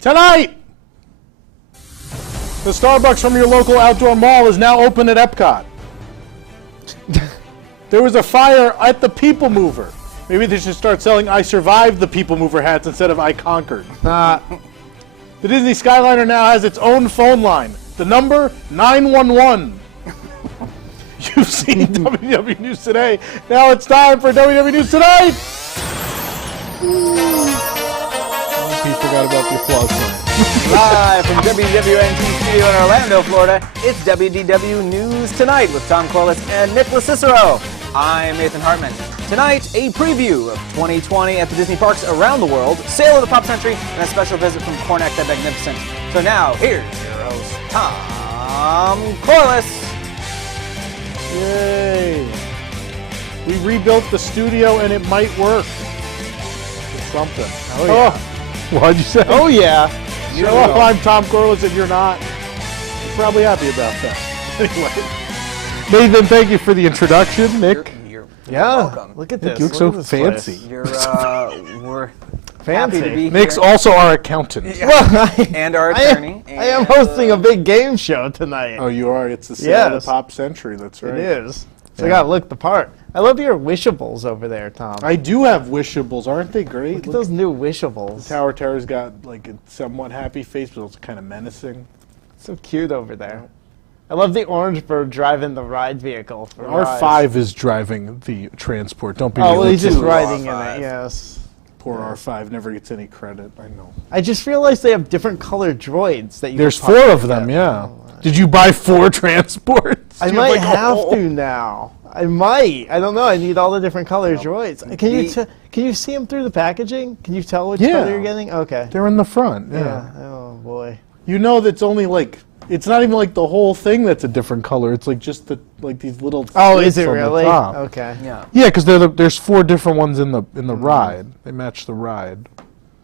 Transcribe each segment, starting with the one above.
Tonight, the Starbucks from your local outdoor mall is now open at Epcot. There was a fire at the People Mover. Maybe they should start selling I Survived the People Mover hats instead of I Conquered. The Disney Skyliner now has its own phone line. The number, 911. You've seen WDW News Today. Now it's time for WDW News Tonight. He forgot about the applause line. Live from WDW Studio in Orlando, Florida, it's WDW News Tonight with Tom Corliss and Nicholas Cicero. I'm Nathan Hartman. Tonight, a preview of 2020 at the Disney parks around the world, sale of the Pop Century, and a special visit from Cornac the Magnificent. So now, here's your host, Tom Corliss. Yay. We rebuilt the studio and it might work. It's something. Oh, yeah. What'd you say? Oh, yeah. Show up, I'm Tom Corliss if you're not. You're probably happy about that. Anyway. Nathan, thank you for the introduction. Nick? You're Yeah. welcome. Look at this. You look so fancy. We're Fancy. happy to be Nick's here. also our accountant. Well, And our attorney. I am hosting a big game show tonight. Oh, you are? It's the sale of Yes. the Pop Century. That's right. It is. So Yeah. I gotta look the part. I love your wishables over there, Tom. I do have wishables. Aren't they great? Look at those new wishables. Tower Terror's got like a somewhat happy face, but also kind of menacing. So cute over there. I love the orange bird driving the ride vehicle. For rides. R5 is driving the transport. Don't be Oh, well, really he's just too- riding in R5. it, yes. Poor R5 never gets any credit. I know. I just realized they have different colored droids that you There's can four pop of them, together. yeah. Did you buy 4 transports? I Do you might like a have whole- to now. I might. I don't know. I need all the different color droids. Can you The- can you see them through the packaging? Can you tell which Yeah. color you're getting? Okay. They're in the front, Yeah. Oh boy. You know that's only like, it's not even like the whole thing that's a different color. It's like just the these little Oh, slits is it on the really? top. Okay. Yeah. Yeah, because there's 4 different ones in the ride. They match the ride.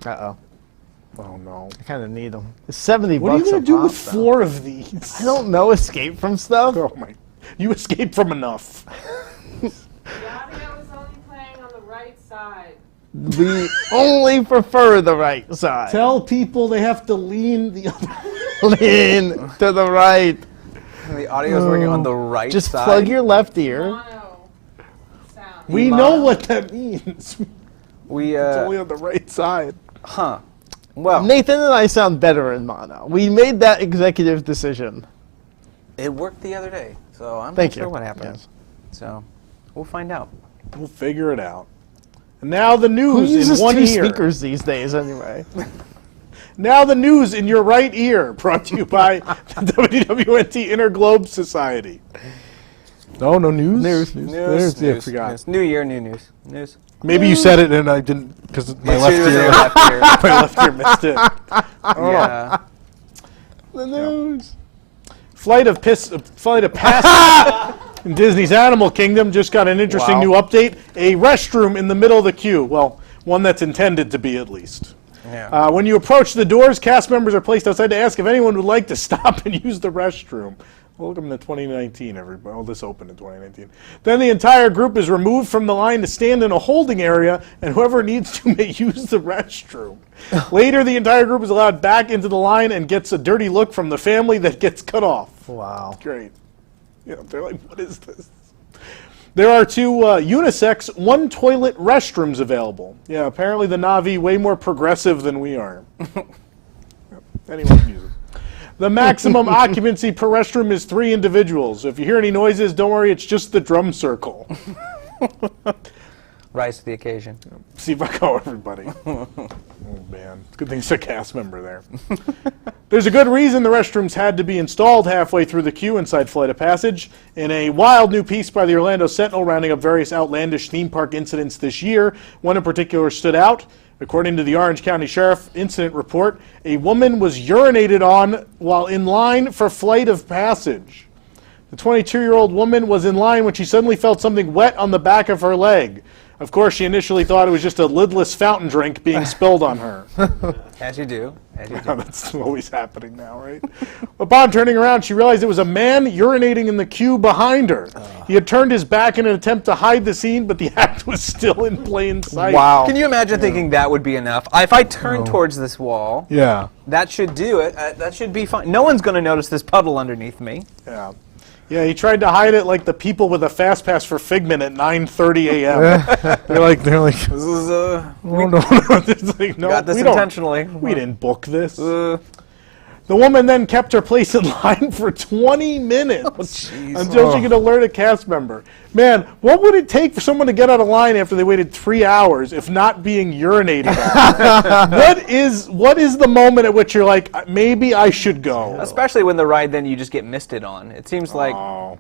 Uh-oh. Oh no. I kind of need them. It's 70 What are you bucks gonna a do pop, with though. 4 of these? I don't know. Escape from stuff? Oh my! You escaped from enough. The audio is only playing on the right side. We only prefer the right side. Tell people they have to lean the other. Lean to the right. The audio is working on the right Just side. plug your left ear. Mono sound. We know what that means. We, It's only on the right side. huh. Well, Nathan and I sound better in mono. We made that executive decision. it worked the other day, so I'm Thank not sure you. what happens. So, we'll find out. We'll figure it out. And now the Who news uses in one 2 ear. speakers these days anyway? Now the news in your right ear, brought to you by the WDWNT Interglobe Society. No news. News. There's, yeah, I forgot. News. New year, new news. News. Maybe you said it and I didn't because my It's left usually ear. left ear. My left ear missed it. Yeah. The news. Flight of Passage in Disney's Animal Kingdom just got an interesting Wow. new update. A restroom in the middle of the queue. Well, one that's intended to be at least. Yeah. When you approach the doors, cast members are placed outside to ask if anyone would like to stop and use the restroom. Welcome to 2019, everybody. Oh, this opened in 2019. Then the entire group is removed from the line to stand in a holding area, and whoever needs to may use the restroom. Later, the entire group is allowed back into the line and gets a dirty look from the family that gets cut off. Wow. Great. Yeah, they're like, what is this? There are 2 unisex, 1-toilet restrooms available. Yeah, apparently the Na'vi way more progressive than we are. Anyone can use it. The maximum occupancy per restroom is 3 individuals. So if you hear any noises, don't worry, it's just the drum circle. Rise to the occasion. See if I go, everybody. Oh, man. It's a good thing it's a cast member there. There's a good reason the restrooms had to be installed halfway through the queue inside Flight of Passage. In a wild new piece by the Orlando Sentinel rounding up various outlandish theme park incidents this year, one in particular stood out. According to the Orange County Sheriff Incident Report, a woman was urinated on while in line for Flight of Passage. The 22-year-old woman was in line when she suddenly felt something wet on the back of her leg. Of course, she initially thought it was just a lidless fountain drink being spilled on her. As you do. That's always happening now, right? Upon turning around, she realized it was a man urinating in the queue behind her. He had turned his back in an attempt to hide the scene, but the act was still in plain sight. Wow. Can you imagine thinking that would be enough? If I turn towards this wall, Yeah. that should do it. That should be fine. No one's going to notice this puddle underneath me. Yeah. Yeah, he tried to hide it like the people with a fast pass for Figment at 9:30 a.m. they're like, This is oh, no. It's like, no, got this we don't- intentionally. We didn't book this. Uh, The woman then kept her place in line for 20 minutes until she could alert a cast member. Man, what would it take for someone to get out of line after they waited 3 hours, if not being urinated at? What is the moment at which you're like, maybe I should go? especially when the ride then you just get misted on. It seems like, Oh,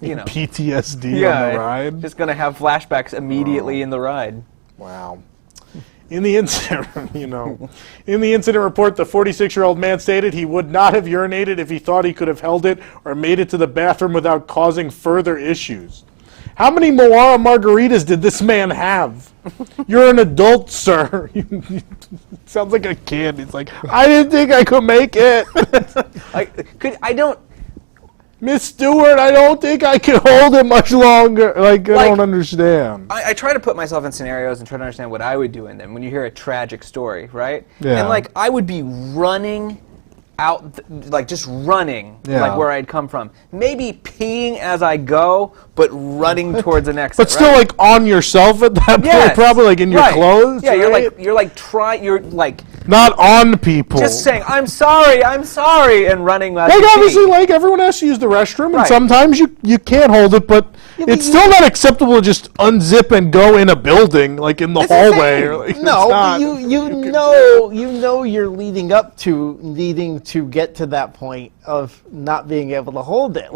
you know, PTSD yeah, on the ride. just going to have flashbacks immediately in the ride. Wow. In the incident, in the incident report, the 46-year-old man stated he would not have urinated if he thought he could have held it or made it to the bathroom without causing further issues. How many Moara margaritas did this man have? You're an adult, sir. Sounds like a kid. He's like, I didn't think I could make it. Miss Stewart, I don't think I can hold it much longer. I don't understand. I try to put myself in scenarios and try to understand what I would do in them when you hear a tragic story, right? Yeah. And I would be running out, just running, Yeah. where I'd come from. Maybe peeing as I go, but running towards an exit. But still, right? on yourself at that point, Yes. probably in your Right. clothes. Yeah, right? you're Not on people. just saying, I'm sorry, and running as you Obviously, pee. everyone has to use the restroom, and Right. sometimes you can't hold it, but it's still not acceptable to just unzip and go in a building, in the It's hallway. insane. Or, it's No, not. but you know you're leading up to needing to get to that point of not being able to hold it.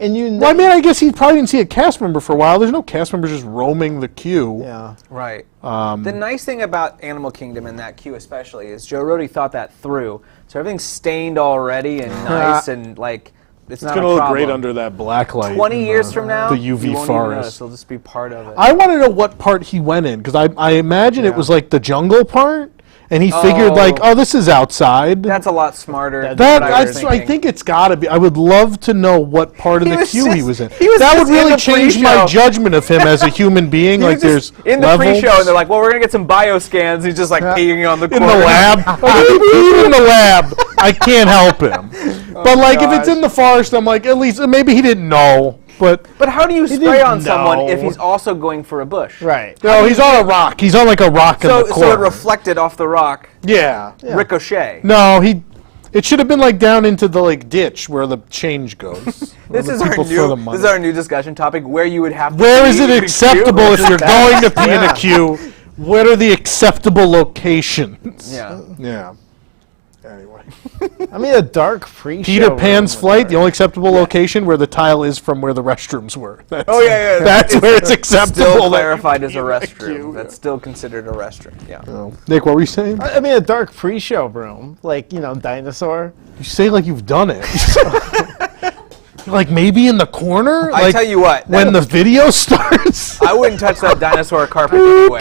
And you know, Well, I mean, I guess he probably didn't see a cast member for a while. There's no cast members just roaming the queue. yeah. Right. The nice thing about Animal Kingdom and that queue especially is Joe Rohde thought that through. So everything's stained already and nice and it's not It's going a to look problem. great under that black light. 20 and, years from now, the you UV won't even forest. notice. It'll just be part of it. I want to know what part he went in, because I imagine it was the jungle part, and he figured this is outside. That's a lot smarter. I think it's got to be. I would love to know what part of the queue he was in. was That would just in really the change my pre-show. judgment of him as a human being. There's in the levels. pre-show, and they're like, "Well, we're gonna get some bioscans." He's just peeing on the in corner. the lab. He's in the lab. I can't help him. But if it's in the forest, I'm at least maybe he didn't know. But how do you spray didn't on someone know. if he's also going for a bush? Right. no, he's on a rock. He's on a rock in the corner. So it reflected off the rock, yeah. ricochet. No, it should have been down into the ditch where the change goes. This is our new discussion topic, where you would have to Where pee is it in a acceptable queue. if you're going to pee in a queue? What are the acceptable locations? Yeah. Yeah. Anyway. I mean, a dark pre-show. Peter Pan's room flight, would the only acceptable location where the tile is from where the restrooms were. That's, Oh yeah. That's where it's acceptable. Still that clarified you as a pee in a restroom. queue, That's still considered a restroom. Yeah. yeah. Nick, what were you saying? I mean, a dark pre-show room, dinosaur. You say like you've done it. Maybe in the corner? I tell you what. When the video starts? I wouldn't touch that dinosaur carpet anyway.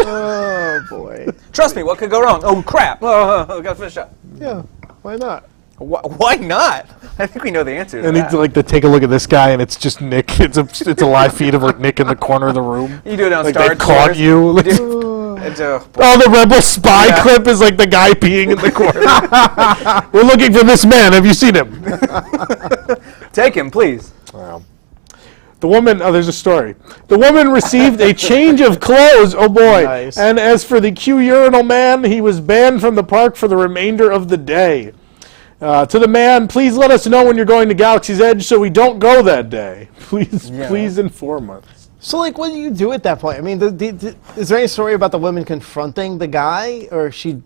Oh boy. Trust me, what could go wrong? Oh crap! Oh, gotta finish up. Yeah. Why not? Why not? I think we know the answer to And that. to take a look at this guy, and it's just Nick. It's a live feed of Nick in the corner of the room. You do it on Like Star they caught Tours. you. Oh, the Rebel spy clip is the guy peeing in the corner. We're looking for this man. Have you seen him? Take him, please. Wow. The woman, there's a story. The woman received a change of clothes, oh boy. Nice. And as for the queue urinal man, he was banned from the park for the remainder of the day. To the man, please let us know when you're going to Galaxy's Edge so we don't go that day. Please inform us. So, what do you do at that point? I mean, is there any story about the woman confronting the guy, or she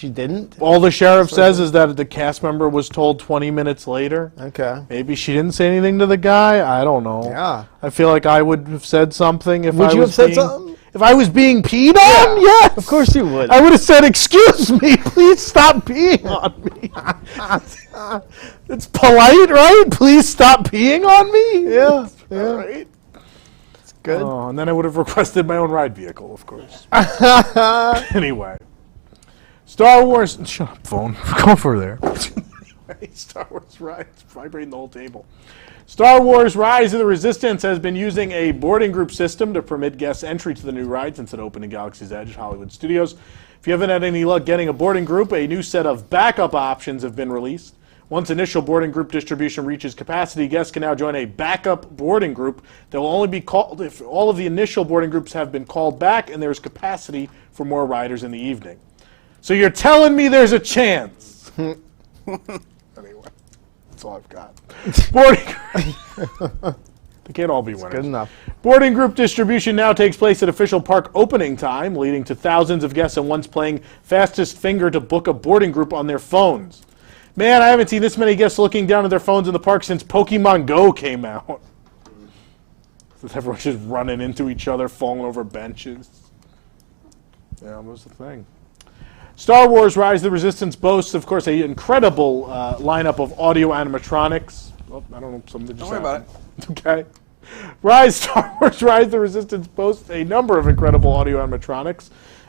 didn't? All the sheriff says is that the cast member was told 20 minutes later. Okay. Maybe she didn't say anything to the guy. I don't know. Yeah. I feel like I would have said something if Would I you was have said being, something? If I was being peed on. Yes. Of course you would. I would have said, "Excuse me, please stop peeing on me." It's polite, right? Please stop peeing on me. Yeah. All right. good. Oh, and then I would have requested my own ride vehicle, of course. Anyway. Star Wars... Shut up, phone. Go over there. Star Wars Rides. Vibrating the whole table. Star Wars Rise of the Resistance has been using a boarding group system to permit guests entry to the new ride since it opened in Galaxy's Edge, Hollywood Studios. If you haven't had any luck getting a boarding group, a new set of backup options have been released. Once initial boarding group distribution reaches capacity, guests can now join a backup boarding group that will only be called if all of the initial boarding groups have been called back and there's capacity for more riders in the evening. So you're telling me there's a chance? Anyway, that's all I've got. Boarding They can't all be winners. Good enough. Boarding group distribution now takes place at official park opening time, leading to thousands of guests at once playing fastest finger to book a boarding group on their phones. Man, I haven't seen this many guests looking down at their phones in the park since Pokemon Go came out. Everyone's just running into each other, falling over benches. Yeah, that was the thing. Star Wars Rise of the Resistance boasts, of course, an incredible lineup of audio animatronics. Oh, I don't know, something just Don't worry happened. Okay. Star Wars Rise of the Resistance boasts a number of incredible audio animatronics.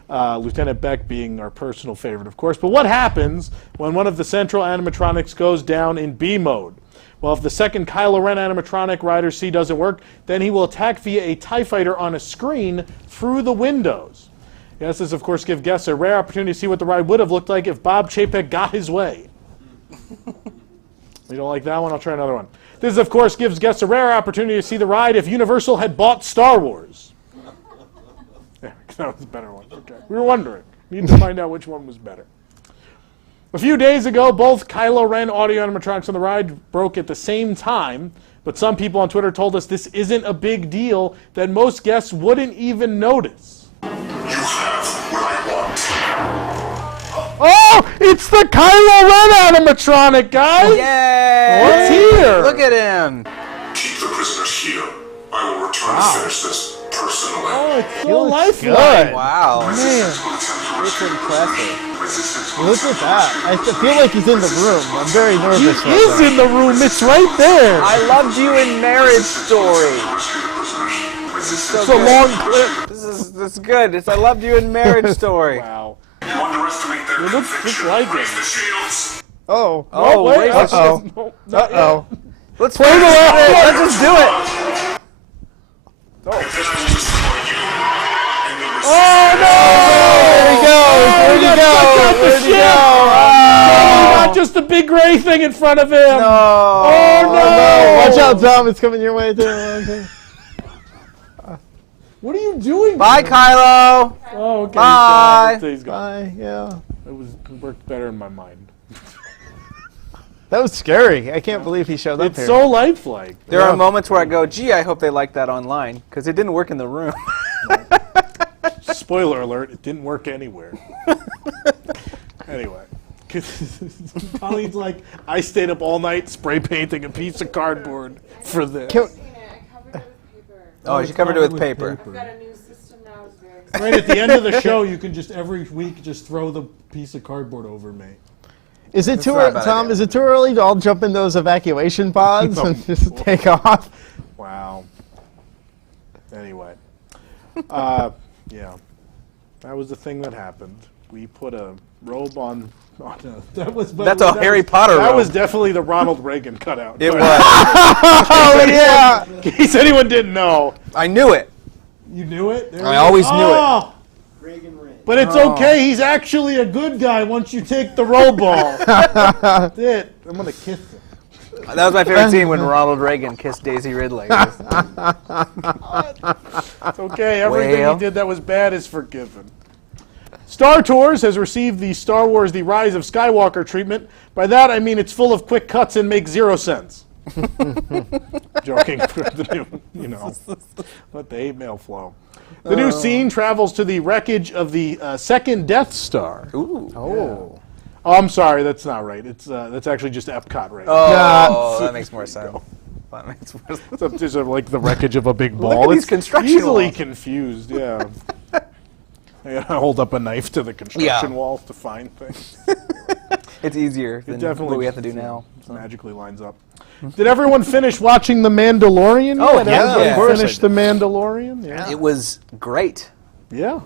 Lieutenant Beck being our personal favorite, of course. But what happens when one of the central animatronics goes down in B mode? Well, if the second Kylo Ren animatronic Rider C doesn't work, then he will attack via a TIE fighter on a screen through the windows. Yes, this, of course, gives guests a rare opportunity to see what the ride would have looked like if Bob Chapek got his way. You don't like that one? I'll try another one. This, of course, gives guests a rare opportunity to see the ride if Universal had bought Star Wars. Yeah, that was a better one. Okay. We were wondering. We need to find out which one was better. A few days ago, both Kylo Ren audio animatronics on the ride broke at the same time, but some people on Twitter told us this isn't a big deal, that most guests wouldn't even notice. You have what I want. Oh, it's the Kylo Ren animatronic, guys! Yay! What's here? Look at him. Keep the prisoners here. I will return to finish this personally. Oh, it's so looks lifelike. good. Wow. Resistance will attempt to It's return. impressive. Resistance will Look at that. I feel like he's in the room. I'm very He nervous. right is now. in the room. It's right there. I loved you in Marriage Story. rescue the prisoners. Resistance. It's a long clip. This is good. It's I loved you in Marriage Story. Wow. You underestimate their It looks just conviction. like Raise it. the shields. Oh. Oh, wait. Uh-oh. No, not yet. Uh-oh. Let's play it. Let's just do it. And then I will destroy you. And the resistance. Oh, no! There he goes. Where'd he go? Where'd he go? Not just the big gray thing in front of him. Oh, Oh, no. Watch out, Tom. It's coming your way, too. Okay. What are you doing? Bye, there? Kylo. Oh, okay. Bye. He's gone. Bye. Yeah. It worked better in my mind. That was scary. I can't believe he showed up It's here. so lifelike. There are moments where I go, gee, I hope they like that online, because it didn't work in the room. Spoiler alert, it didn't work anywhere. Anyway. Colleen's like, I stayed up all night spray painting a piece of cardboard for this. Can- Seen it. I covered it with paper. Oh, she covered it with paper. I've got a new system now. It's very exciting. Right at the end of the show, you can just every week just throw the piece of cardboard over me. Is it too not a early, bad Tom? idea. Is it too early to all jump in those evacuation pods No. and just take off? Wow. Anyway. Yeah. That was the thing that happened. We put a robe on that was That's a Harry Potter That robe. was definitely the Ronald Reagan cutout. It But was. Oh, yeah. In case anyone didn't know. I knew it. You knew it? There I it is. always knew it. Oh! But it's okay. He's actually a good guy once you take the robe off. That's it. I'm going to kiss him. That was my favorite scene when Ronald Reagan kissed Daisy Ridley. It's okay. Everything Well. he did that was bad is forgiven. Star Tours has received the Star Wars The Rise of Skywalker treatment. By that, I mean it's full of quick cuts and makes 0 sense. Joking. Let the hate mail flow. The new scene travels to the wreckage of the second Death Star. Ooh. Oh. Oh, I'm sorry, that's not right. It's that's actually just Epcot right now. Oh, that makes more sense. That makes more sense. It's up to like the wreckage of a big Look ball. at these It's construction easily walls. confused, yeah. I gotta hold up a knife to the construction Yeah. walls to find things. It's easier than Definitely what we have to do just, now. magically lines up. Did everyone finish watching The Mandalorian? Oh, yet? yeah, Everybody of course I finished The Mandalorian? Yeah. It was great. Yeah.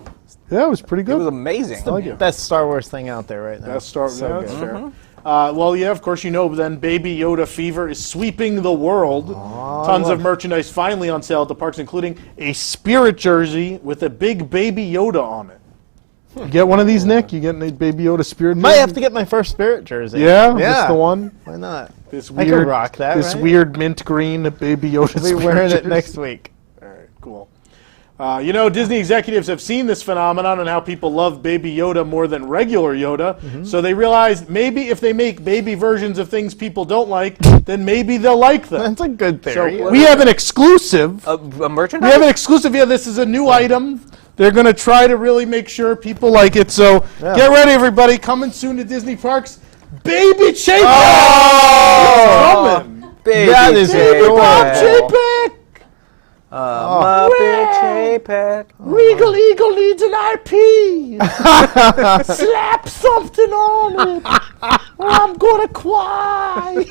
Yeah, it was pretty It good. was amazing. I like it. Best Star Wars thing out there right now. That's Star So yeah, that's good. fair. Well, yeah, of course you know. Then Baby Yoda fever is sweeping the world. Tons of merchandise finally on sale at the parks, including a Spirit jersey with a big Baby Yoda on it. You get one of these, Nick? You getting a Baby Yoda Spirit jersey? Might have to get my first Spirit jersey. Yeah, Yeah. that's the one. Why not? This I could rock that, This right? weird mint green Baby Yoda. I'll be Spirit wearing it jersey. next week. All right, cool. You know, Disney executives have seen this phenomenon and how people love Baby Yoda more than regular Yoda. So they realized maybe if they make baby versions of things people don't like, then maybe they'll like them. That's a good So theory. we have an exclusive. A We merchandise? have an exclusive. Yeah, this is a new item. They're going to try to really make sure people like it. So get ready, everybody. Coming soon to Disney parks. Baby Chapek! Oh! Coming. Baby That is Chapek. adorable. Chapek! Muppet Chapek. Regal Eagle needs an IP. Slap something on it, or I'm gonna cry.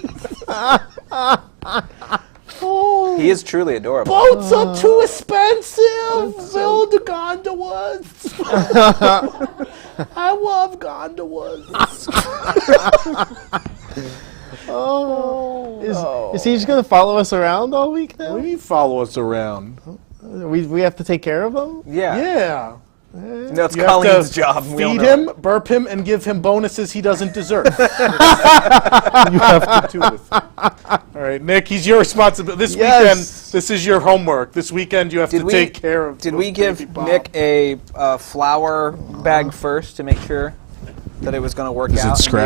Oh, He is truly adorable. boats are too expensive. Build gondolas. I love gondolas. Is he just going to follow us around all week now? What do you follow us around? We have to take care of him? Yeah. Yeah. No, it's You have Colleen's to job. We don't feed know. him, burp him, and give him bonuses he doesn't deserve. You have to do this. All right, Nick, he's your responsibility. This Yes. weekend, this is your homework. This weekend, you have Did to we- take care of. Did we baby give Bob. Nick a flour bag first to make sure that it was going to work out? and be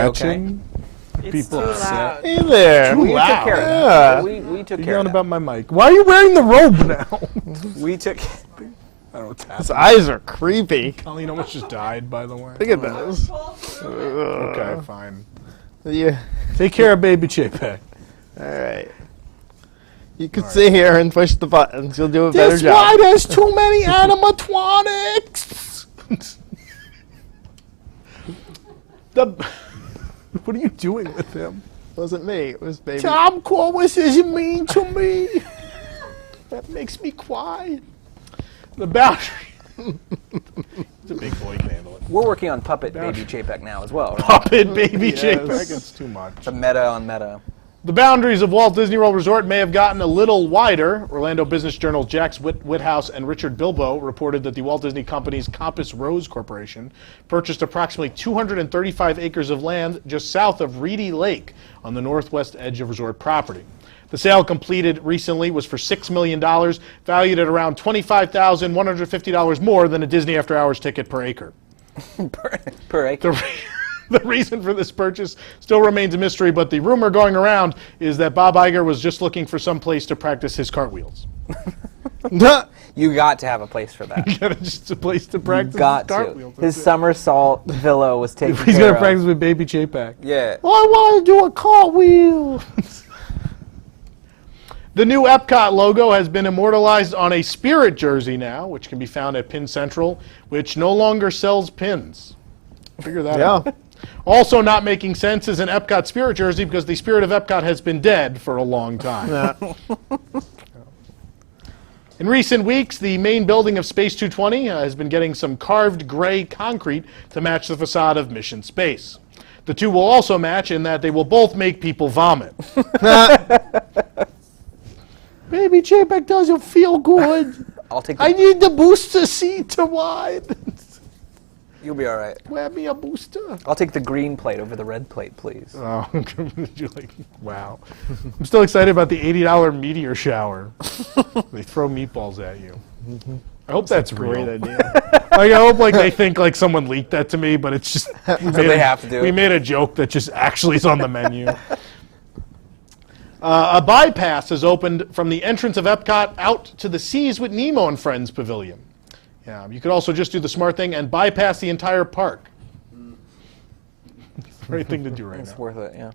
okay? It's too loud. Hey there. We took Wow. care of that. Yeah. We took You're care yelling of that. about my mic. Why are you wearing the robe now? We took. I don't know what's His happening. eyes are creepy. Colleen almost just died, by the way. Look at those. Okay, fine. Yeah. Take care of baby Chapek. All right. You could sit here and push the buttons. You'll do a better That's job. why there's too many animatronics. What are you doing with him? It wasn't me. It was baby. Tom Corwis is mean to me. That makes me cry. The boundary. He's a big boy, he can handle it. We're working on Puppet Baby Chapek now as well. Right? Puppet baby Yes. Chapek. It's too much. The meta on meta. The boundaries of Walt Disney World Resort may have gotten a little wider. Orlando Business Journal Jax Whithouse and Richard Bilbo reported that the Walt Disney Company's Compass Rose Corporation purchased approximately 235 acres of land just south of Reedy Lake on the northwest edge of resort property. The sale completed recently was for $6 million, valued at around $25,150 more than a Disney After Hours ticket per acre. Per acre. The reason for this purchase still remains a mystery, but the rumor going around is that Bob Iger was just looking for some place to practice his cartwheels. You got to have a place for that. Just a place to practice Got his to. cartwheels. His That's it. somersault villa was taken He's care going to of. practice with baby Chapek. Yeah. I want to do a cartwheel. The new Epcot logo has been immortalized on a Spirit jersey now, which can be found at Pin Central, which no longer sells pins. Figure that out. Also not making sense is an Epcot Spirit jersey because the Spirit of Epcot has been dead for a long time. In recent weeks, the main building of Space 220 has been getting some carved gray concrete to match the facade of Mission Space. The two will also match in that they will both make people vomit. Baby Chapek doesn't feel good. I'll take I the, need the booster seat to ride. you'll be all right. Grab me a booster. I'll take the green plate over the red plate, please. Oh, you're like, wow. I'm still excited about the $80 meteor shower. They throw meatballs at you. I hope that's real. Great idea. Like, I hope they think someone leaked that to me, but it's just they have to do we it. made a joke that just actually is on the menu. A bypass has opened from the entrance of Epcot out to the Seas with Nemo and Friends Pavilion. Yeah, you could also just do the smart thing and bypass the entire park. It's the right thing to do right now. It's worth it, yeah.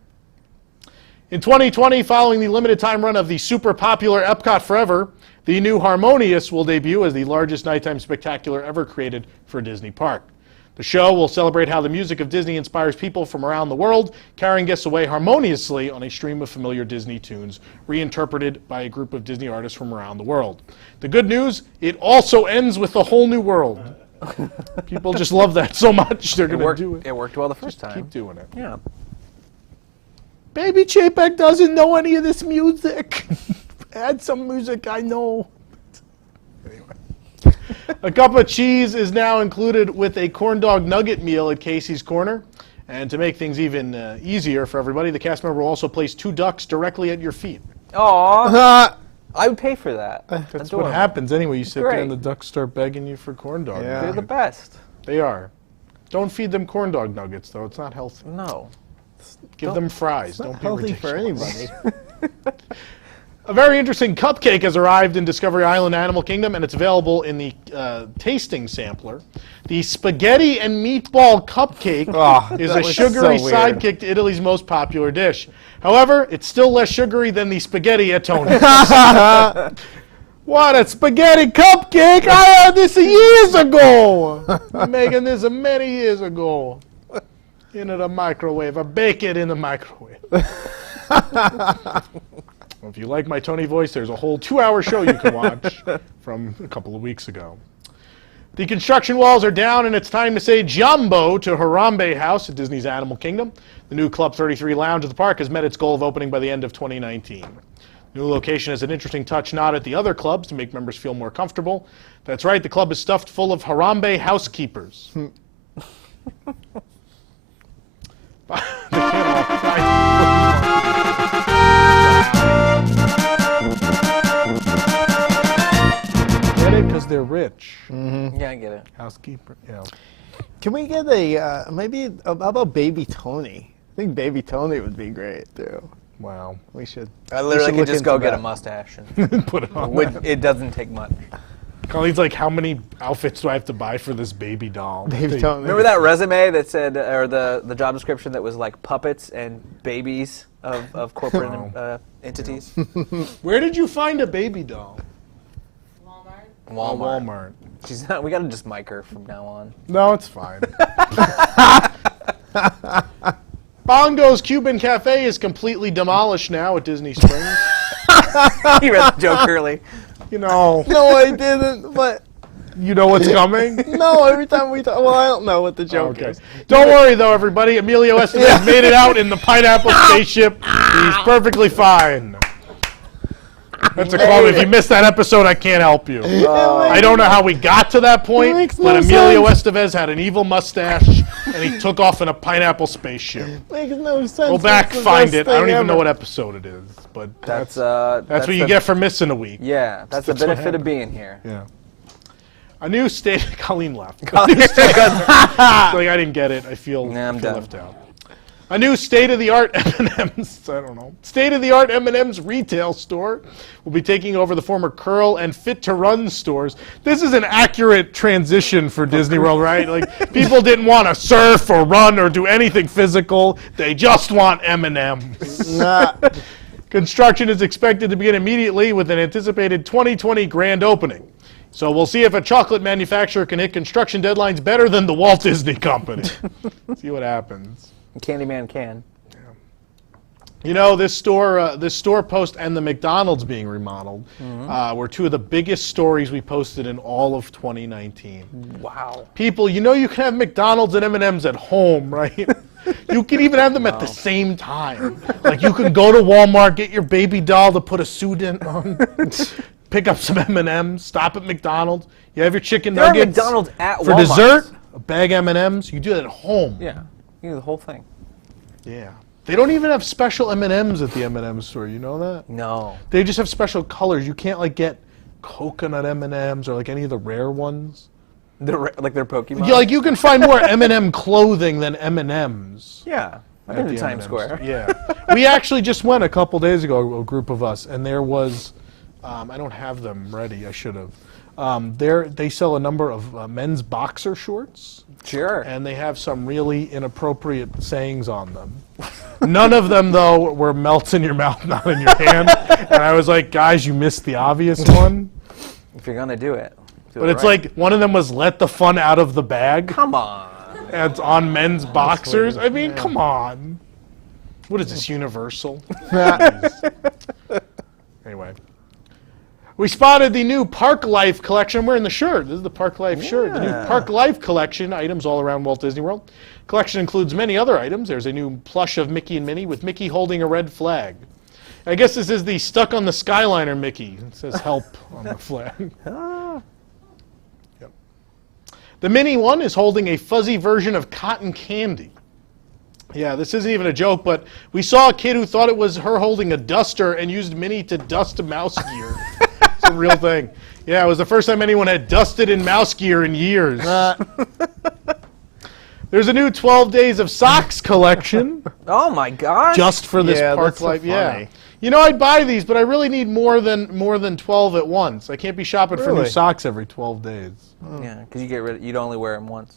In 2020, following the limited time run of the super popular Epcot Forever, the new Harmonious will debut as the largest nighttime spectacular ever created for a Disney park. The show will celebrate how the music of Disney inspires people from around the world, carrying guests away harmoniously on a stream of familiar Disney tunes, reinterpreted by a group of Disney artists from around the world. The good news, it also ends with a whole new world. People just love that so much, they're going to do it. It worked well the first time. Keep doing it. Yeah. Baby Chapek doesn't know any of this music. Add some music I know. A cup of cheese is now included with a corn dog nugget meal at Casey's Corner. And to make things even easier for everybody, the cast member will also place 2 ducks directly at your feet. Aw. I would pay for that. That's what happens anyway. You sit there Great. and the ducks start begging you for corn dog Yeah. They're the nuggets. best. They are. Don't feed them corn dog nuggets, though. It's not healthy. No. Give them fries. Don't be Healthy ridiculous. for anybody. A very interesting cupcake has arrived in Discovery Island Animal Kingdom, and it's available in the tasting sampler. The spaghetti and meatball cupcake is that a was sugary so weird. sidekick to Italy's most popular dish. However, it's still less sugary than the spaghetti at Tony's. What a spaghetti cupcake! I had this years ago! I'm making this many years ago. Into the microwave. I bake it in the microwave. If you like my Tony voice, there's a whole 2-hour show you can watch from a couple of weeks ago. The construction walls are down, and it's time to say Jumbo to Harambe House at Disney's Animal Kingdom. The new Club 33 lounge at the park has met its goal of opening by the end of 2019. The new location has an interesting touch not at the other clubs to make members feel more comfortable. That's right, the club is stuffed full of Harambe housekeepers. Get it? Because they're rich. Yeah, I get it. Housekeeper, yeah. Can we get a, maybe, how about Baby Tony? I think Baby Tony would be great, too. Wow. We should. I literally should could look just go into get a that. mustache. Put it on. It doesn't take much. Colleen's like, how many outfits do I have to buy for this baby doll? Baby Tony. Remember that resume that said, or the job description that was like puppets and babies of corporate entities? Where did you find a baby doll? Walmart. Walmart. She's not. We gotta just mic her from now on. No, it's fine. Bongo's Cuban Cafe is completely demolished now at Disney Springs. You read the joke early. You know, No, I didn't, but you know what's coming. no, every time we talk, well, I don't know what the joke Okay. is. Don't worry though, everybody. Emilio Estevez made it out in the pineapple spaceship. He's perfectly fine. That's a quote. If you missed that episode, I can't help you. I don't know how we got to that point, makes but no Emilio sense. Estevez had an evil mustache, and he took off in a pineapple spaceship. Makes no sense. Go back, It's the find best it. I don't thing even know ever. what episode it is, but That's that's what you get for missing a week. Yeah, that's the That's what benefit of happened. being here. Yeah. A new state. Colleen left. Colleen- It's like I didn't get it. I feel, Nah, I'm I feel done. left out. A new state-of-the-art M&M's, I don't know, state-of-the-art M&M's retail store will be taking over the former Curl and Fit to Run stores. This is an accurate transition for Disney World, right? Like, people didn't want to surf or run or do anything physical. They just want M&M's. Nah. Construction is expected to begin immediately with an anticipated 2020 grand opening. So we'll see if a chocolate manufacturer can hit construction deadlines better than the Walt Disney Company. See what happens. Candyman can. You know, this store post and the McDonald's being remodeled were 2 of the biggest stories we posted in all of 2019. Wow. People, you know you can have McDonald's and M&M's at home, right? You can even have them at the same time. Like, you can go to Walmart, get your baby doll to put a suit in on, pick up some M&M's, stop at McDonald's. You have your chicken There are nuggets. McDonald's at For Walmart. dessert, a bag M&M's. You do that at home. Yeah, you do the whole thing. Yeah. They don't even have special M&Ms at the M&M store. You know that? No. They just have special colors. You can't like get coconut M&Ms or like any of the rare ones. Like their Pokemon? Yeah, like you can find more M&M clothing than M&Ms. Yeah. I've at been to the Times M&M Square. store. Yeah. We actually just went a couple days ago, a group of us, and there was, I don't have them ready. I should have. They sell a number of men's boxer shorts. Sure. And they have some really inappropriate sayings on them. None of them, though, were melts in your mouth, not in your hand. And I was like, guys, you missed the obvious one. If you're going to do it. But it's like, one of them was let the fun out of the bag. Come on. It's on men's boxers. I mean, come on. What is this, Universal? Anyway. We spotted the new Parklife Collection. I'm wearing the shirt. This is the Parklife shirt. The new Parklife Collection, items all around Walt Disney World. Collection includes many other items. There's a new plush of Mickey and Minnie with Mickey holding a red flag. I guess this is the stuck on the Skyliner Mickey. It says help on the flag. Yep. The Minnie one is holding a fuzzy version of cotton candy. Yeah, this isn't even a joke, but we saw a kid who thought it was her holding a duster and used Minnie to dust a mouse gear. It's a real thing. Yeah, it was the first time anyone had dusted in mouse gear in years. There's a new 12 Days of Socks collection. Oh my gosh! Just for this Yeah, Park that's so Life. Yeah. funny. You know, I'd buy these, but I really need more than 12 at once. I can't be shopping for new Really? socks every 12 days. Yeah, because you'd only wear them once.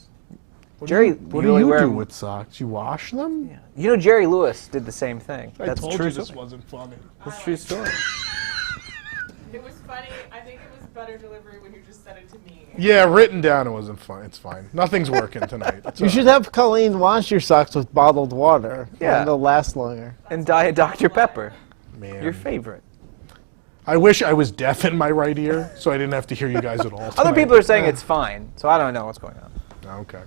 What Jerry, what do only you wear do 'em- with socks? You wash them? Yeah. You know, Jerry Lewis did the same thing. I That's told true you this story. wasn't funny. That's a true story. It was funny. I think it was better delivery when you just said it to me. Yeah, written down it wasn't fun. It's fine. Nothing's working tonight. It's You all should right. have Colleen wash your socks with bottled water. Yeah. And they'll last longer. And Diet Dr. Pepper, Man. your favorite. I wish I was deaf in my right ear, so I didn't have to hear you guys at all. Other tonight. people are saying it's fine, so I don't know what's going on. Okay.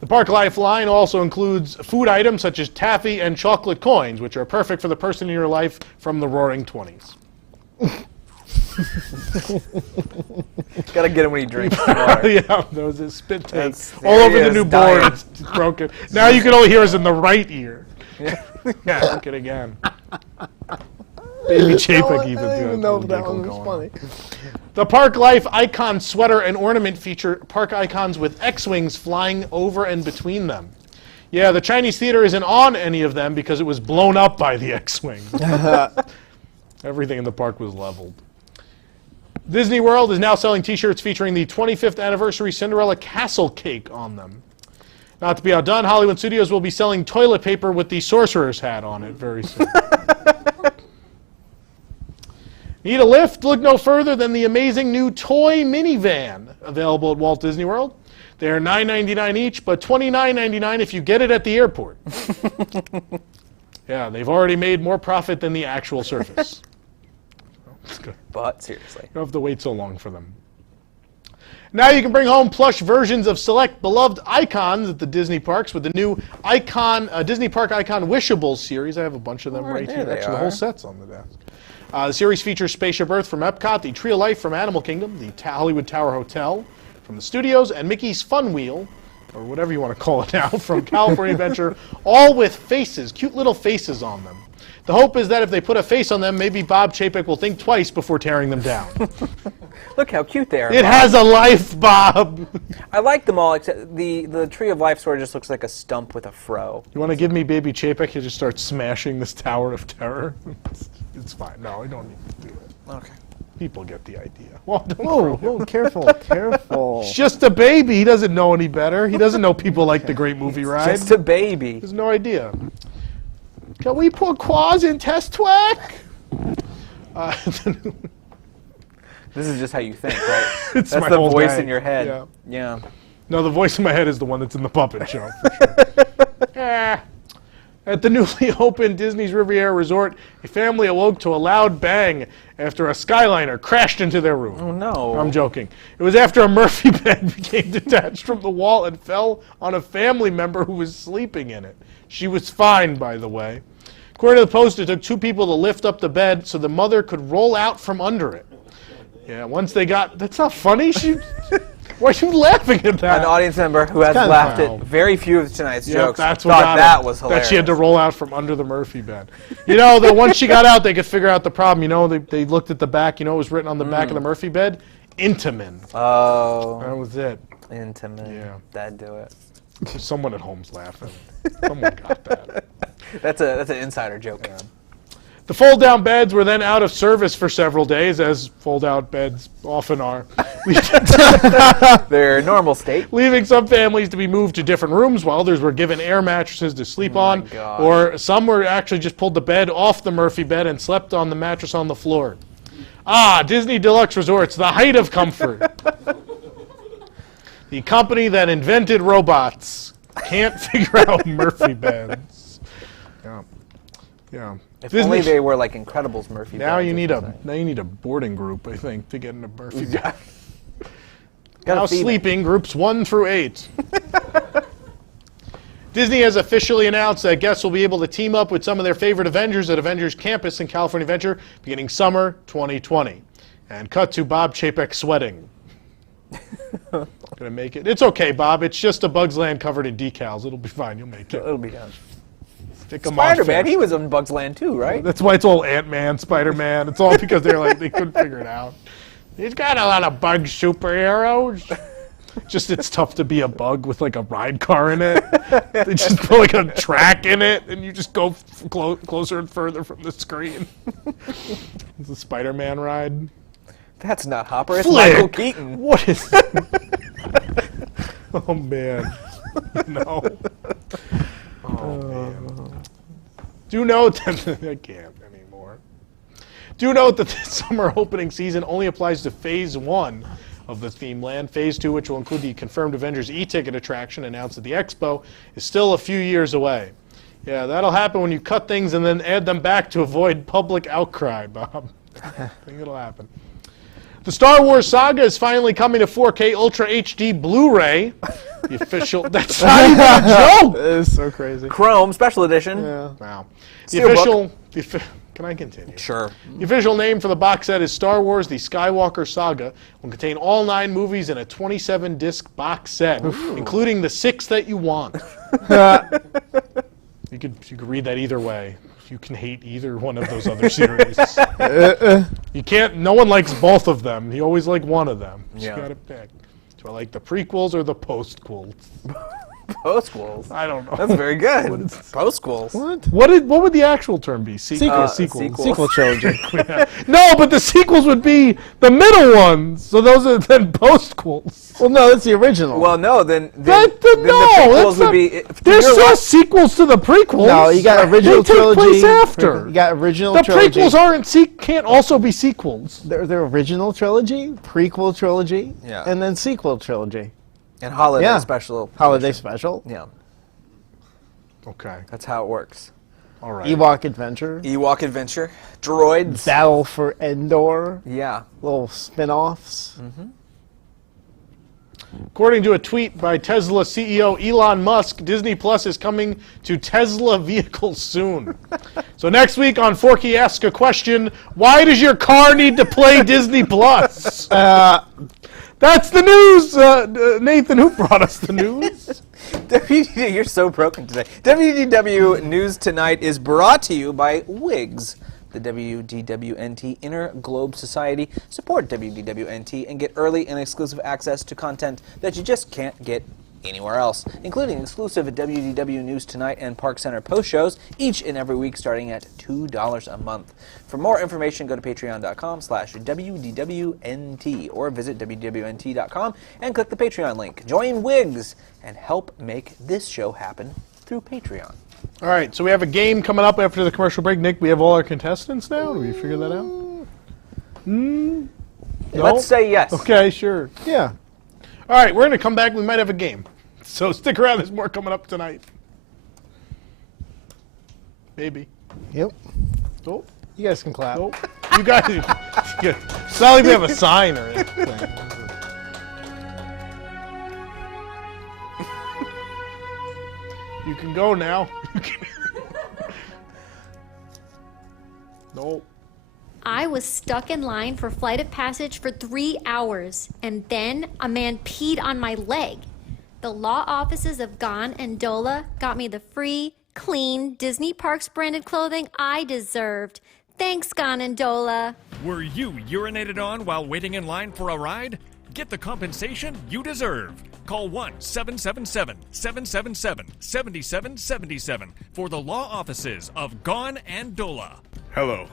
The Park Life line also includes food items such as taffy and chocolate coins, which are perfect for the person in your life from the Roaring 20s. Gotta get him when he drinks water. Yeah, those is spit take That's- all there over he the is, new board. dying. It's broken. Now you can only hear us in the right ear. Yeah, look it again. Baby Chapek even. I don't did even a know little if that giggle one was going funny. on. The Park Life Icon sweater and ornament feature park icons with X-Wings flying over and between them. Yeah, the Chinese theater isn't on any of them because it was blown up by the X-Wing. Everything in the park was leveled. Disney World is now selling t-shirts featuring the 25th anniversary Cinderella Castle cake on them. Not to be outdone, Hollywood Studios will be selling toilet paper with the sorcerer's hat on it very soon. Need a lift? Look no further than the amazing new toy minivan available at Walt Disney World. They're $9.99 each, but $29.99 if you get it at the airport. Yeah, they've already made more profit than the actual surface. It's good. But seriously. You don't have to wait so long for them. Now you can bring home plush versions of select beloved icons at the Disney parks with the new Disney Park Icon Wishables series. I have a bunch of them right there here. they Actually, the whole are. set's on the desk. The series features Spaceship Earth from Epcot, the Tree of Life from Animal Kingdom, the Hollywood Tower Hotel from the studios, and Mickey's Fun Wheel, or whatever you want to call it now, from California Adventure, all with faces, cute little faces on them. The hope is that if they put a face on them, maybe Bob Chapek will think twice before tearing them down. Look how cute they are. It Bob. has a life, Bob. I like them all, except the Tree of Life sort of just looks like a stump with a fro. You want to give me Baby Chapek? He'll just start smashing this Tower of Terror. It's fine. No, I don't need to do it. Okay. People get the idea. Well, don't Whoa, throw him. whoa, careful, careful. He's just a baby. He doesn't know any better. He doesn't know people like the Great Movie Ride. Just a baby. He has no idea. Can we put Quaz in Test Twack? This is just how you think, right? It's That's my the whole voice day. in your head. Yeah. Yeah. No, the voice in my head is the one that's in the puppet show, for sure. At the newly opened Disney's Riviera Resort, a family awoke to a loud bang after a Skyliner crashed into their room. Oh no. I'm joking. It was after a Murphy bed became detached from the wall and fell on a family member who was sleeping in it. She was fine, by the way. According to the Post, it took 2 people to lift up the bed so the mother could roll out from under it. Yeah, once they got... That's not funny. Why are you laughing at that? An audience member who has kinda laughed foul. at very few of tonight's Yep, jokes that's what thought got that her. was hilarious. That she had to roll out from under the Murphy bed. You know, that once she got out, they could figure out the problem. You know, they looked at the back. You know what was written on the back of the Murphy bed? Intamin. Oh, That was it. intimate. Yeah. That'd do it. Someone at home's laughing. Someone got that. That's an insider joke. The fold-down beds were then out of service for several days, as fold-out beds often are, Their normal state. leaving some families to be moved to different rooms while others were given air mattresses to sleep on, gosh. or some were actually just pulled the bed off the Murphy bed and slept on the mattress on the floor. Ah, Disney Deluxe Resorts, the height of comfort. The company that invented robots can't figure out Murphy beds. Yeah. Yeah. If Disney- only they were like Incredibles Murphy. Now beds you or need something. now you need a boarding group, I think, to get into Murphy bed. Gotta Now feed 'em. sleeping groups 1 through 8. Disney has officially announced that guests will be able to team up with some of their favorite Avengers at Avengers Campus in California Adventure beginning summer 2020. And cut to Bob Chapek sweating. Gonna make it. It's okay, Bob. It's just a Bugs Land covered in decals. It'll be fine. You'll make it. It'll be done. Stick 'em on Spider-Man, fast. he was in Bugs Land too, right? That's why it's all Ant-Man, Spider-Man. It's all because they couldn't figure it out. He's got a lot of bug superheroes. Just it's tough to be a bug with like a ride car in it. They just put like a track in it, and you just go closer and further from the screen. It's a Spider-Man ride. That's not Hopper. It's Flick. Michael Keaton. What is? Oh man, no. Oh man. Do note that I can't anymore. Do note that the summer opening season only applies to Phase 1 of the theme land. Phase 2, which will include the confirmed Avengers e-ticket attraction announced at the Expo, is still a few years away. Yeah, that'll happen when you cut things and then add them back to avoid public outcry, Bob. I think it'll happen. The Star Wars saga is finally coming to 4K Ultra HD Blu-ray. The official... That's not even a joke! That is so crazy. Chrome Special Edition. Yeah. Wow. Steelbook. Can I continue? Sure. The official name for the box set is Star Wars: The Skywalker Saga. Will contain all 9 movies in a 27-disc box set, including the 6 that you want. You could read that either way. You can hate either one of those other series. You can't. No one likes both of them. You always like one of them. You Yeah. gotta pick. Do I like the prequels or the postquels? Postquels. I don't know. That's very good. Postquels. What? What would the actual term be? Sequels. sequels. Sequel trilogy. No, but the sequels would be the middle ones. So those are then postquels. Well, no, that's the original. Well, no, then No, the prequels would be. There's still sequels to the prequels. no, you got original They take trilogy. place after. You got original The trilogy. prequels can't also be sequels. They're original trilogy, prequel trilogy, Yeah. and then sequel trilogy. And holiday Yeah. special. Holiday special. Yeah, Okay. that's how it works. All right. Ewok Adventure. Ewok Adventure. Droids. Battle for Endor. Yeah. Little spin-offs. According to a tweet by Tesla CEO Elon Musk, Disney Plus is coming to Tesla vehicles soon. So next week on Forky Ask a Question, why does your car need to play Disney Plus? That's the news. Nathan, who brought us the news? You're so broken today. WDW News Tonight is brought to you by Wigs. The WDWNT Inner Globe Society. Support WDWNT and get early and exclusive access to content that you just can't get anywhere else, including exclusive WDW News Tonight and Park Center post shows each and every week starting at $2 a month. For more information, go to patreon.com/WDWNT or visit WDWNT.com and click the Patreon link. Join Wigs and help make this show happen through Patreon. All right, so we have a game coming up after the commercial break. Nick, we have all our contestants now? Do we figure that out? No? Let's say yes. Okay, sure. Yeah. All right, we're going to come back. We might have a game. So stick around. There's more coming up tonight. Maybe. Yep. Oh, You guys can clap. oh. You guys. It's not like we have a sign or anything. You can go now. No. I was stuck in line for Flight of Passage for 3 hours, and then a man peed on my leg. The law offices of Gon and Dola got me the free, clean Disney Parks branded clothing I deserved. Thanks, Gon and Dola. Were you urinated on while waiting in line for a ride? Get the compensation you deserve. Call 1-777-777-7777 for the law offices of Gon and Dola. Hello,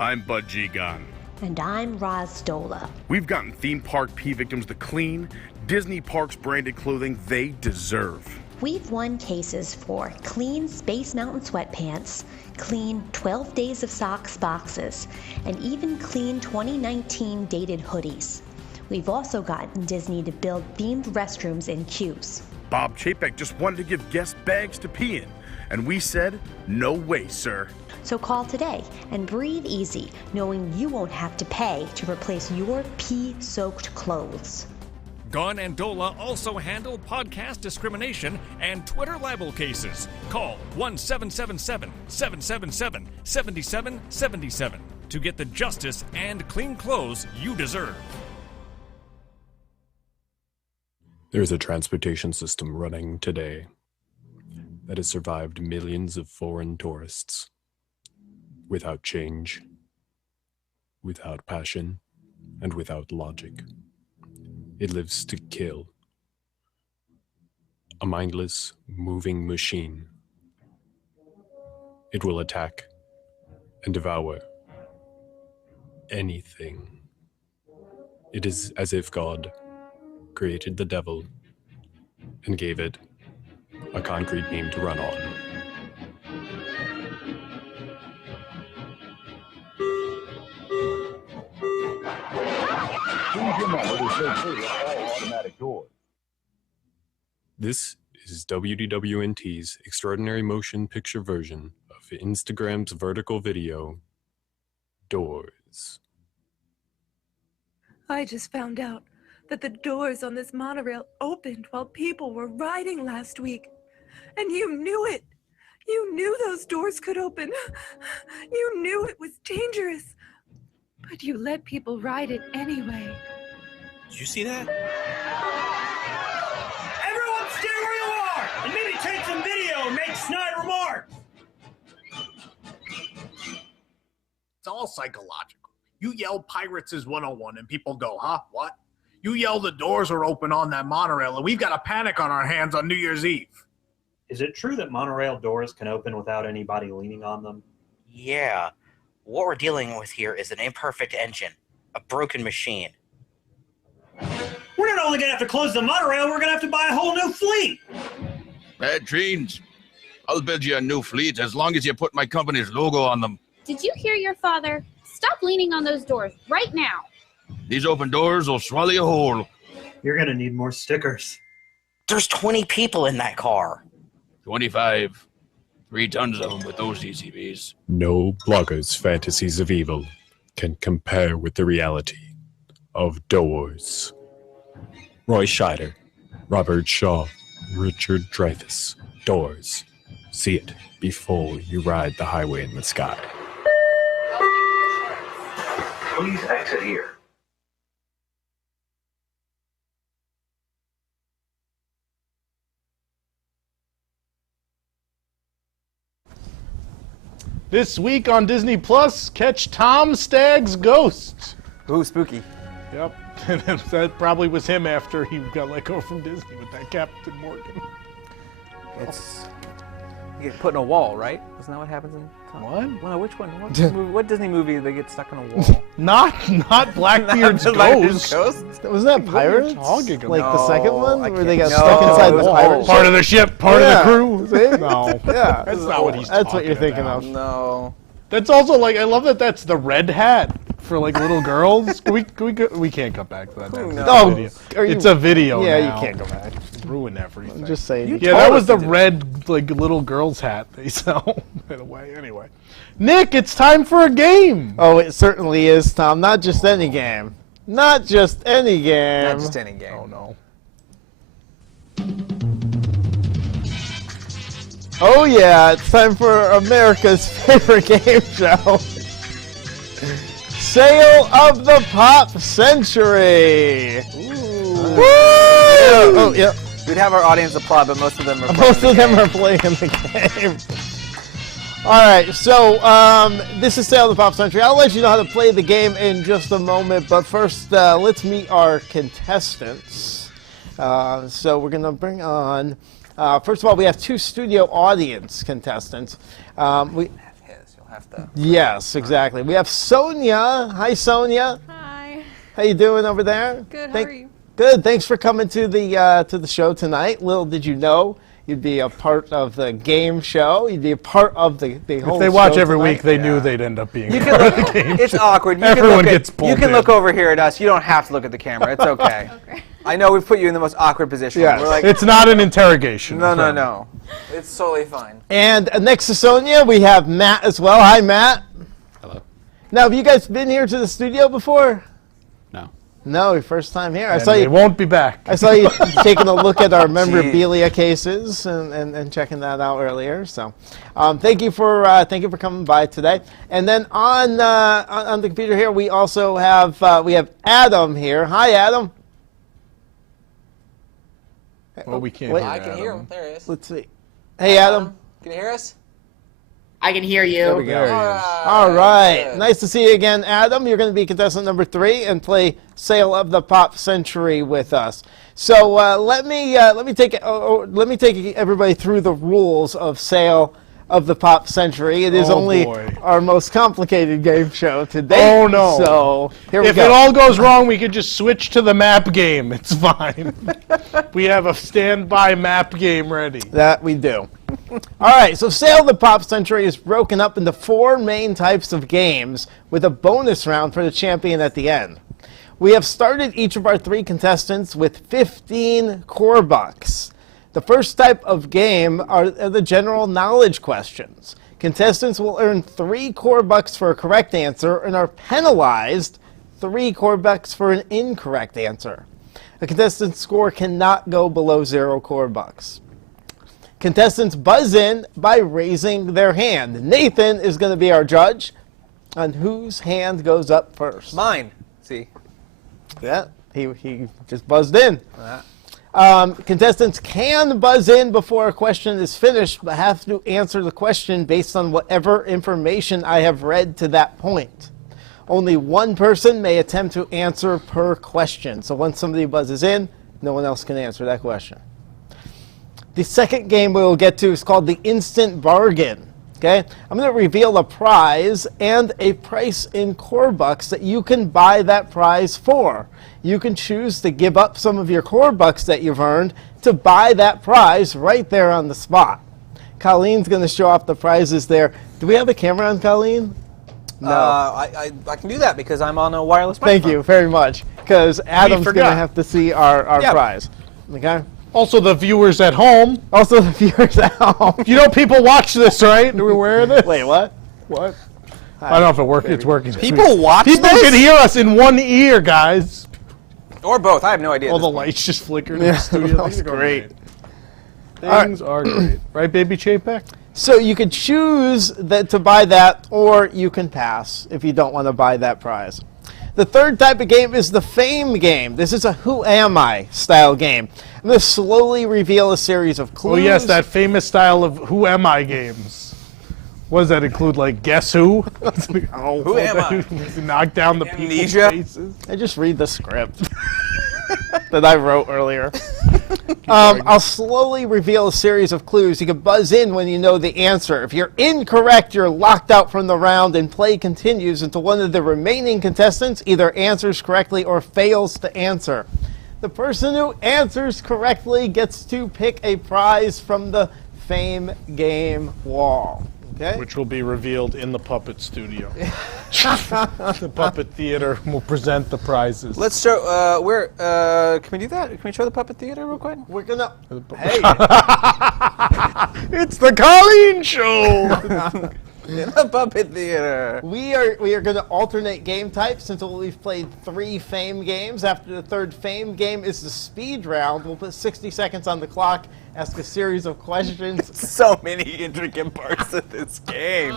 I'm Bud G. Gunn. And I'm Roz Dola. We've gotten theme park pee victims the clean, Disney Parks branded clothing they deserve. We've won cases for clean Space Mountain sweatpants, clean 12 Days of Socks boxes, and even clean 2019 dated hoodies. We've also gotten Disney to build themed restrooms in queues. Bob Chapek just wanted to give guests bags to pee in, and we said, no way, sir. So call today and breathe easy, knowing you won't have to pay to replace your pee-soaked clothes. Gon and Dola also handle podcast discrimination and Twitter libel cases. Call 1-777-777-7777 to get the justice and clean clothes you deserve. There's a transportation system running today that has survived millions of foreign tourists without change, without passion, and without logic. It lives to kill. A mindless, moving machine. It will attack and devour anything. It is as if God created the devil and gave it a concrete beam to run on. This is WDW extraordinary motion picture version of Instagram's vertical video, Doors. I just found out that the doors on this monorail opened while people were riding last week. And you knew it. You knew those doors could open. You knew it was dangerous. But you let people ride it anyway. Did you see that? Everyone stay where you are! And maybe take some video and make snide remarks! It's all psychological. You yell Pirates is 101 and people go, huh? What? You yell the doors are open on that monorail and we've got a panic on our hands on New Year's Eve. Is it true that monorail doors can open without anybody leaning on them? Yeah. What we're dealing with here is an imperfect engine. A broken machine. We're not only going to have to close the monorail, we're going to have to buy a whole new fleet! Bad dreams. I'll build you a new fleet as long as you put my company's logo on them. Did you hear your father? Stop leaning on those doors right now. These open doors will swallow you whole. You're going to need more stickers. There's 20 people in that car. 25. 3 tons of them with those ECBs. No blogger's fantasies of evil can compare with the reality of Doors. Roy Scheider, Robert Shaw, Richard Dreyfuss. Doors. See it before you ride the highway in the sky. Please exit here. This week on Disney Plus, catch Tom Stagg's ghost. Ooh, spooky. Yep. And that probably was him after he got let go from Disney with that Captain Morgan. It's you get put in a wall, right? Isn't that what happens in Tom? What? Well, which one? What Disney movie did they get stuck in a wall? not Blackbeard's Blackbeard's ghost. Wasn't that Pirates? Talking about? Like the second one, where they got No, stuck inside it the was pirate Part ship? of the ship, part of the crew. See? No. Yeah. That's not what he's That's what you're talking thinking about. of. No. That's also like, I love that that's the red hat for like little girls. We can't come back to that. Who It's knows? a video. It's a video Yeah, now. you can't go back. Ruin everything. I'm just saying. Yeah, that was the red like little girl's hat they sell. By the way, anyway. Nick, it's time for a game. Oh, it certainly is, Tom. Not just any game. Not just any game. Not just any game. Oh no. Oh yeah, it's time for America's favorite game show. Sale of the Pop Century. Woo! Oh yeah. We'd have our audience applaud, but most of them are playing the game. All right, so this is Sale of the Pop Century. I'll let you know how to play the game in just a moment, but first let's meet our contestants. So we're gonna bring on. First of all, we have 2 studio audience contestants. Yes, exactly. We have Sonia. Hi, Sonia. Hi. How you doing over there? Good. How are you? Good. Thanks for coming to the show tonight. Little did you know, You'd be a part of the game show. You'd be a part of the whole If they watch show every tonight. week, they knew they'd end up being You a can part of look, the game it's show. awkward. You Everyone can look gets pulled You can in. look over here at us. You don't have to look at the camera. It's okay. I know we've put you in the most awkward position. Yes. We're like, It's not an interrogation. No. It's totally fine. And next to Sonia, we have Matt as well. Hi, Matt. Hello. Now, have you guys been here to the studio before? No. No, your first time here. I And saw they you. won't be back. I saw you taking a look at our memorabilia cases and checking that out earlier. So, thank you for coming by today. And then on the computer here, we also have Adam here. Hi, Adam. Well, we can't Wait. hear I can hear Adam. him. There he is. Let's see. Hey, Adam. Can you hear us? I can hear you. There we go. There he is. All right. Nice to see you again, Adam. You're going to be contestant number 3 and play Sale of the Pop Century with us. So let me take everybody through the rules of Sale of the Pop Century. It is only our most complicated game show today. Oh, no. So here we If go. it all goes wrong, we could just switch to the map game. It's fine. We have a standby map game ready. That we do. All right, so Sale of the Pop Century is broken up into 4 main types of games with a bonus round for the champion at the end. We have started each of our 3 contestants with 15 core bucks. The first type of game are the general knowledge questions. Contestants will earn 3 core bucks for a correct answer and are penalized 3 core bucks for an incorrect answer. A contestant's score cannot go below 0 core bucks. Contestants buzz in by raising their hand. Nathan is going to be our judge on whose hand goes up first. Mine. See. Yeah, he just buzzed in. Contestants can buzz in before a question is finished, but have to answer the question based on whatever information I have read to that point. Only one person may attempt to answer per question. So once somebody buzzes in, no one else can answer that question. The second game we will get to is called the Instant Bargain. Okay, I'm going to reveal a prize and a price in core bucks that you can buy that prize for. You can choose to give up some of your core bucks that you've earned to buy that prize right there on the spot. Colleen's going to show off the prizes there. Do we have a camera on Colleen? No. I can do that because I'm on a wireless Thank microphone. you very much, because Adam's going to forgot. have to see our prize. Okay. Also, the viewers at home. Also, the viewers at home. You know, people watch this, right? Are we aware of this? Wait, what? What? I don't know if it works. It's working. People watch People this? can hear us in one ear, guys. Or both. I have no idea. All at the this point. lights just flickered in Yeah, the studio. that was great. Things are great. Right, baby Chapek? So you can choose to buy that, or you can pass if you don't want to buy that prize. The third type of game is the Fame game. This is a Who Am I style game. I'm going to slowly reveal a series of clues. Oh, yes, that famous style of Who Am I games. What does that include, like Guess Who? Who am I? Knock down the Amnesia? people's faces. I just read the script that I wrote earlier. I'll slowly reveal a series of clues. You can buzz in when you know the answer. If you're incorrect, you're locked out from the round, and play continues until one of the remaining contestants either answers correctly or fails to answer. The person who answers correctly gets to pick a prize from the Fame game wall. Okay? Which will be revealed in the puppet studio. The puppet theater will present the prizes. Let's show. Can we do that? Can we show the puppet theater real quick? We're gonna. Hey. It's the Colleen Show. In the puppet theater. We are going to alternate game types until we've played 3 Fame games. After the third Fame game is the speed round. We'll put 60 seconds on the clock, ask a series of questions. So many intricate parts of this game.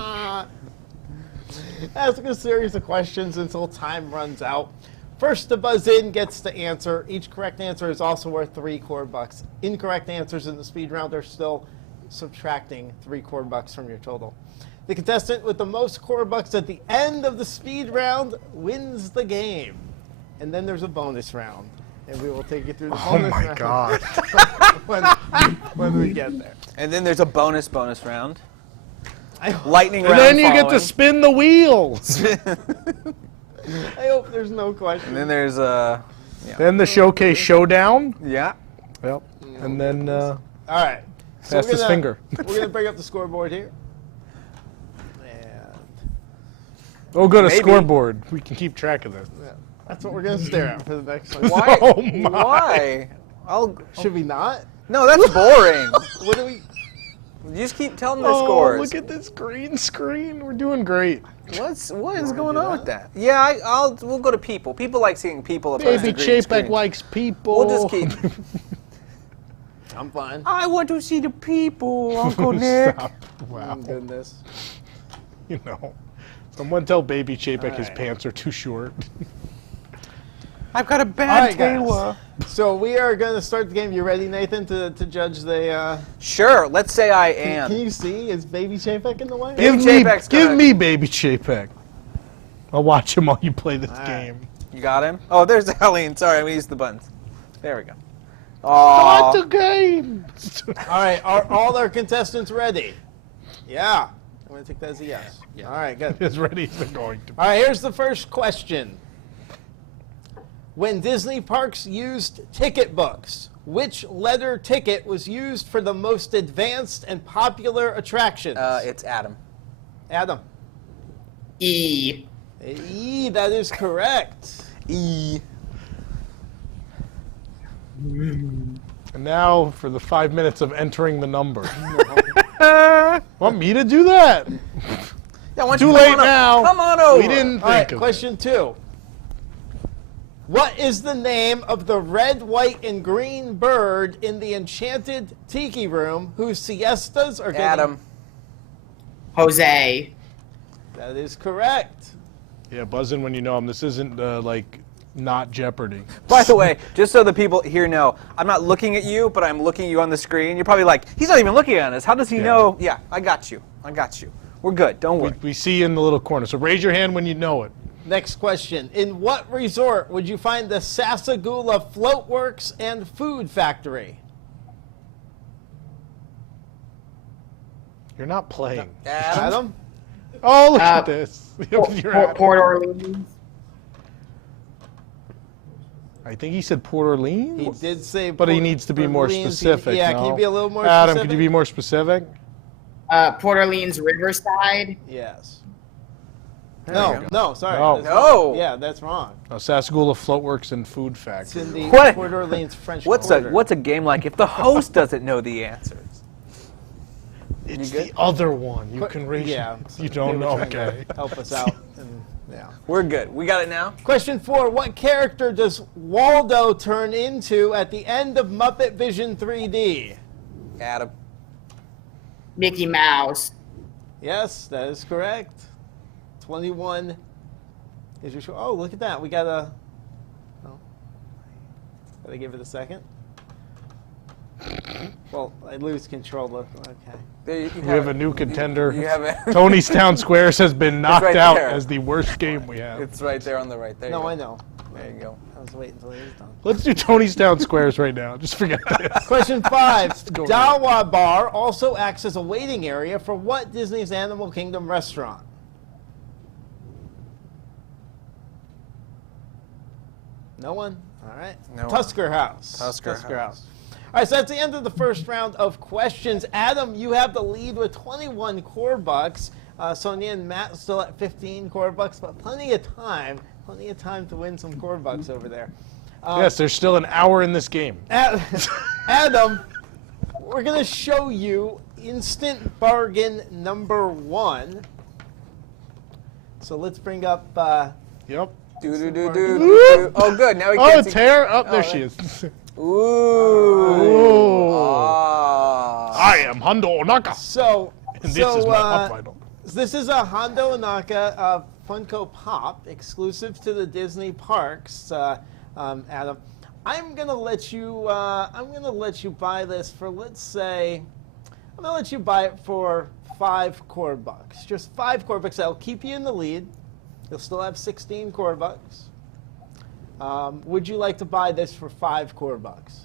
Ask a series of questions until time runs out. First to buzz in gets to answer. Each correct answer is also worth 3 core bucks. Incorrect answers in the speed round are still subtracting 3 core bucks from your total. The contestant with the most core bucks at the end of the speed round wins the game. And then there's a bonus round. And we will take you through the bonus round. God. when we get there. And then there's a bonus round. Lightning And round. then you get to following. spin the wheels. I hope there's no question. And then there's Then the showcase showdown. Yeah. Yep. And then All right. Fastest finger. We're going to bring up the scoreboard here. Oh, good, a Maybe. scoreboard. We can keep track of this. Yeah. That's what we're going to stare at for the next one. Why? Oh, my. Why? Should we not? No, that's boring. What do we? You just keep telling their Oh, scores. look at this green screen. We're doing great. What is going on with that? Yeah, we'll go to people. People like seeing people opposed Baby to green Chapek screen. likes people. We'll just keep. I'm fine. I want to see the people, Uncle Nick. Stop. Wow. Oh, goodness. You know. Someone tell Baby Chapek his right. pants are too short. I've got a All bad right, guys. tail. So we are going to start the game. You ready, Nathan, to judge the... Sure, let's say I am. Can you see? Is Baby Chapek in the way? Give me Baby Chapek. I'll watch him while you play this game. You got him? Oh, there's Aline. Sorry, I'm going to use the buttons. There we go. Start Oh, the game. All right, are all our contestants ready? Yeah. I'm going to take that as a yes. All right, good. As ready as they're going to be. All right, here's the first question. When Disney parks used ticket books, which letter ticket was used for the most advanced and popular attractions? it's Adam. Adam. E. E, that is correct. E. And now for the 5 minutes of entering the number. Want me to do that? Yeah, why don't Too you late come on now. Come on over. We didn't All right, think of question 2. What is the name of the red, white, and green bird in the enchanted tiki room whose siestas are getting... Adam. Jose. That is correct. Yeah, buzz in when you know him. This isn't like not Jeopardy. By the way, just so the people here know, I'm not looking at you, but I'm looking at you on the screen. You're probably like, he's not even looking at us. How does he know? Yeah, I got you. I got you. We're good. Don't worry. We see you in the little corner. So raise your hand when you know it. Next question. In what resort would you find the Sasagula Floatworks and Food Factory? You're not playing. Adam? Oh, look at this. Port Orleans. I think he said Port Orleans. He did say But he Port needs to be more Orleans. specific. Yeah, no? can you be a little more Adam, specific? could you be more specific? Port Orleans Riverside. Yes. There No, you go. no, sorry. No. That's No. wrong. Yeah, that's wrong. Oh, Sasagula Floatworks and Food It's Factory. in the What? Port Orleans French What's Quarter. a game like if the host doesn't know the answers? It's good? the other one. You can raise. Yeah. You they don't were know. trying to Okay. Help us out. And, yeah. We're good. We got it now? Question 4. What character does Waldo turn into at the end of Muppet Vision 3D? Adam. Mickey Mouse. Yes, that is correct. 21 is your show. Oh, look at that. We got a... Oh. Gotta give it a second. Well, I lose control of... Okay. There you We have a new contender. You have it. Tony's Town Squares has been knocked right out there. as the worst game we have. It's right there on the right. There you No, go. I know. There you go. I was waiting until he was done. Let's do Tony's Town Squares right now. Just forget this. Question 5. Dawa Bar also acts as a waiting area for what Disney's Animal Kingdom restaurant? No one? All right. No one. Tusker House. Tusker House. All right, so that's the end of the first round of questions. Adam, you have the lead with 21 core bucks. Sonia and Matt still at 15 core bucks, but plenty of time to win some core bucks over there. Yes, there's still an hour in this game. Adam, we're going to show you instant bargain number 1. So let's bring up... Yep. Do. Oh, good. Now we can't Oh, see. Tara. Oh, there she is. Ooh. I am Hondo Onaka. So, And this is my pop idol. This is a Hondo Onaka Funko Pop exclusive to the Disney parks. Adam, I'm gonna let you buy this for, let's say, I'm gonna let you buy it for 5 core bucks. Just 5 core bucks. That'll keep you in the lead. You'll still have 16 core bucks. Would you like to buy this for 5 core bucks?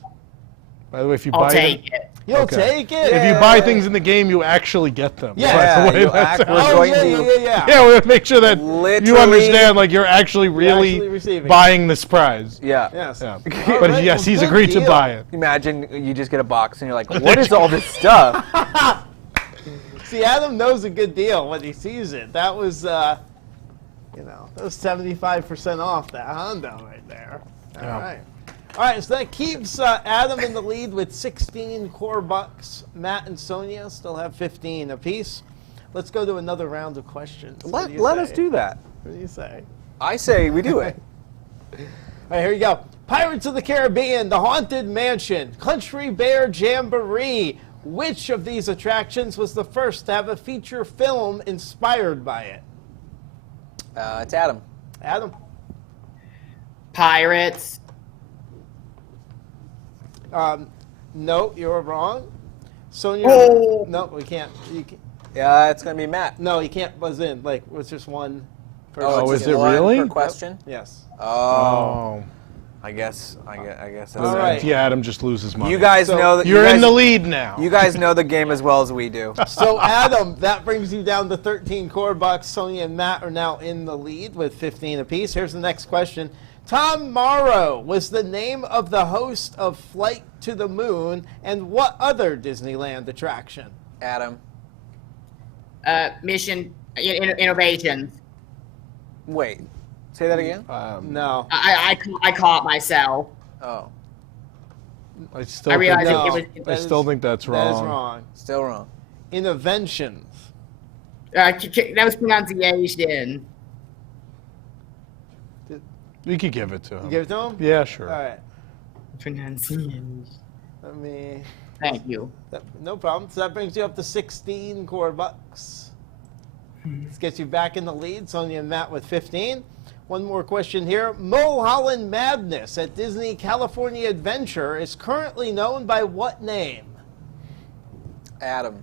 By the way, if you I'll buy take it, it. You'll take it. If you buy things in the game, you actually get them. Yeah, By the way, you that's act- how- we're going to- Yeah, we have to make sure that you Literally- understand, like, you're actually really receiving. buying this prize. Yeah. Yes. Yeah. All But right, yes, well, he's good agreed to deal. buy it. Imagine you just get a box and you're like, what is all this stuff? See, Adam knows a good deal when he sees it. That was, that was 75% off that Honda right there. All right. All right, so that keeps Adam in the lead with 16 core bucks. Matt and Sonia still have 15 apiece. Let's go to another round of questions. What do you Let say? us do that. What do you say? I say we do it. All right, here you go. Pirates of the Caribbean, The Haunted Mansion, Country Bear Jamboree. Which of these attractions was the first to have a feature film inspired by it? It's Adam. Adam? Pirates. No, you're wrong. Sonia? Oh. No, we can't. Yeah, it's going to be Matt. No, you can't buzz in. Like, it's just one person. Oh, is it's it one really? per question? Yes. Oh. I guess that's All right. Yeah, Adam just loses money. You guys know that You're in the lead now. You guys know the game as well as we do. So, Adam, that brings you down to 13 core bucks. Sonia and Matt are now in the lead with 15 apiece. Here's the next question. Tom Morrow was the name of the host of Flight to the Moon and what other Disneyland attraction? Adam. Mission Innovations. Wait. Say that again? No. I caught myself. Oh. I still I realized think it I still think that's wrong. That is wrong. Still wrong. Innoventions. That was pronunciation. We could give it to him. You give it to him? Yeah, sure. All right. Pronunciation. Let me... Thank you. No problem. So that brings you up to 16 core bucks. Let's get you back in the lead. Sonia and Matt with 15. One more question here. Mulholland Madness at Disney California Adventure is currently known by what name? Adam.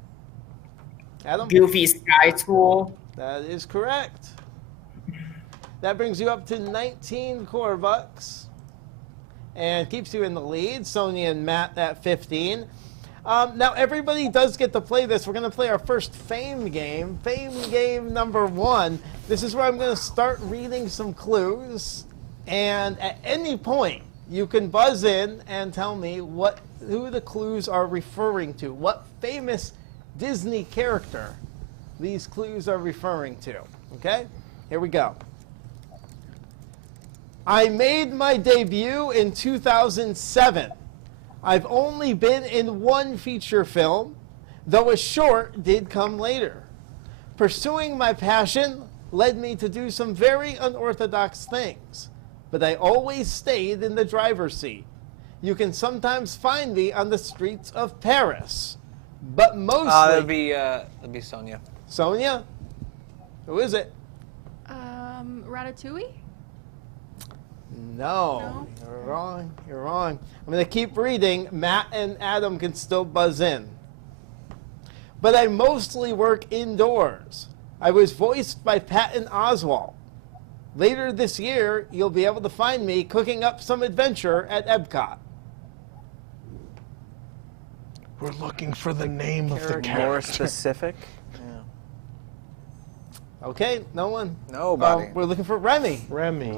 Adam? Goofy Sky School. That is correct. That brings you up to 19 core bucks and keeps you in the lead. Sonia and Matt at 15. Now, everybody does get to play this. We're going to play our first Fame game. Fame game number 1. This is where I'm going to start reading some clues. And at any point, you can buzz in and tell me who the clues are referring to. What famous Disney character these clues are referring to. Okay? Here we go. I made my debut in 2007. I've only been in one feature film, though a short did come later. Pursuing my passion led me to do some very unorthodox things, but I always stayed in the driver's seat. You can sometimes find me on the streets of Paris, but mostly... That'd be Sonia. Sonia? Who is it? Ratatouille? No, you're wrong. You're wrong. I'm going to keep reading. Matt and Adam can still buzz in. But I mostly work indoors. I was voiced by Patton Oswalt. Later this year, you'll be able to find me cooking up some adventure at Epcot. We're looking for the name of the character. More specific? Okay, no one? Nobody. We're looking for Remy. Remy.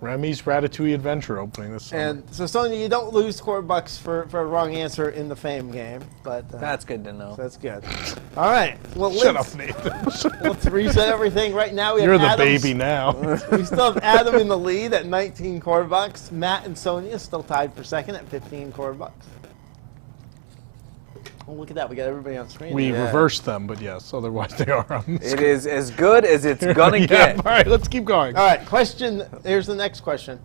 Remy's Ratatouille Adventure opening this summer. And so, Sonia, you don't lose core bucks for a wrong answer in the Fame game, but that's good to know. So that's good. All right. Well, Shut up, Nathan. Let's reset everything right now. We have You're the Adam's- baby now. We still have Adam in the lead at 19 core bucks. Matt and Sonia still tied for second at 15 core bucks. Oh, look at that. We got everybody on screen. We reversed them, but yes, otherwise they are on the It screen. is as good as it's gonna Yeah, get. all right, let's keep going. All right, question. Here's the next question.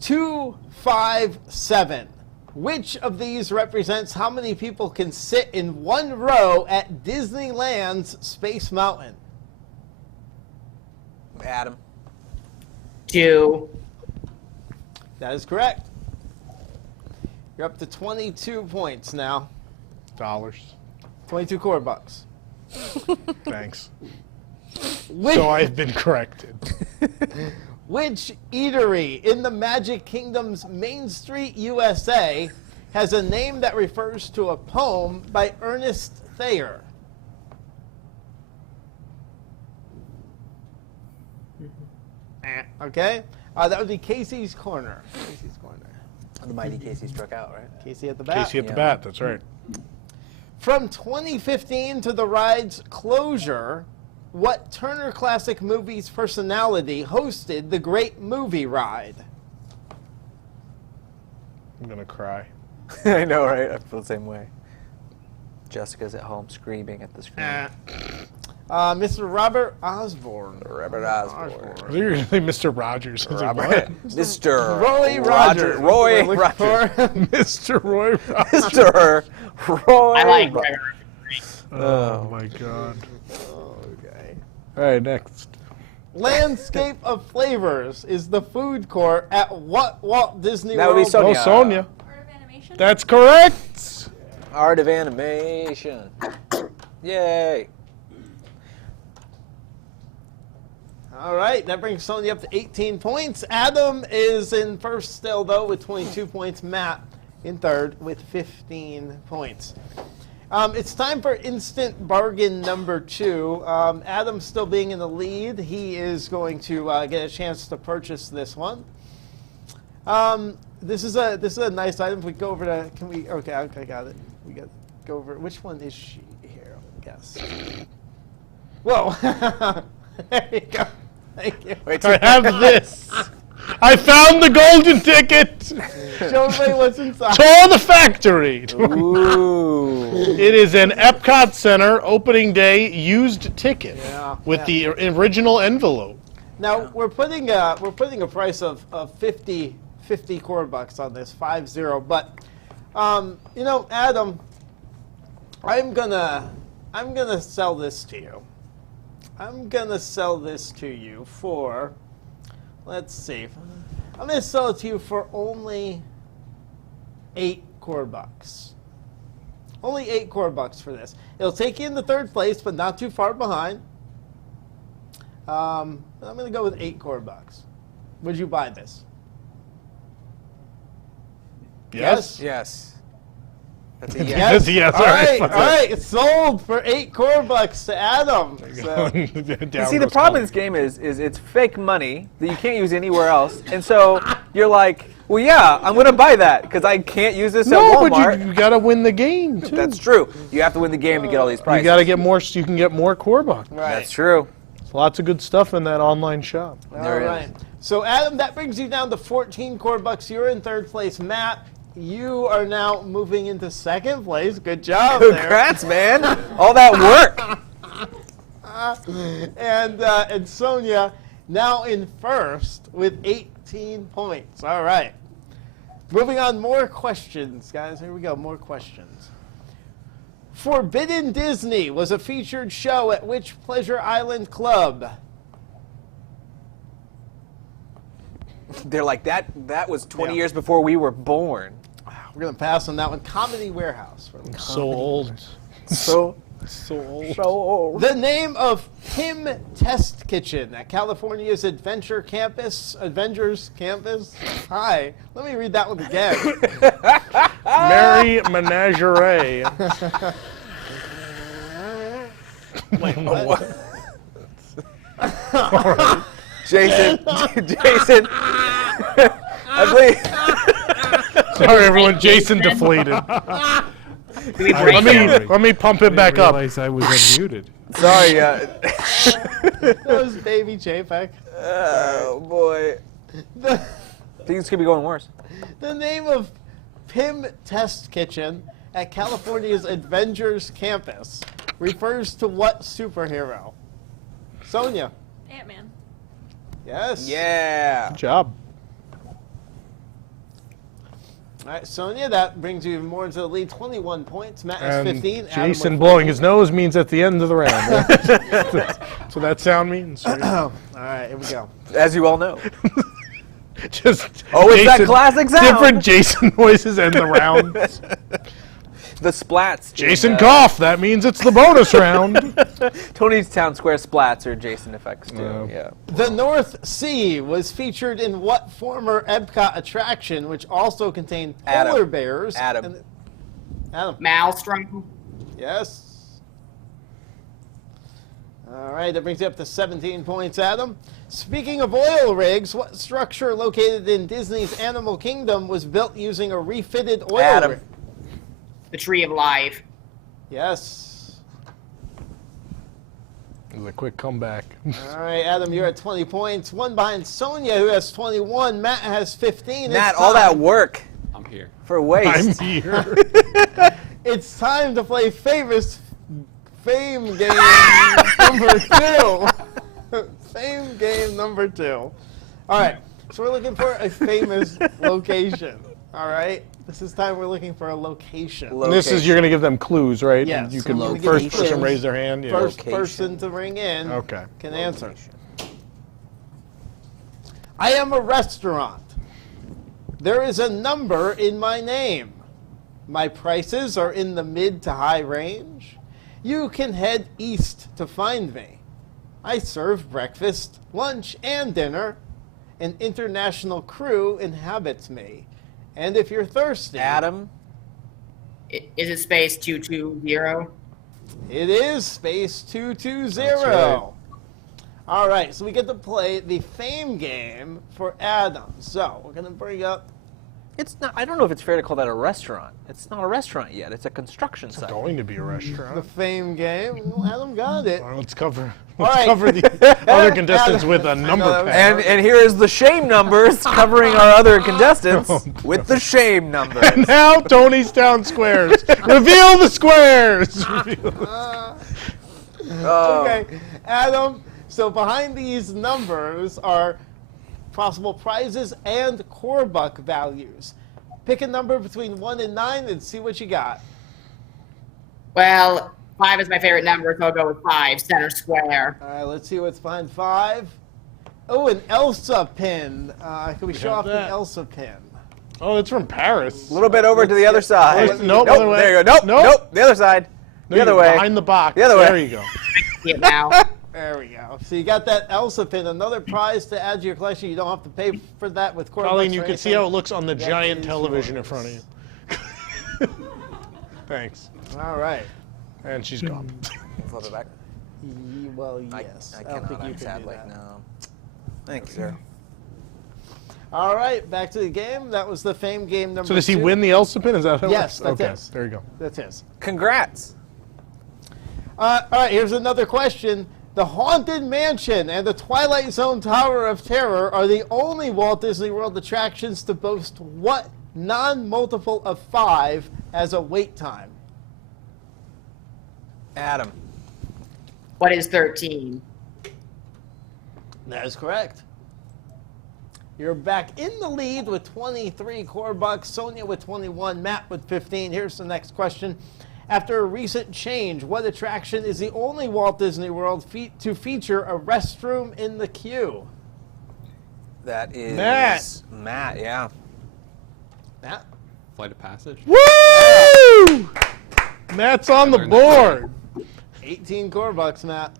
257. Which of these represents how many people can sit in one row at Disneyland's Space Mountain? Adam. 2. That is correct. You're up to 22 points now. Dollars. 22 core bucks. Thanks. Which, So I've been corrected. Which eatery in the Magic Kingdom's Main Street, USA, has a name that refers to a poem by Ernest Thayer? Okay? That would be Casey's Corner. Casey's Corner. The mighty Casey struck out, right? Casey at the bat. Casey at the bat, that's right. From 2015 to the ride's closure, what Turner Classic Movies personality hosted the Great Movie Ride? I'm going to cry. I know, right? I feel the same way. Jessica's at home screaming at the screen. Mr. Robert Osborne. Robert Osborne. I think you're going to say Mr. Rogers. I was like, Robert. what? Mr. Roy Rogers. Roy We're Rogers. looking Mr. Roy Rogers. Mr. Roy. I like Rogers. Oh, my God. Okay. All right, next. Landscape of Flavors is the food court at what Walt Disney That World? would be Sonia. Oh, Sonia. That's correct. Art of Animation. Yay. All right, that brings Sonia up to 18 points. Adam is in first still, though, with 22 points. Matt in third with 15 points. It's time for instant bargain number 2. Adam still being in the lead. He is going to get a chance to purchase this one. This is a nice item. If we go over to, can we? Okay, got it. We got to go over. Which one is she here? I guess. Whoa! There you go. Thank you. Wait, I have this. I found the golden ticket. Show me what's inside. Tour the factory. Ooh. It is an Epcot Center opening day used ticket with the original envelope. Now we're putting a price of 50 core bucks on this 50. But you know, Adam, I'm gonna sell this to you. I'm gonna sell this to you for, let's see, I'm gonna sell it to you for only 8 core bucks. Only 8 core bucks for this. It'll take you into third place, but not too far behind. I'm gonna go with 8 core bucks. Would you buy this? Yes. Yes. That's a Yes. yes. That's a yes. All right. It's sold for 8 core bucks to Adam. So. You see, the problem in this game is it's fake money that you can't use anywhere else, and so you're like, well, yeah, I'm gonna buy that because I can't use this at Walmart. but you got to win the game too. That's true. You have to win the game to get all these prizes. You got to get more. So you can get more core bucks. Right. That's true. There's lots of good stuff in that online shop. All right. So Adam, that brings you down to 14 core bucks. You're in third place. Matt, you are now moving into second place. Good job. Congrats, man. All that work. And Sonia now in first with 18 points. All right. Moving on, more questions, guys. Here we go, more questions. Forbidden Disney was a featured show at which Pleasure Island Club? They're like, that was 20 years before we were born. We're going to pass on that one. Comedy Warehouse. So old. So old. The name of Pim Test Kitchen at California's Avengers Campus. Hi. Let me read that one again. Mary Menagerie. Wait, what? Jason, I believe. Sorry, everyone. Jason deflated. Let me pump it back up. I was unmuted. Sorry. That was Baby Chapek. Oh boy. Things could be going worse. The name of Pim Test Kitchen at California's Avengers Campus refers to what superhero? Sonia. Ant-Man. Yes. Yeah. Good job. All right, Sonia, that brings you even more into the lead. 21 points. Matt has 15. Adam Jason with blowing 14. his nose means at the end of the round. So that sound means. All right, here we go. As you all know. Just it's that classic sound. Different Jason noises end the round. the splats. Jason cough. That means it's the bonus round. Tony's Town Square splats are Jason effects too. Yeah. The North Sea was featured in what former Epcot attraction, which also contained polar bears? Adam. Adam. Maelstrom. Yes. All right, that brings you up to 17 points, Adam. Speaking of oil rigs, what structure located in Disney's Animal Kingdom was built using a refitted oil rig? The Tree of Life. Yes. It was a quick comeback. All right, Adam, you're at 20 points. One behind Sonia, who has 21. Matt has 15. Matt, all that work. I'm here. For waste. I'm here. It's time to play famous fame game number 2. Fame game number 2. All right, so we're looking for a famous location. All right, this is time we're looking for a location. This is, you're going to give them clues, right? Yes. You can Location. first person raise their hand. Yeah. First person to ring in Okay. can answer. I am a restaurant. There is a number in my name. My prices are in the mid to high range. You can head east to find me. I serve breakfast, lunch, and dinner. An international crew inhabits me. And if you're thirsty... Adam? Is it space 220? It is space 220. That's right. All right, so we get to play the fame game for Adam. So we're going to bring up... It's not. I don't know if it's fair to call that a restaurant. It's not a restaurant yet. It's a construction site. It's going to be a restaurant. the fame game. Well, Adam got it. All right, let's cover right. the other contestants with a number pad. And here is the shame numbers covering our other contestants with the shame numbers. And now Tony's Town Squares. Reveal the squares. Okay, Adam. So behind these numbers are possible prizes and core buck values. Pick a number between 1 and 9 and see what you got. Well, 5 is my favorite number, so I'll go with 5, center square. All right, let's see what's behind 5. Oh, an Elsa pin. Can we show off the Elsa pin? Oh, it's from Paris. A little bit over to the other side. Nope, nope other way. there you go. Nope. The other side. No, The other way. Behind the box. The other way. There you go. See it now. There we go. So you got that Elsa pin, another prize to add to your collection. You don't have to pay for that with core Colleen, bucks you or can see anything. how it looks on the That giant is television yours. in front of you. Thanks. All right. And she's gone. Flip it back. Well, yes. I don't cannot, think you can sadly. do that. No. Thank you, sir. All right, back to the game. That was the fame game number 2. So does he win the Elsa pin? Is that how it Yes, works? that's Okay, his. there you go. That's his. Congrats. All right, here's another question. The Haunted Mansion and the Twilight Zone Tower of Terror are the only Walt Disney World attractions to boast what non-multiple of 5 as a wait time? Adam. What is 13? That is correct. You're back in the lead with 23 core bucks. Sonia with 21. Matt with 15. Here's the next question. After a recent change, what attraction is the only Walt Disney World to feature a restroom in the queue? That is Matt, yeah. Matt? Flight of Passage. Woo! Matt's on the board. 18 core bucks, Matt.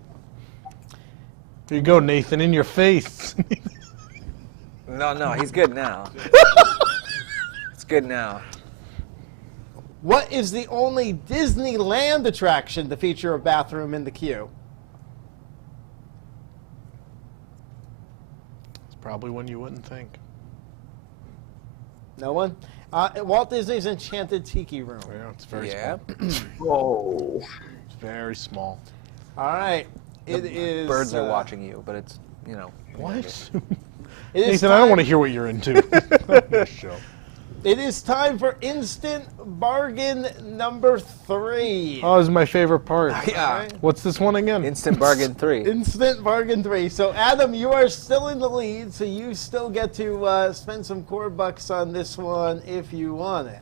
Here you go, Nathan, in your face. No, he's good now. It's good now. What is the only Disneyland attraction to feature a bathroom in the queue? It's probably one you wouldn't think. No one? Walt Disney's Enchanted Tiki Room. Yeah, it's very Yeah. Whoa. It's very small. All right. It is. Birds are watching you, but it's, you know. What? It is Nathan, I don't want to hear what you're into. Show. It is time for instant bargain number 3. Oh, this is my favorite part. Yeah. Right. What's this one again? Instant bargain 3. Instant bargain 3. So, Adam, you are still in the lead, so you still get to spend some core bucks on this one if you want it.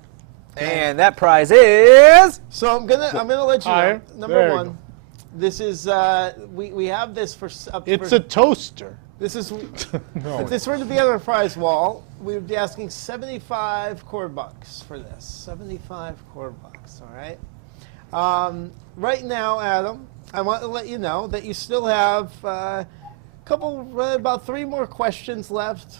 And that prize is. So I'm gonna let you know. Higher. Number There you 1. go. This is we have this for up It's for, a toaster. This is No. if this were to be on our prize wall, we would be asking 75 core bucks for this. 75 core bucks. bucks. All right. Right now, Adam, I want to let you know that you still have about 3 more questions left,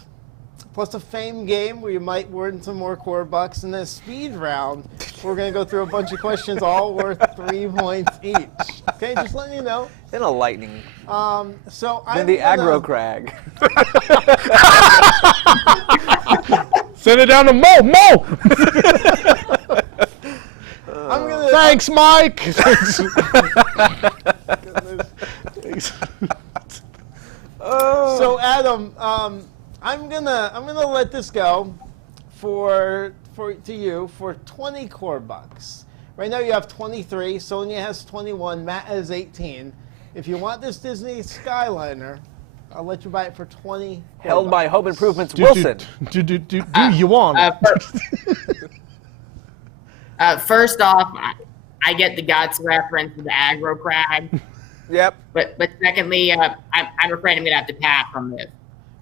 plus a fame game where you might win some more core bucks, and then a speed round. We're going to go through a bunch of questions, all worth 3 points each. Okay, just letting you know. Then a lightning. So Then the aggro crag. Send it down to Mo. I'm gonna. Thanks, Mike. So Adam, I'm gonna let this go to you for 20 core bucks. Right now you have 23. Sonia has 21. Matt has 18. If you want this Disney Skyliner, I'll let you buy it for 20. Held by Home Improvements Wilson. Do you want it? First off, I get the guts reference to the aggro crag. Yep. But secondly, I'm afraid I'm gonna have to pass on this.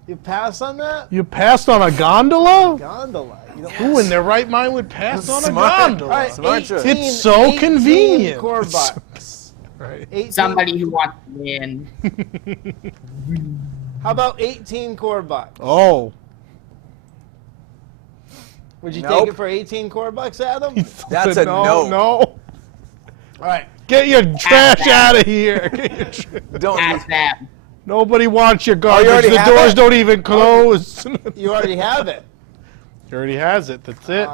You pass on that? You passed on a gondola? Gondola. Who in their right mind would pass on a Smart. gondola? All right, Smart choice. It's so 18 convenient. Core bucks. Right. 18. Somebody who wants to win. How about 18 core bucks? Oh. Would you Nope. take it for 18 core bucks, Adam? That's a no. No. All right. Get your trash out of here. Don't. Pass that. Nobody wants your you garbage. already The have doors it? don't even close. You already have it. He already has it. That's it.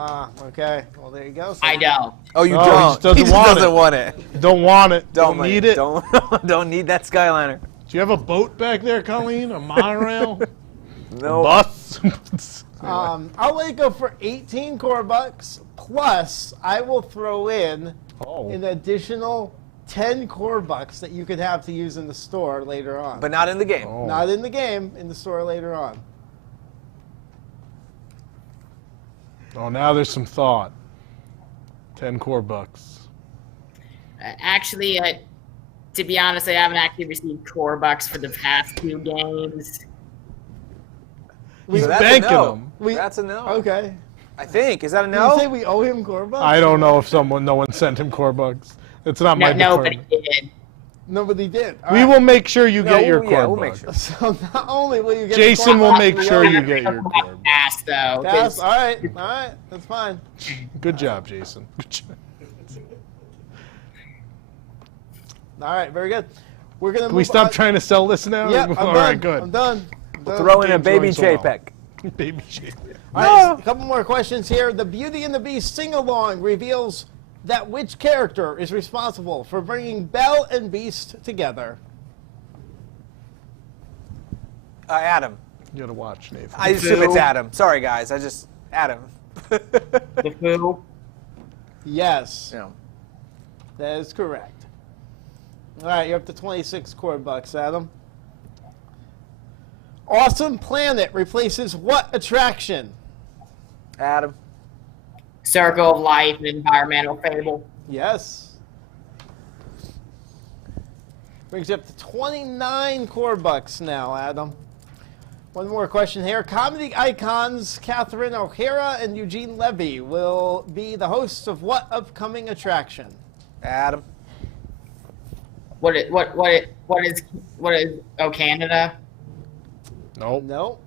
Okay. Well, there you go. So I don't. Oh, you No, don't. he just doesn't want it. Don't want it. Don't need it. Don't need that Skyliner. Do you have a boat back there, Colleen? A monorail? No. A bus? I'll let it go for 18 core bucks, plus I will throw in an additional 10 core bucks that you could have to use in the store later on. But not in the game. Not in the game, in the store later on. Oh, now there's some thought. 10 core bucks. Actually, to be honest, I haven't actually received core bucks for the past 2 games. He's So that's a banking no. them. That's a no. Okay. I think. Is that a Did no? you say we owe him core bucks? I don't know if no one sent him core bucks. It's not my Nobody department. did. Nobody did. All We right. will make sure you get your core we'll bucks. make sure. So not only will you get Jason the will core make bucks, sure we'll you get your core bucks. Pass, though. Pass. 'cause- All right, that's fine. Good job, Jason. Good job. All right, very good. We're gonna. Can we stop trying to sell this now? Yep, I'm All done. right, good. I'm done. Throw in a Game's baby going so well. Chapek. Baby Chapek. All right, a couple more questions here. The Beauty and the Beast sing-along reveals that which character is responsible for bringing Belle and Beast together? Adam. You gotta watch, Nathan. I assume it's Adam. Sorry, guys. Adam. The Foo. Yes, Yeah. that is correct. All right, you're up to 26 core bucks, Adam. Awesome Planet replaces what attraction? Adam. Circle of Life, environmental fable. Yes. Brings you up to 29 core bucks now, Adam. One more question here. Comedy icons Catherine O'Hara and Eugene Levy will be the hosts of what upcoming attraction? Adam. What is Oh Canada? Nope. No.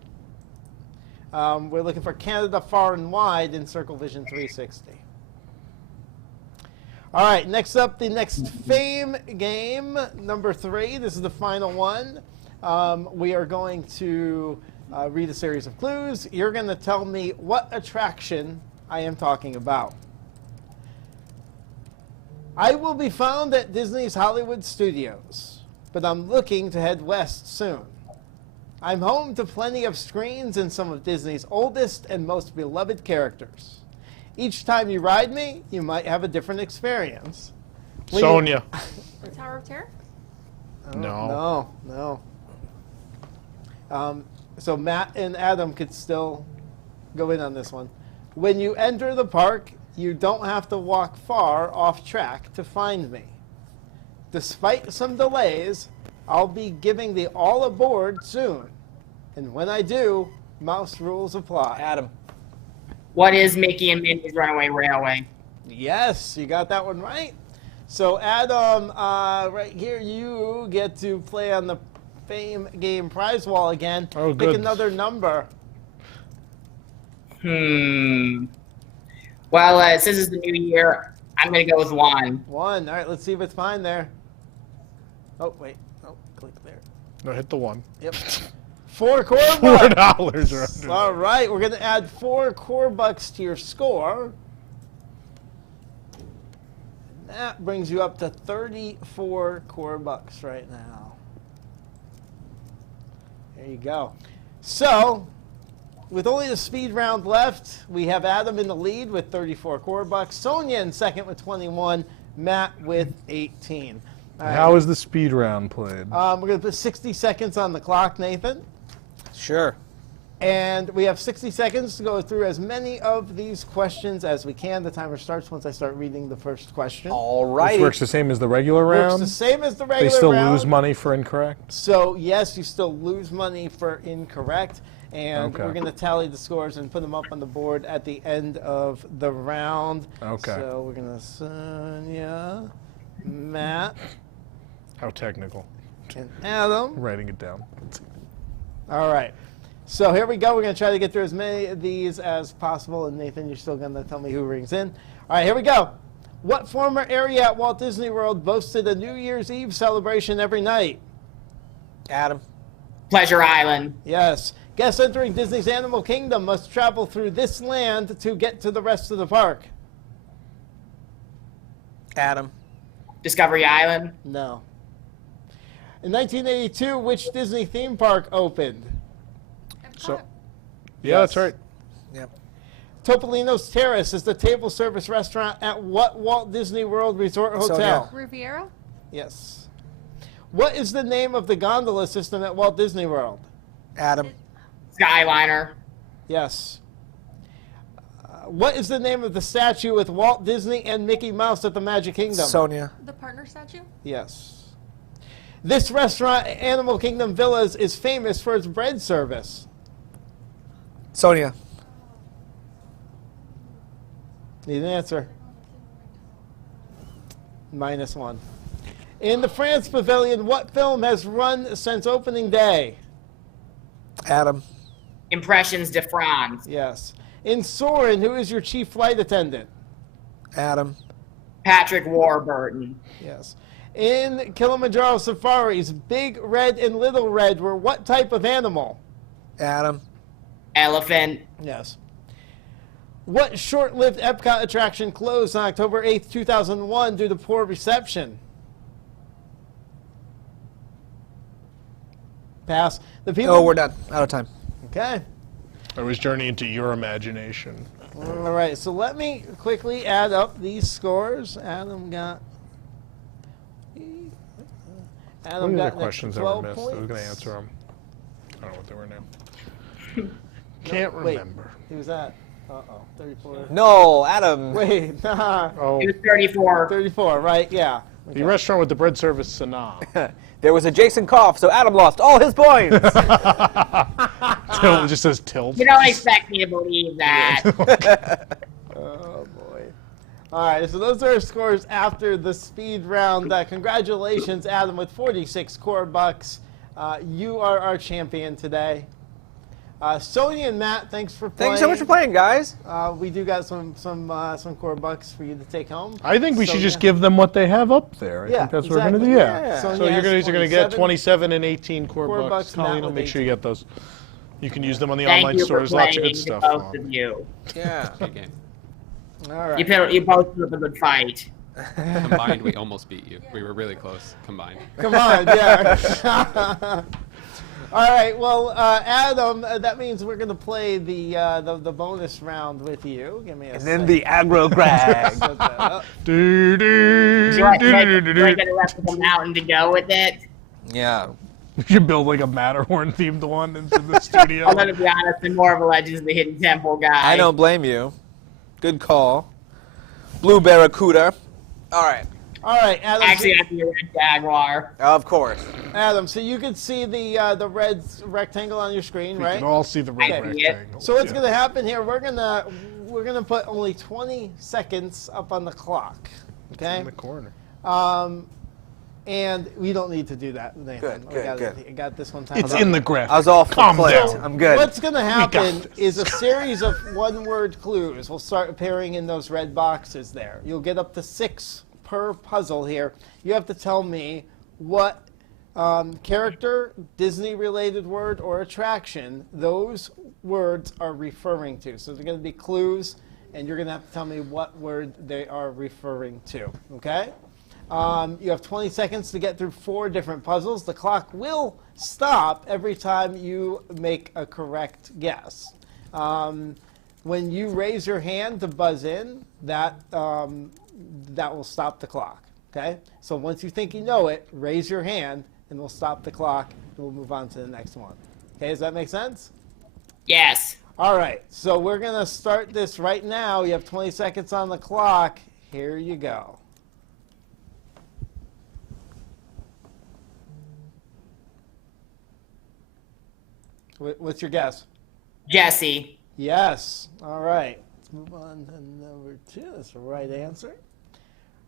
We're looking for Canada Far and Wide in Circle Vision 360. All right, next up, the next fame game, number 3. This is the final one. We are going to read a series of clues. You're going to tell me what attraction I am talking about. I will be found at Disney's Hollywood Studios, but I'm looking to head west soon. I'm home to plenty of screens and some of Disney's oldest and most beloved characters. Each time you ride me, you might have a different experience. Sonia. The Tower of Terror? No. No. So Matt and Adam could still go in on this one. When you enter the park, you don't have to walk far off track to find me. Despite some delays, I'll be giving the all aboard soon. And when I do, mouse rules apply. Adam. What is Mickey and Minnie's Runaway Railway? Yes, you got that one right. So, Adam, right here, you get to play on the Fame Game prize wall again. Oh, Pick good. another number. Well, since it's the new year, I'm going to go with 1. 1. All right, let's see if it's fine there. Oh, wait. Oh, click there. No, hit the 1. Yep. 4 core $4 bucks. are under All there. right, we're going to add 4 core bucks to your score. That brings you up to 34 core bucks right now. There you go. So, with only the speed round left, we have Adam in the lead with 34 core bucks, Sonia in second with 21, Matt with 18. All right. How is the speed round played? We're going to put 60 seconds on the clock, Nathan. Sure. And we have 60 seconds to go through as many of these questions as we can. The timer starts once I start reading the first question. All right. Which works the same as the regular round? Works the same as the regular They still round. lose money for incorrect? So, yes, you still lose money for incorrect. And Okay. we're going to tally the scores and put them up on the board at the end of the round. Okay. So we're going to Sonia, Matt, How technical. and Adam. Writing it down. All right. So here we go. We're going to try to get through as many of these as possible. And Nathan, you're still going to tell me who rings in. All right, here we go. What former area at Walt Disney World boasted a New Year's Eve celebration every night? Adam. Pleasure Island. Yes. Guests entering Disney's Animal Kingdom must travel through this land to get to the rest of the park. Adam. Discovery Island. No. In 1982, which Disney theme park opened? So, yeah, that's right. Yep. Topolino's Terrace is the table service restaurant at what Walt Disney World Resort Hotel? Riviera? Yes. What is the name of the gondola system at Walt Disney World? Adam. Skyliner. Yes. What is the name of the statue with Walt Disney and Mickey Mouse at the Magic Kingdom? Sonia. The partner statue? Yes. This restaurant, Animal Kingdom Villas, is famous for its bread service. Sonia. Need an answer. -1. In the France Pavilion, what film has run since opening day? Adam. Impressions de France. Yes. In Soarin', who is your chief flight attendant? Adam. Patrick Warburton. Yes. In Kilimanjaro Safaris, Big Red and Little Red were what type of animal? Adam. Elephant. Yes. What short-lived Epcot attraction closed on October 8th, 2001 due to poor reception? Pass. The people. Oh, we're done. Out of time. Okay. I was journeying into your imagination. All right, so let me quickly add up these scores. Adam got. What Adam are the got questions that 12 were missed? points. I was going to answer them. I don't know what they were now. Can't Wait, remember. he was at. 34. No, Adam. Wait, nah. Oh, It was 34. 34, right? Yeah. the restaurant with the bread service, Sanaa. There was a Jason cough, so Adam lost all his points. It just says tilt. You don't expect me to believe that. Oh, boy. All right, so those are our scores after the speed round. Congratulations, Adam, with 46 core bucks. You are our champion today. Sonia and Matt, thanks for playing. Thank you so much for playing, guys. We do got some core bucks for you to take home. I think we should Sonia. just give them what they have up there. I Yeah, think that's what we're going to exactly. do. Yeah. Yeah. So Sonia you're has going to get 27. 27 and 18 core Core bucks. bucks, Matt Colleen will with make sure you get those. You can use them on the Thank online you stores. for Lots of playing, good stuff. both of you. Yeah. Good game. All right. You both put up a good fight. Combined, we almost beat you. We were really close. Combined. Come on, yeah. All right, well, Adam, that means we're going to play the bonus round with you. Give me a And second. then the aggro grab. Do, do, Do you want do, do, to do, get do. the rest of the mountain to go with it? Yeah. You should build like a Matterhorn themed one into the studio. Although, to be honest, I'm more of a Legends of the Hidden Temple guy. I don't blame you. Good call. Blue Barracuda. All right. All right, Adam. Actually, I think a Red Jaguar. Of course. Adam, so you can see the red rectangle on your screen, We right? can all see the red I see it. rectangle. So what's Yeah. going to happen here? We're we're going to put only 20 seconds up on the clock. Okay? It's in the corner. And we don't need to do that, Nathan. Good. I got this one time. It's in the graphic. I was all Calm clicked. down. I'm good. What's going to happen is a series of one-word clues will start appearing in those red boxes there. You'll get up to 6 per puzzle here. You have to tell me what character, Disney-related word, or attraction those words are referring to. So they're going to be clues, and you're going to have to tell me what word they are referring to. Okay? You have 20 seconds to get through 4 different puzzles. The clock will stop every time you make a correct guess. When you raise your hand to buzz in, that will stop the clock. Okay? So once you think you know it, raise your hand, and we'll stop the clock, and we'll move on to the next one. Okay, does that make sense? Yes. All right, so we're going to start this right now. You have 20 seconds on the clock. Here you go. What's your guess? Jesse. Yes. All right. Let's move on to number 2. That's the right answer.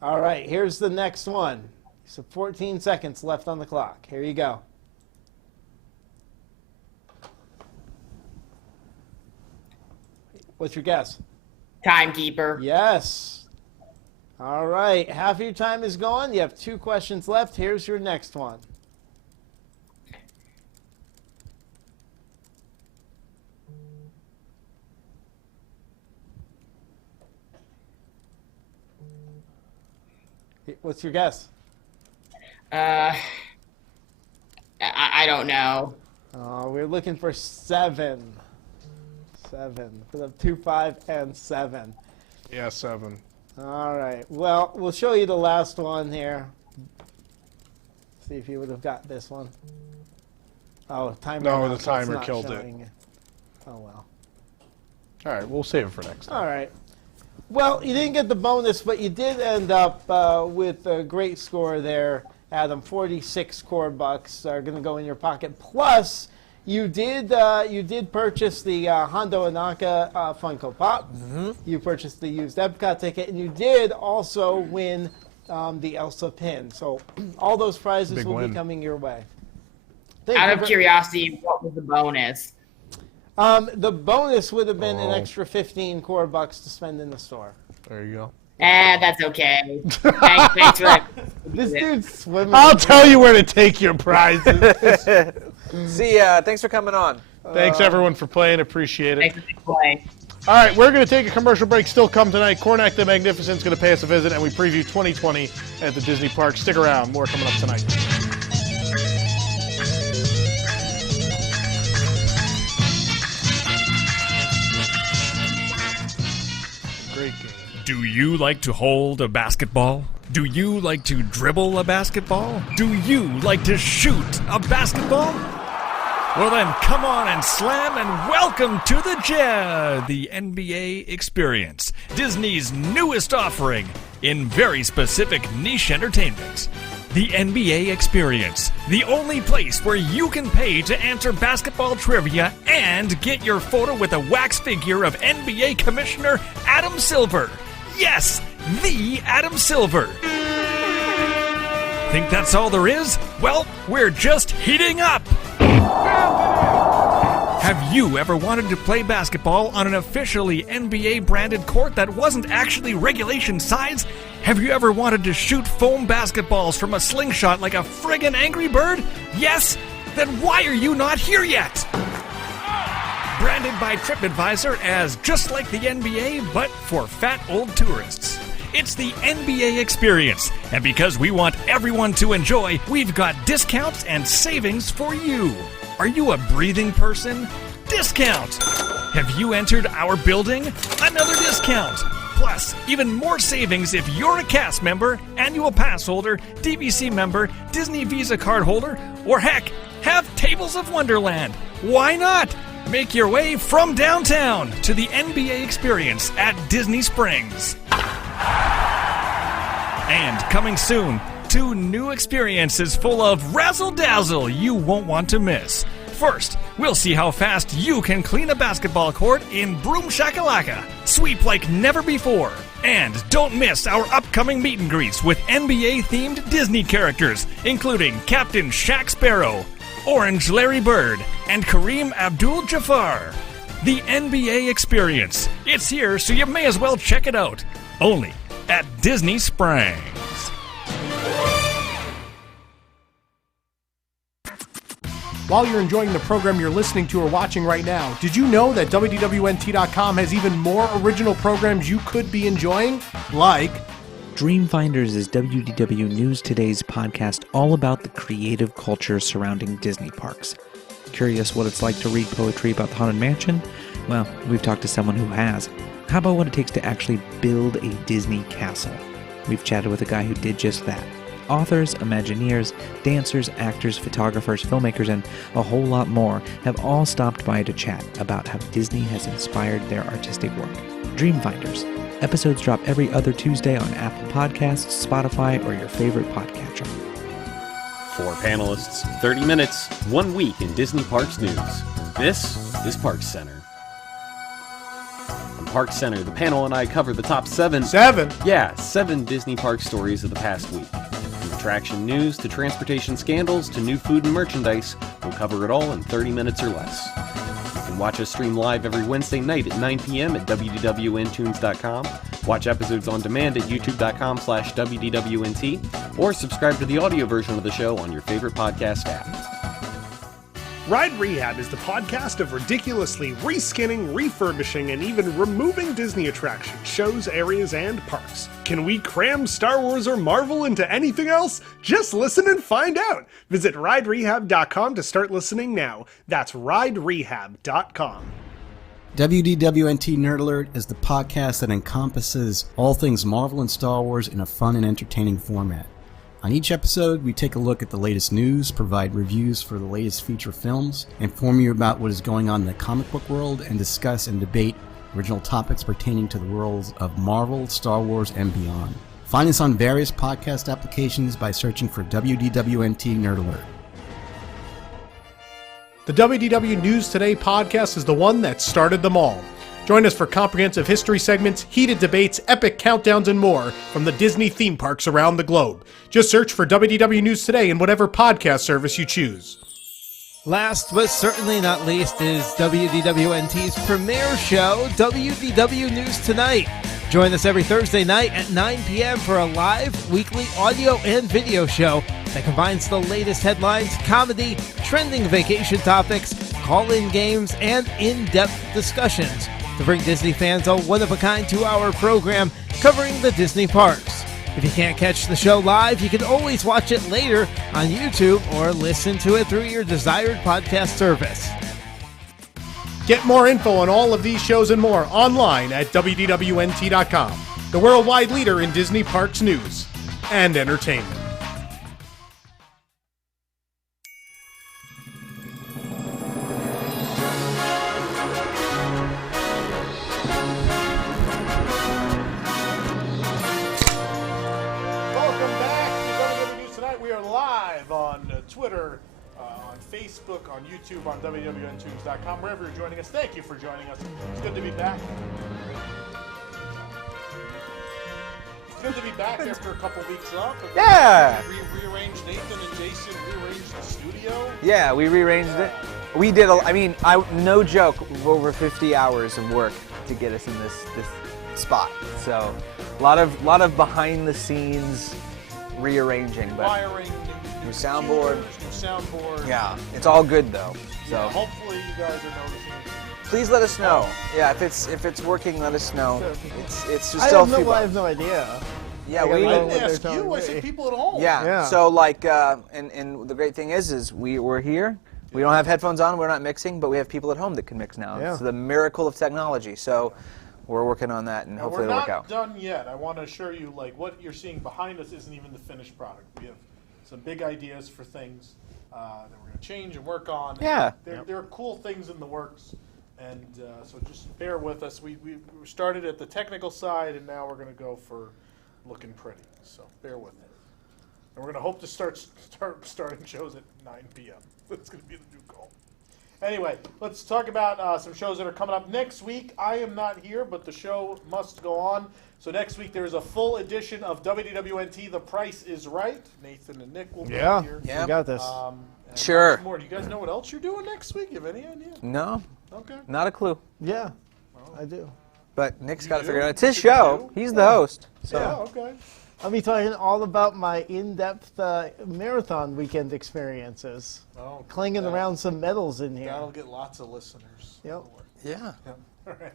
All right. Here's the next one. So 14 seconds left on the clock. Here you go. What's your guess? Timekeeper. Yes. All right. Half of your time is gone. You have 2 questions left. Here's your next one. What's your guess? I don't know. We're looking for 7. 7. Put up 2, 5, and 7. Yeah, 7. All right. Well, we'll show you the last one here. See if you would have got this one. Oh, timer. No, now, the so it's timer not killed showing. it. Oh, well. All right, we'll save it for next time. All right. Well, you didn't get the bonus, but you did end up with a great score there, Adam. 46 core bucks are going to go in your pocket. Plus, you did purchase the Hondo Anaka Funko Pop. Mm-hmm. You purchased the used Epcot ticket, and you did also win the Elsa pin. So all those prizes Big will win. be coming your way. Out of curiosity, what was the bonus? The bonus would have been an extra 15 core bucks to spend in the store. There you go. That's okay. Thanks for that. This dude's swimming. I'll tell you where to take your prizes. See ya. Thanks for coming on. Thanks, everyone, for playing. Appreciate it. Thanks for playing. All right, we're going to take a commercial break. Still come tonight. Cornac the Magnificent is going to pay us a visit, and we preview 2020 at the Disney Park. Stick around. More coming up tonight. Great game. Do you like to hold a basketball? Do you like to dribble a basketball? Do you like to shoot a basketball? Well then, come on and slam and welcome to the NBA Experience, Disney's newest offering in very specific niche entertainment. The NBA Experience, the only place where you can pay to answer basketball trivia and get your photo with a wax figure of NBA Commissioner Adam Silver. Yes, the Adam Silver. Think that's all there is? Well, we're just heating up. Have you ever wanted to play basketball on an officially NBA branded court that wasn't actually regulation size? Have you ever wanted to shoot foam basketballs from a slingshot like a friggin' Angry Bird? Yes? Then why are you not here yet? Branded by TripAdvisor as just like the NBA, but for fat old tourists. It's the NBA Experience, and because we want everyone to enjoy, we've got discounts and savings for you. Are you a breathing person? Discount! Have you entered our building? Another discount! Plus, even more savings if you're a cast member, annual pass holder, DVC member, Disney Visa card holder, or heck, have Tables of Wonderland. Why not? Make your way from downtown to the NBA Experience at Disney Springs. And coming soon, 2 new experiences full of razzle-dazzle you won't want to miss. First, we'll see how fast you can clean a basketball court in Broom Shakalaka. Sweep like never before. And don't miss our upcoming meet and greets with NBA-themed Disney characters, including Captain Shaq Sparrow, Orange Larry Bird, and Kareem Abdul-Jabbar. The NBA experience. It's here, so you may as well check it out. Only at Disney Springs. While you're enjoying the program you're listening to or watching right now, did you know that WDWNT.com has even more original programs you could be enjoying? Like Dreamfinders is WDW News Today's podcast all about the creative culture surrounding Disney parks. Curious what it's like to read poetry about the Haunted Mansion? Well, we've talked to someone who has. How about what it takes to actually build a Disney castle? We've chatted with a guy who did just that. Authors, Imagineers, dancers, actors, photographers, filmmakers, and a whole lot more have all stopped by to chat about how Disney has inspired their artistic work. Dreamfinders. Episodes drop every other Tuesday on Apple Podcasts, Spotify, or your favorite podcatcher. 4 panelists, 30 minutes, 1 week in Disney Parks news. This is Parks Center. On Parks Center, the panel and I cover the top 7... 7? Yeah, 7 Disney park stories of the past week. From attraction news to transportation scandals to new food and merchandise, we'll cover it all in 30 minutes or less. You can watch us stream live every Wednesday night at 9 p.m. at wdwntunes.com, watch episodes on demand at youtube.com/wdwnt, or subscribe to the audio version of the show on your favorite podcast app. Ride Rehab is the podcast of ridiculously reskinning, refurbishing, and even removing Disney attractions, shows, areas, and parks. Can we cram Star Wars or Marvel into anything else? Just listen and find out. Visit riderehab.com to start listening now. That's riderehab.com. WDWNT Nerd Alert is the podcast that encompasses all things Marvel and Star Wars in a fun and entertaining format. On each episode, we take a look at the latest news, provide reviews for the latest feature films, inform you about what is going on in the comic book world, and discuss and debate original topics pertaining to the worlds of Marvel, Star Wars, and beyond. Find us on various podcast applications by searching for WDWNT Nerd Alert. The WDW News Today podcast is the one that started them all. Join us for comprehensive history segments, heated debates, epic countdowns, and more from the Disney theme parks around the globe. Just search for WDW News Today in whatever podcast service you choose. Last but certainly not least is WDWNT's premiere show, WDW News Tonight. Join us every Thursday night at 9 p.m. for a live, weekly audio and video show that combines the latest headlines, comedy, trending vacation topics, call-in games, and in-depth discussions to bring Disney fans a one-of-a-kind 2-hour program covering the Disney parks. If you can't catch the show live, you can always watch it later on YouTube or listen to it through your desired podcast service. Get more info on all of these shows and more online at WDWNT.com, the worldwide leader in Disney parks news and entertainment. Twitter, on Facebook, on YouTube, on WDWNtunes.com, wherever you're joining us. Thank you for joining us. It's good to be back. It's good to be back after a couple weeks off. Yeah! Rearranged Nathan and Jason, rearranged the studio. Yeah, we rearranged it. We did, no joke, over 50 hours of work to get us in this spot. So, a lot of behind the scenes rearranging. But Wiring. New soundboard. New soundboard. Yeah, it's all good though. So yeah, hopefully you guys are noticing. Please let us know. Yeah, if it's working, let us know. It's just I have no idea. Yeah, I didn't ask you. I said people at home. Yeah. So and the great thing is we're here. We don't have headphones on. We're not mixing, but we have people at home that can mix now. Yeah. It's the miracle of technology. So we're working on that, and hopefully it'll work out. We're not done yet. I want to assure you, what you're seeing behind us isn't even the finished product. We have some big ideas for things that we're going to change and work on. Yeah. There are cool things in the works, and so just bear with us. We started at the technical side, and now we're going to go for looking pretty. So bear with it. And we're going to hope to start starting shows at 9 p.m. That's going to be the new goal. Anyway, let's talk about some shows that are coming up next week. I am not here, but the show must go on. So next week there's a full edition of WDWNT The Price is Right. Nathan and Nick will be here. Yeah, we got this. Sure. lots more. Do you guys know what else you're doing next week? You have any idea? No. Okay. Not a clue. Yeah, I do. But Nick's got to do? figure it out. It's his You show. do? He's the host. So. Yeah, okay. I'll be talking all about my in-depth marathon weekend experiences. Oh, Clanging around some medals in here. That'll get lots of listeners. Yep. Yeah. All right.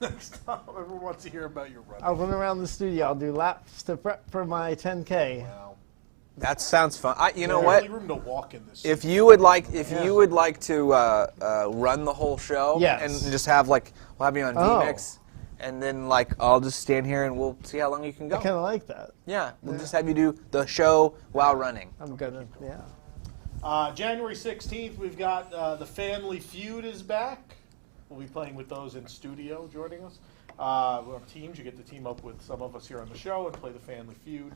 Next up, everyone wants to hear about your run. I'll run around the studio. I'll do laps to prep for my 10K. Wow. That sounds fun. You know There's what? really room to walk in this. If you would like, you would like to run the whole show, Yes. and just have we'll have you on VMix, and then I'll just stand here and we'll see how long you can go. I kind of like that. Yeah, we'll just have you do the show while running. I'm gonna, January 16th, we've got the Family Feud is back. We'll be playing with those in studio, joining us. We're on teams. You get to team up with some of us here on the show and play the Family Feud.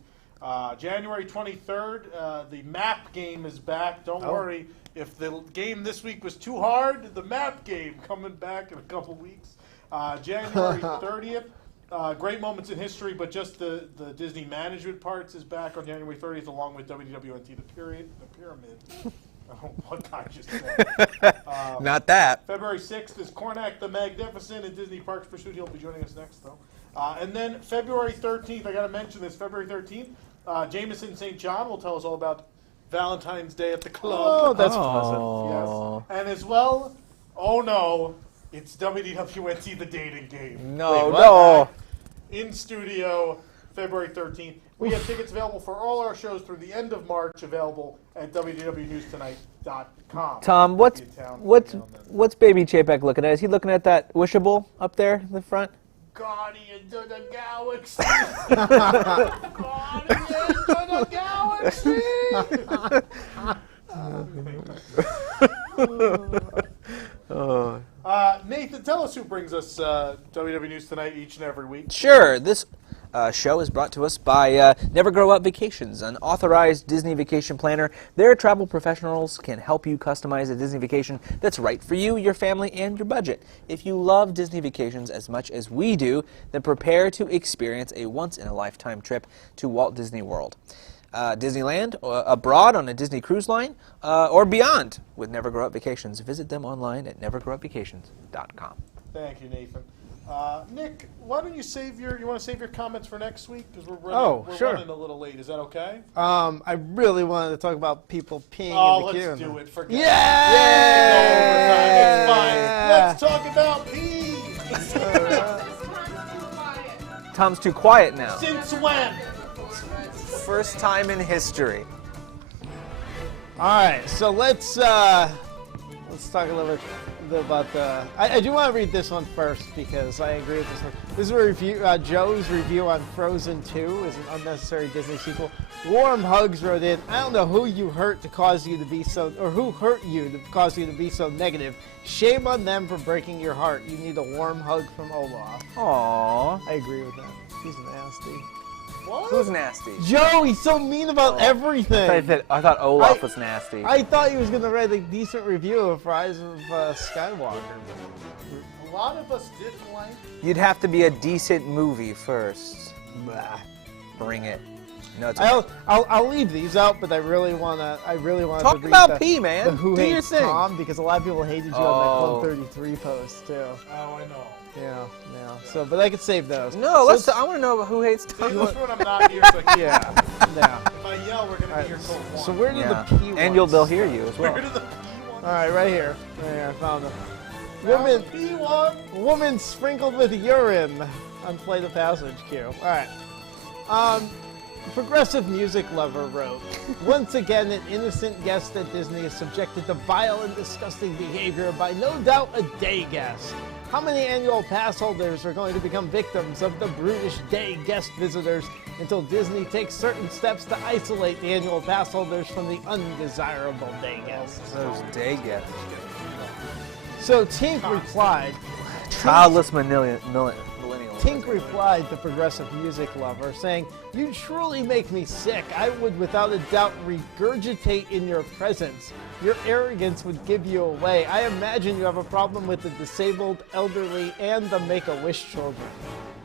January 23rd, the map game is back. Don't worry. If the game this week was too hard, the map game coming back in a couple weeks. January 30th, Great Moments in History, but just the Disney management parts is back on January 30th, along with WDWNT, the Pyramid. Oh, what I just said. Not that. February 6th is Cornac the Magnificent in Disney Parks Pursuit. He'll be joining us next, though. And then February 13th, I got to mention this, February 13th, Jameson St. John will tell us all about Valentine's Day at the club. Oh, that's pleasant. Yes. And as well, oh no, it's WDWNT, the dating game. No. In studio, February 13th. We have tickets available for all our shows through the end of March, available at WDWNewsTonight.com. Tom, what's Baby Chapek looking at? Is he looking at that wishable up there in the front? Guardians of the Galaxy. Guardians of the Galaxy. Nathan, tell us who brings us WDW News Tonight each and every week. Sure. This show is brought to us by Never Grow Up Vacations, an authorized Disney vacation planner. Their travel professionals can help you customize a Disney vacation that's right for you, your family, and your budget. If you love Disney vacations as much as we do, then prepare to experience a once-in-a-lifetime trip to Walt Disney World. Disneyland, abroad on a Disney cruise line, or beyond with Never Grow Up Vacations. Visit them online at nevergrowupvacations.com. Thank you, Nathan. Nick, why don't you want to save your comments for next week? Because we're running a little late. Is that okay? I really wanted to talk about people peeing in the queue. Let's do it. Forget Yeah! It's fine. Let's talk about pee. Tom's too quiet now. Since when? First time in history. All right, so let's talk a little bit about the. I do want to read this one first because I agree with this one. This is a review. Joe's review on Frozen 2 is an unnecessary Disney sequel. Warm Hugs wrote in. I don't know who you hurt to cause you to be so, or who hurt you to cause you to be so negative. Shame on them for breaking your heart. You need a warm hug from Olaf. Aww. I agree with that. He's nasty. What? Who's nasty? Joe, he's so mean about everything. I thought Olaf was nasty. I thought he was going to write a decent review of Rise of Skywalker. A lot of us didn't like. You'd have to be a decent movie first. Blah. Bring it. No, it's I'll leave these out, but I really want to talk read about pee, man. The Who Do your Hates thing. Tom, because a lot of people hated you on that Club 33 post too. Oh, I know. Yeah. So, but I could save those. No, I want to know about Who Hates Tom. Save this when I'm not here. So Yeah. If I yell, we're gonna be here till 1. So where did the pee ones? And they'll hear you as well. Where did the pee ones? All right, right here. I found them. Woman sprinkled with urine on Play the Passage queue. All right. Progressive music lover wrote, once again, an innocent guest at Disney is subjected to vile and disgusting behavior by no doubt a day guest. How many annual pass holders are going to become victims of the brutish day guest visitors until Disney takes certain steps to isolate the annual pass holders from the undesirable day guests? Those day guests. So Tink replied, Childless millennials. Tink replied to Progressive Music Lover, saying, "You truly make me sick. I would without a doubt regurgitate in your presence. Your arrogance would give you away. I imagine you have a problem with the disabled, elderly, and the Make-A-Wish children."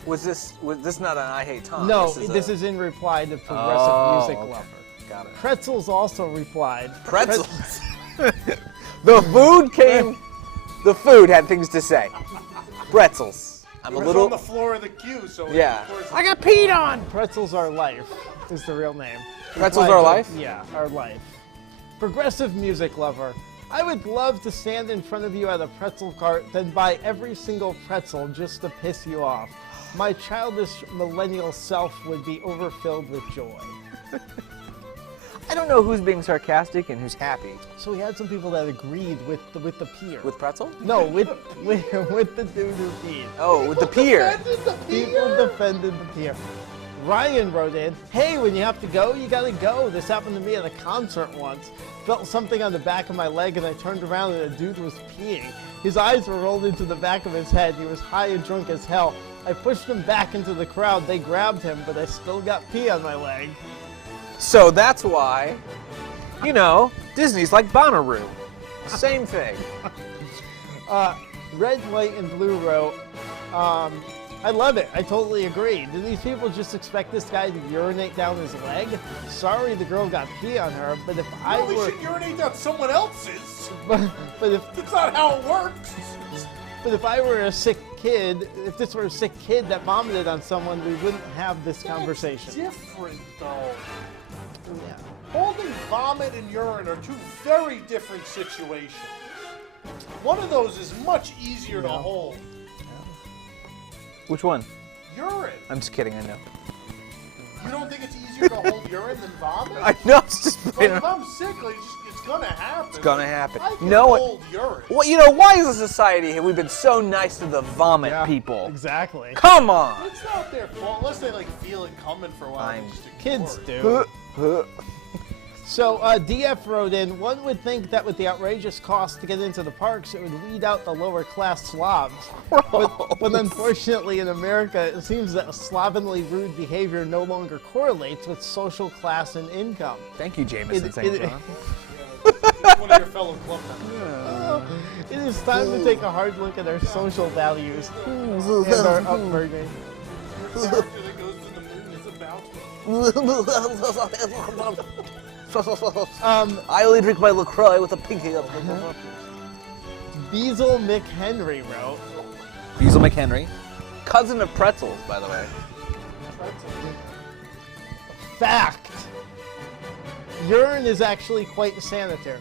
Was this not an I Hate Tom? No, this is in reply to Progressive Music Lover. Got it. Pretzels also replied. Pretzels? The food came... The food had things to say. Pretzels. I'm a It was little... on the floor of the queue, so Yeah. of course I got peed on! Pretzels Are Life is the real name. Pretzels Replied Are to- Life? Yeah, Our Life. Progressive Music Lover. I would love to stand in front of you at a pretzel cart, then buy every single pretzel just to piss you off. My childish millennial self would be overfilled with joy. I don't know who's being sarcastic and who's happy. So we had some people that agreed with the peer. With pretzel? No, with the dude who peed. Oh, with the peer. People defended the peer. Ryan wrote in, "Hey, when you have to go, you gotta go. This happened to me at a concert once. Felt something on the back of my leg and I turned around and a dude was peeing. His eyes were rolled into the back of his head. He was high and drunk as hell. I pushed him back into the crowd. They grabbed him, but I still got pee on my leg." So that's why, you know, Disney's like Bonnaroo. Same thing. Red, White, and Blue wrote, I love it. I totally agree. Do these people just expect this guy to urinate down his leg? Sorry the girl got pee on her, but if I No, we were... should urinate down someone else's. But if... That's not how it works. But if I were a sick kid, if this were a sick kid that vomited on someone, we wouldn't have this conversation. Different, though. Yeah. Holding vomit and urine are two very different situations. One of those is much easier to hold. Which one? Urine. I'm just kidding, I know. You don't think it's easier to hold urine than vomit? I know, it's just... Like, if I'm sick, like, it's gonna happen. It's gonna happen. I can No, hold urine. well, you know, why as a society have we been so nice to the vomit people? Exactly. Come on! It's not their fault unless they like feel it coming for a while. Fine. They just Kids ignore it. do. So DF wrote in, one would think that with the outrageous cost to get into the parks, it would weed out the lower class slobs. But unfortunately in America, it seems that slovenly rude behavior no longer correlates with social class and income. Thank you, Jameson St. John. One of your fellow club members. It is time to take a hard look at our social values and our upbringing. Your character that goes to the moon is about I only drink my LaCroix with a pinky up. Beazle McHenry wrote. Beazle McHenry. Cousin of Pretzels, by the way. Fact. Urine is actually quite sanitary.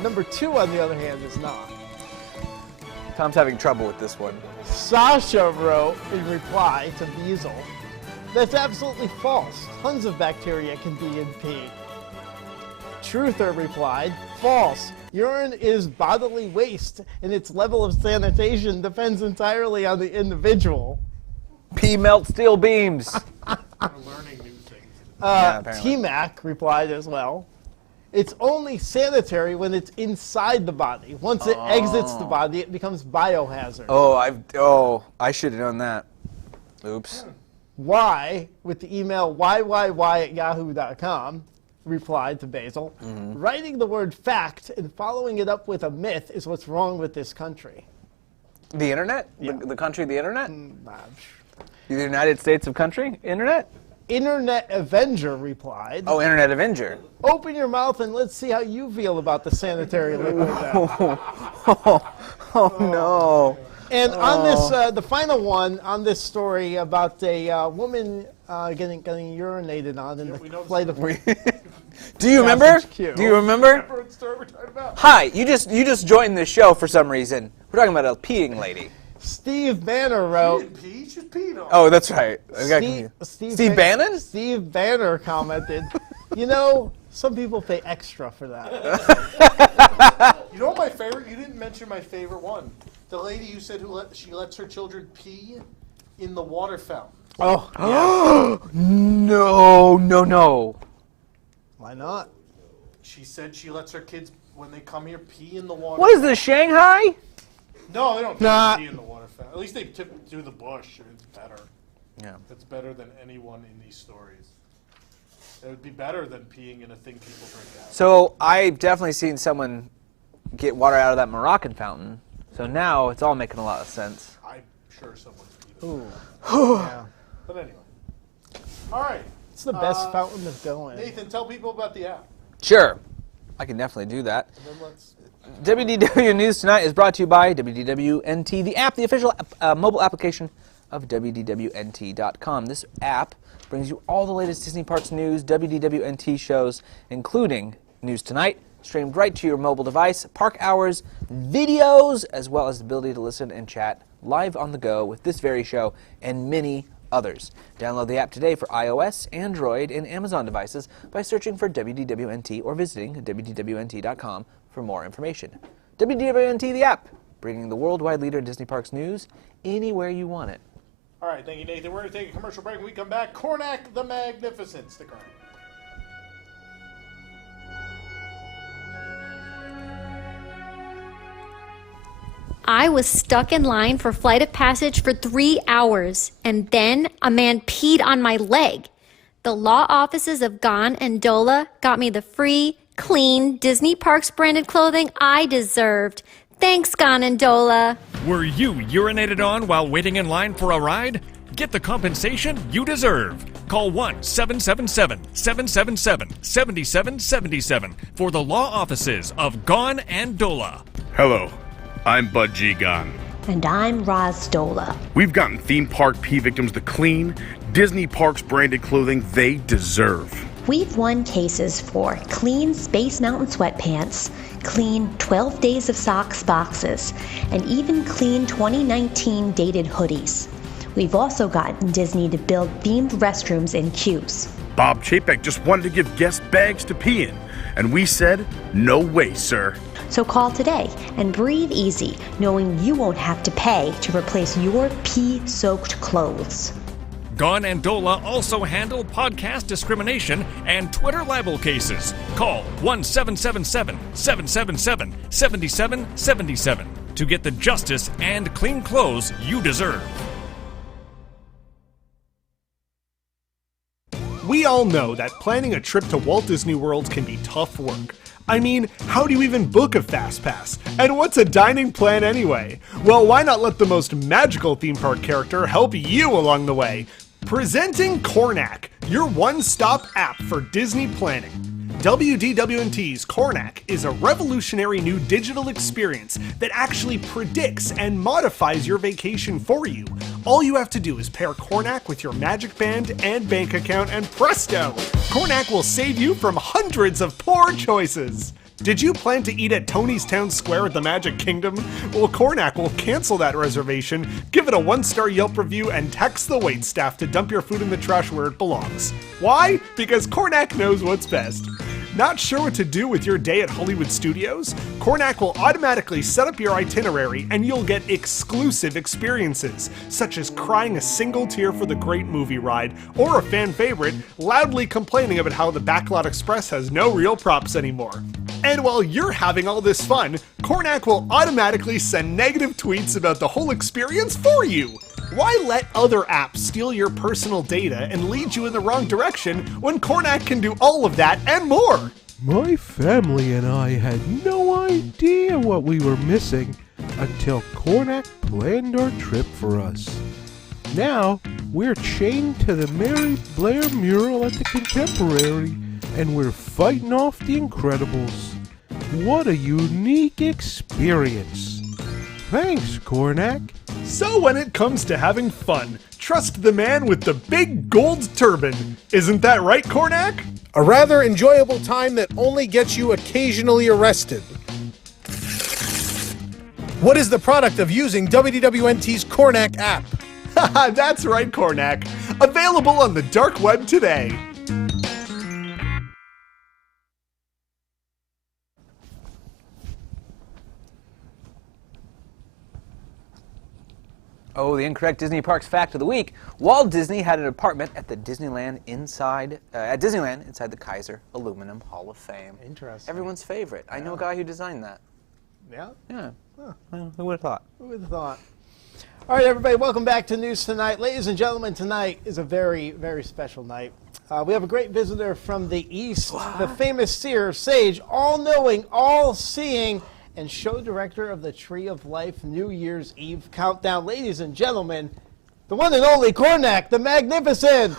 Number 2, on the other hand, is not. Tom's having trouble with this one. Sasha wrote in reply to Beazle, "That's absolutely false. Tons of bacteria can be in pee." Truther replied, "False. Urine is bodily waste, and its level of sanitation depends entirely on the individual." Pee melt steel beams. learning new things. apparently. T-Mac replied as well, "It's only sanitary when it's inside the body. Once it exits the body, it becomes biohazard." I should have known that. Oops. Y, with the email yyy@yahoo.com, replied to Basil, "Writing the word fact and following it up with a myth is what's wrong with this country." The internet? Yeah. The country, the internet? The United States of country? Internet? Internet Avenger replied, Oh, Internet Avenger. "Open your mouth and let's see how you feel about the sanitary liquid then." Oh, no. And on this, the final one on this story about a woman getting urinated on in the flight of... Do you remember? Queue. Do you remember? Hi, you just joined this show for some reason. We're talking about a peeing lady. Steve Banner wrote... Pee? Just peed on. Oh, that's right. I got Steve Bannon? Steve Banner commented, "You know, some people pay extra for that." You know what my favorite? You didn't mention my favorite one. The lady you said she lets her children pee in the water fountain. Oh, No. Why not? She said she lets her kids, when they come here, pee in the water. What is this, Shanghai? No, they don't Nah. pee in the water fountain. At least they tip through the bush. It's better. Yeah. It's better than anyone in these stories. It would be better than peeing in a thing people drink out. So I've definitely seen someone get water out of that Moroccan fountain. So now it's all making a lot of sense. I'm sure someone's peed. Ooh. Yeah. But anyway. All right. It's the best fountain to go in. Nathan, tell people about the app. Sure. I can definitely do that. And then let's... WDW News Tonight is brought to you by WDW NT, the app, the official mobile application of WDWNT.com. This app brings you all the latest Disney Parks news, WDW NT shows, including News Tonight, streamed right to your mobile device, park hours, videos, as well as the ability to listen and chat live on the go with this very show and many others. Download the app today for iOS, Android, and Amazon devices by searching for WDWNT or visiting WDWNT.com for more information. WDWNT, the app, bringing the worldwide leader in Disney Parks news anywhere you want it. All right, thank you, Nathan. We're going to take a commercial break. When we come back, Cornac the Magnificent. Stick around. I was stuck in line for Flight of Passage for 3 hours, and then a man peed on my leg. The law offices of Gon and Dola got me the free, clean Disney Parks branded clothing I deserved. Thanks, Gon and Dola. Were you urinated on while waiting in line for a ride? Get the compensation you deserve. Call 1-777-777-7777 for the law offices of Gon and Dola. Hello, I'm Bud G. Gon. And I'm Roz Dola. We've gotten theme park pee victims the clean, Disney Parks branded clothing they deserve. We've won cases for clean Space Mountain sweatpants, clean 12 Days of Socks boxes, and even clean 2019 dated hoodies. We've also gotten Disney to build themed restrooms in queues. Bob Chapek just wanted to give guests bags to pee in, and we said, no way, sir. So call today and breathe easy, knowing you won't have to pay to replace your pee-soaked clothes. Gon and Dola also handle podcast discrimination and Twitter libel cases. Call 1-777-777-7777 to get the justice and clean clothes you deserve. We all know that planning a trip to Walt Disney World can be tough work. I mean, how do you even book a Fast Pass? And what's a dining plan anyway? Well, why not let the most magical theme park character help you along the way? Presenting Cornac, your one-stop app for Disney planning. WDWNT's Cornac is a revolutionary new digital experience that actually predicts and modifies your vacation for you. All you have to do is pair Cornac with your Magic Band and bank account, and presto! Cornac will save you from hundreds of poor choices. Did you plan to eat at Tony's Town Square at the Magic Kingdom? Well, Cornac will cancel that reservation, give it a 1-star Yelp review, and text the waitstaff to dump your food in the trash where it belongs. Why? Because Cornac knows what's best. Not sure what to do with your day at Hollywood Studios? Cornac will automatically set up your itinerary and you'll get exclusive experiences, such as crying a single tear for the Great Movie Ride, or a fan favorite, loudly complaining about how the Backlot Express has no real props anymore. And while you're having all this fun, Cornac will automatically send negative tweets about the whole experience for you. Why let other apps steal your personal data and lead you in the wrong direction when Cornac can do all of that and more? My family and I had no idea what we were missing until Cornac planned our trip for us. Now, we're chained to the Mary Blair mural at the Contemporary, and we're fighting off the Incredibles. What a unique experience. Thanks, Cornac. So when it comes to having fun, trust the man with the big gold turban. Isn't that right, Cornac? A rather enjoyable time that only gets you occasionally arrested. What is the product of using WDWNT's Cornac app? Haha, that's right, Cornac. Available on the dark web today. Oh, the incorrect Disney Parks fact of the week. Walt Disney had an apartment at the Disneyland inside the Kaiser Aluminum Hall of Fame. Interesting. Everyone's favorite. I know a guy who designed that. Yeah? Yeah. Huh. Well, who would have thought? Who would have thought? All right, everybody, welcome back to News Tonight. Ladies and gentlemen, tonight is a very, very special night. We have a great visitor from the East, the famous seer, sage, all-knowing, all-seeing, and show director of the Tree of Life New Year's Eve Countdown. Ladies and gentlemen, the one and only Cornac, the Magnificent.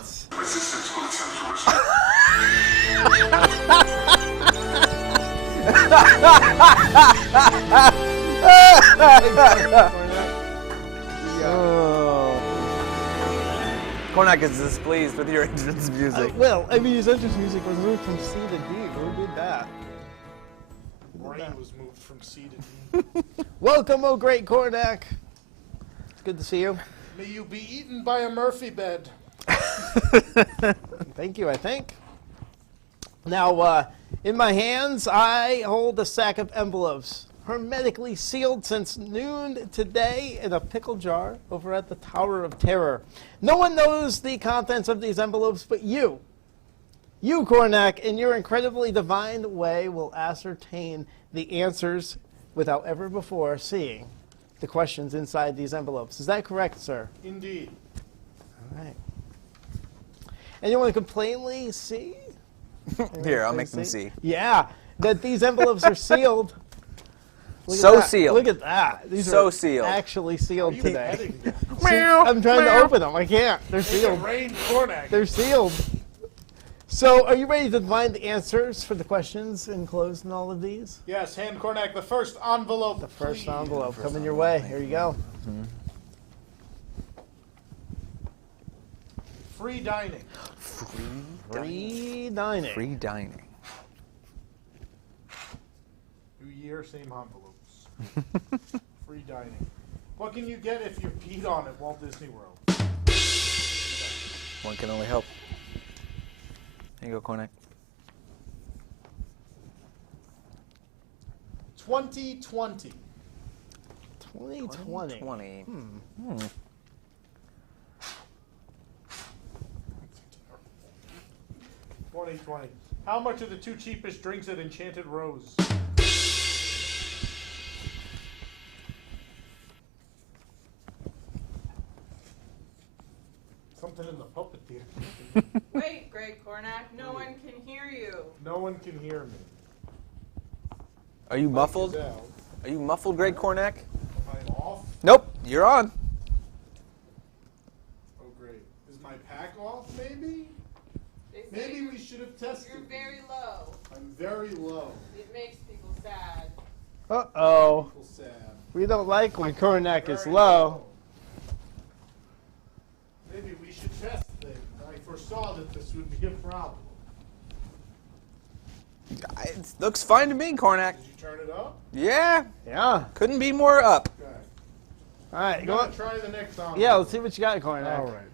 Cornac is displeased with your entrance music. Well, I mean, his entrance music was moved from C to D. Who did that? Brain was moved from C to D. Welcome, oh great Cornac. It's good to see you. May you be eaten by a Murphy bed. Thank you, I think. Now, in my hands, I hold a sack of envelopes, hermetically sealed since noon today in a pickle jar over at the Tower of Terror. No one knows the contents of these envelopes but you. You, Cornac, in your incredibly divine way, will ascertain the answers without ever before seeing the questions inside these envelopes. Is that correct, sir? Indeed. All right. Anyone can plainly see? Here, I'll make them see. Yeah, that these envelopes are sealed. Look So at that. sealed. Look at that. These So are sealed. actually sealed today. petting See, I'm trying to open them. I can't. They're sealed. Rain Cornac. They're sealed. So, are you ready to find the answers for the questions enclosed in all of these? Yes, hand Cornac the first envelope. The first envelope coming your way. Here you go. Free dining. Free dining. Free dining. New year, same envelopes. Free dining. What can you get if you peed on at Walt Disney World? One can only hope. There you go, Cornac. 2020. 2020. 2020. How much are the two cheapest drinks at Enchanted Rose? Something in the puppet theater. Wait, Greg Cornac, no one can hear you. No one can hear me. Are you muffled? Are you muffled, Greg Cornac? Am I off? Nope, you're on. Oh, great. Is my pack off, maybe? Maybe we should have tested. You're very low. I'm very low. It makes people sad. Uh-oh. People sad. We don't like when Cornac is low. Maybe we should test things. I foresaw that this would be a problem. It looks fine to me, Cornac. Did you turn it up? Yeah. Yeah. Couldn't be more up. Okay. All right, I'm go going on. to try the next envelope. Yeah, let's see what you got, Cornac. All right.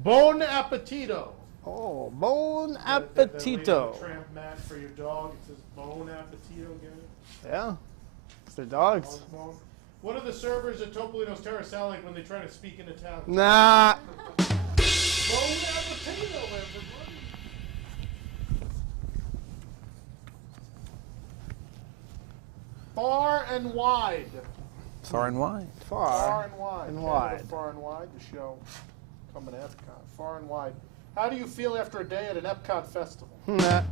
Bon appetito. Oh, bon That lady appetito. with the tramp mat for your dog. It says bon appetito. Get it? Yeah. It's their dogs. Dog's bone. What do the servers at Topolino's Terra sound like when they try to speak in Italian? Nah. Bon appetito, everybody. Far and wide. Far and wide. Far and wide. and Canada wide. Far and wide. The show coming to Epcot. Far and wide. How do you feel after a day at an Epcot festival? Nah.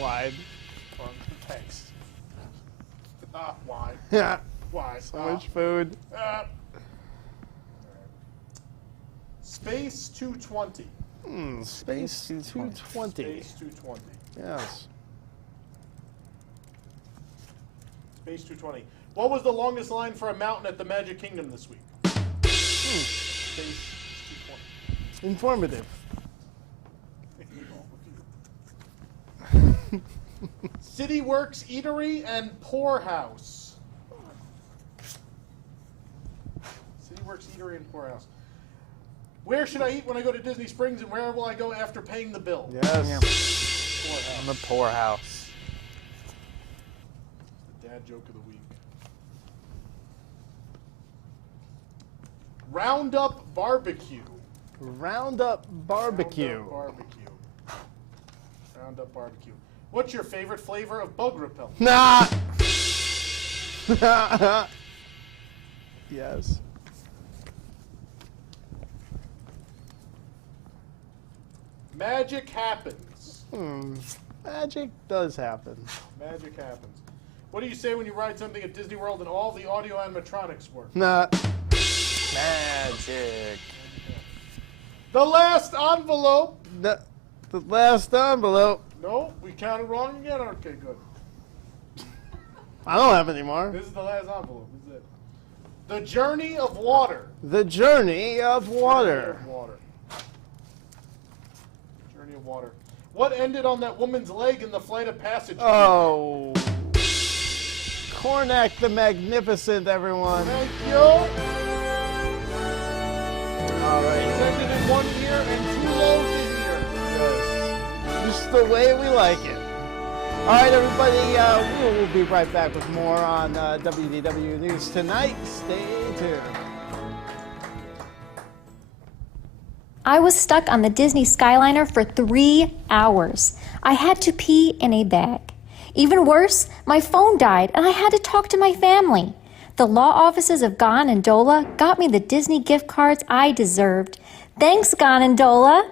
Wide. Thanks. Wide. Yeah. Wide. So much food. Space 220. Space 220. Space 220. Yes. Space 220. What was the longest line for a mountain at the Magic Kingdom this week? Space 220. Informative. City Works Eatery and Poorhouse. City Works Eatery and Poorhouse. Where should I eat when I go to Disney Springs, and where will I go after paying the bill? Yes. Poorhouse. On the poorhouse. The dad joke of the week. Roundup Barbecue. Roundup Barbecue. Roundup Barbecue. Roundup Barbecue. What's your favorite flavor of bug repellent? Nah. Yes. Magic happens. Magic does happen. Magic happens. What do you say when you ride something at Disney World and all the audio animatronics work? Nah. Magic. The last envelope. The last envelope. No, we counted wrong again. Okay, good. I don't have any more. This is the last envelope. This is it. The Journey of Water. The Journey of Water. Journey of Water. What ended on that woman's leg in the Flight of Passage? Oh. Cornac the Magnificent, everyone. Thank you. All right. It's ended in 1 year and too low to hear. Yes. Just the way we like it. All right, everybody. We will be right back with more on WDW News Tonight. Stay tuned. I was stuck on the Disney Skyliner for 3 hours. I had to pee in a bag. Even worse, my phone died and I had to talk to my family. The law offices of Gon and Dola got me the Disney gift cards I deserved. Thanks, Gon and Dola.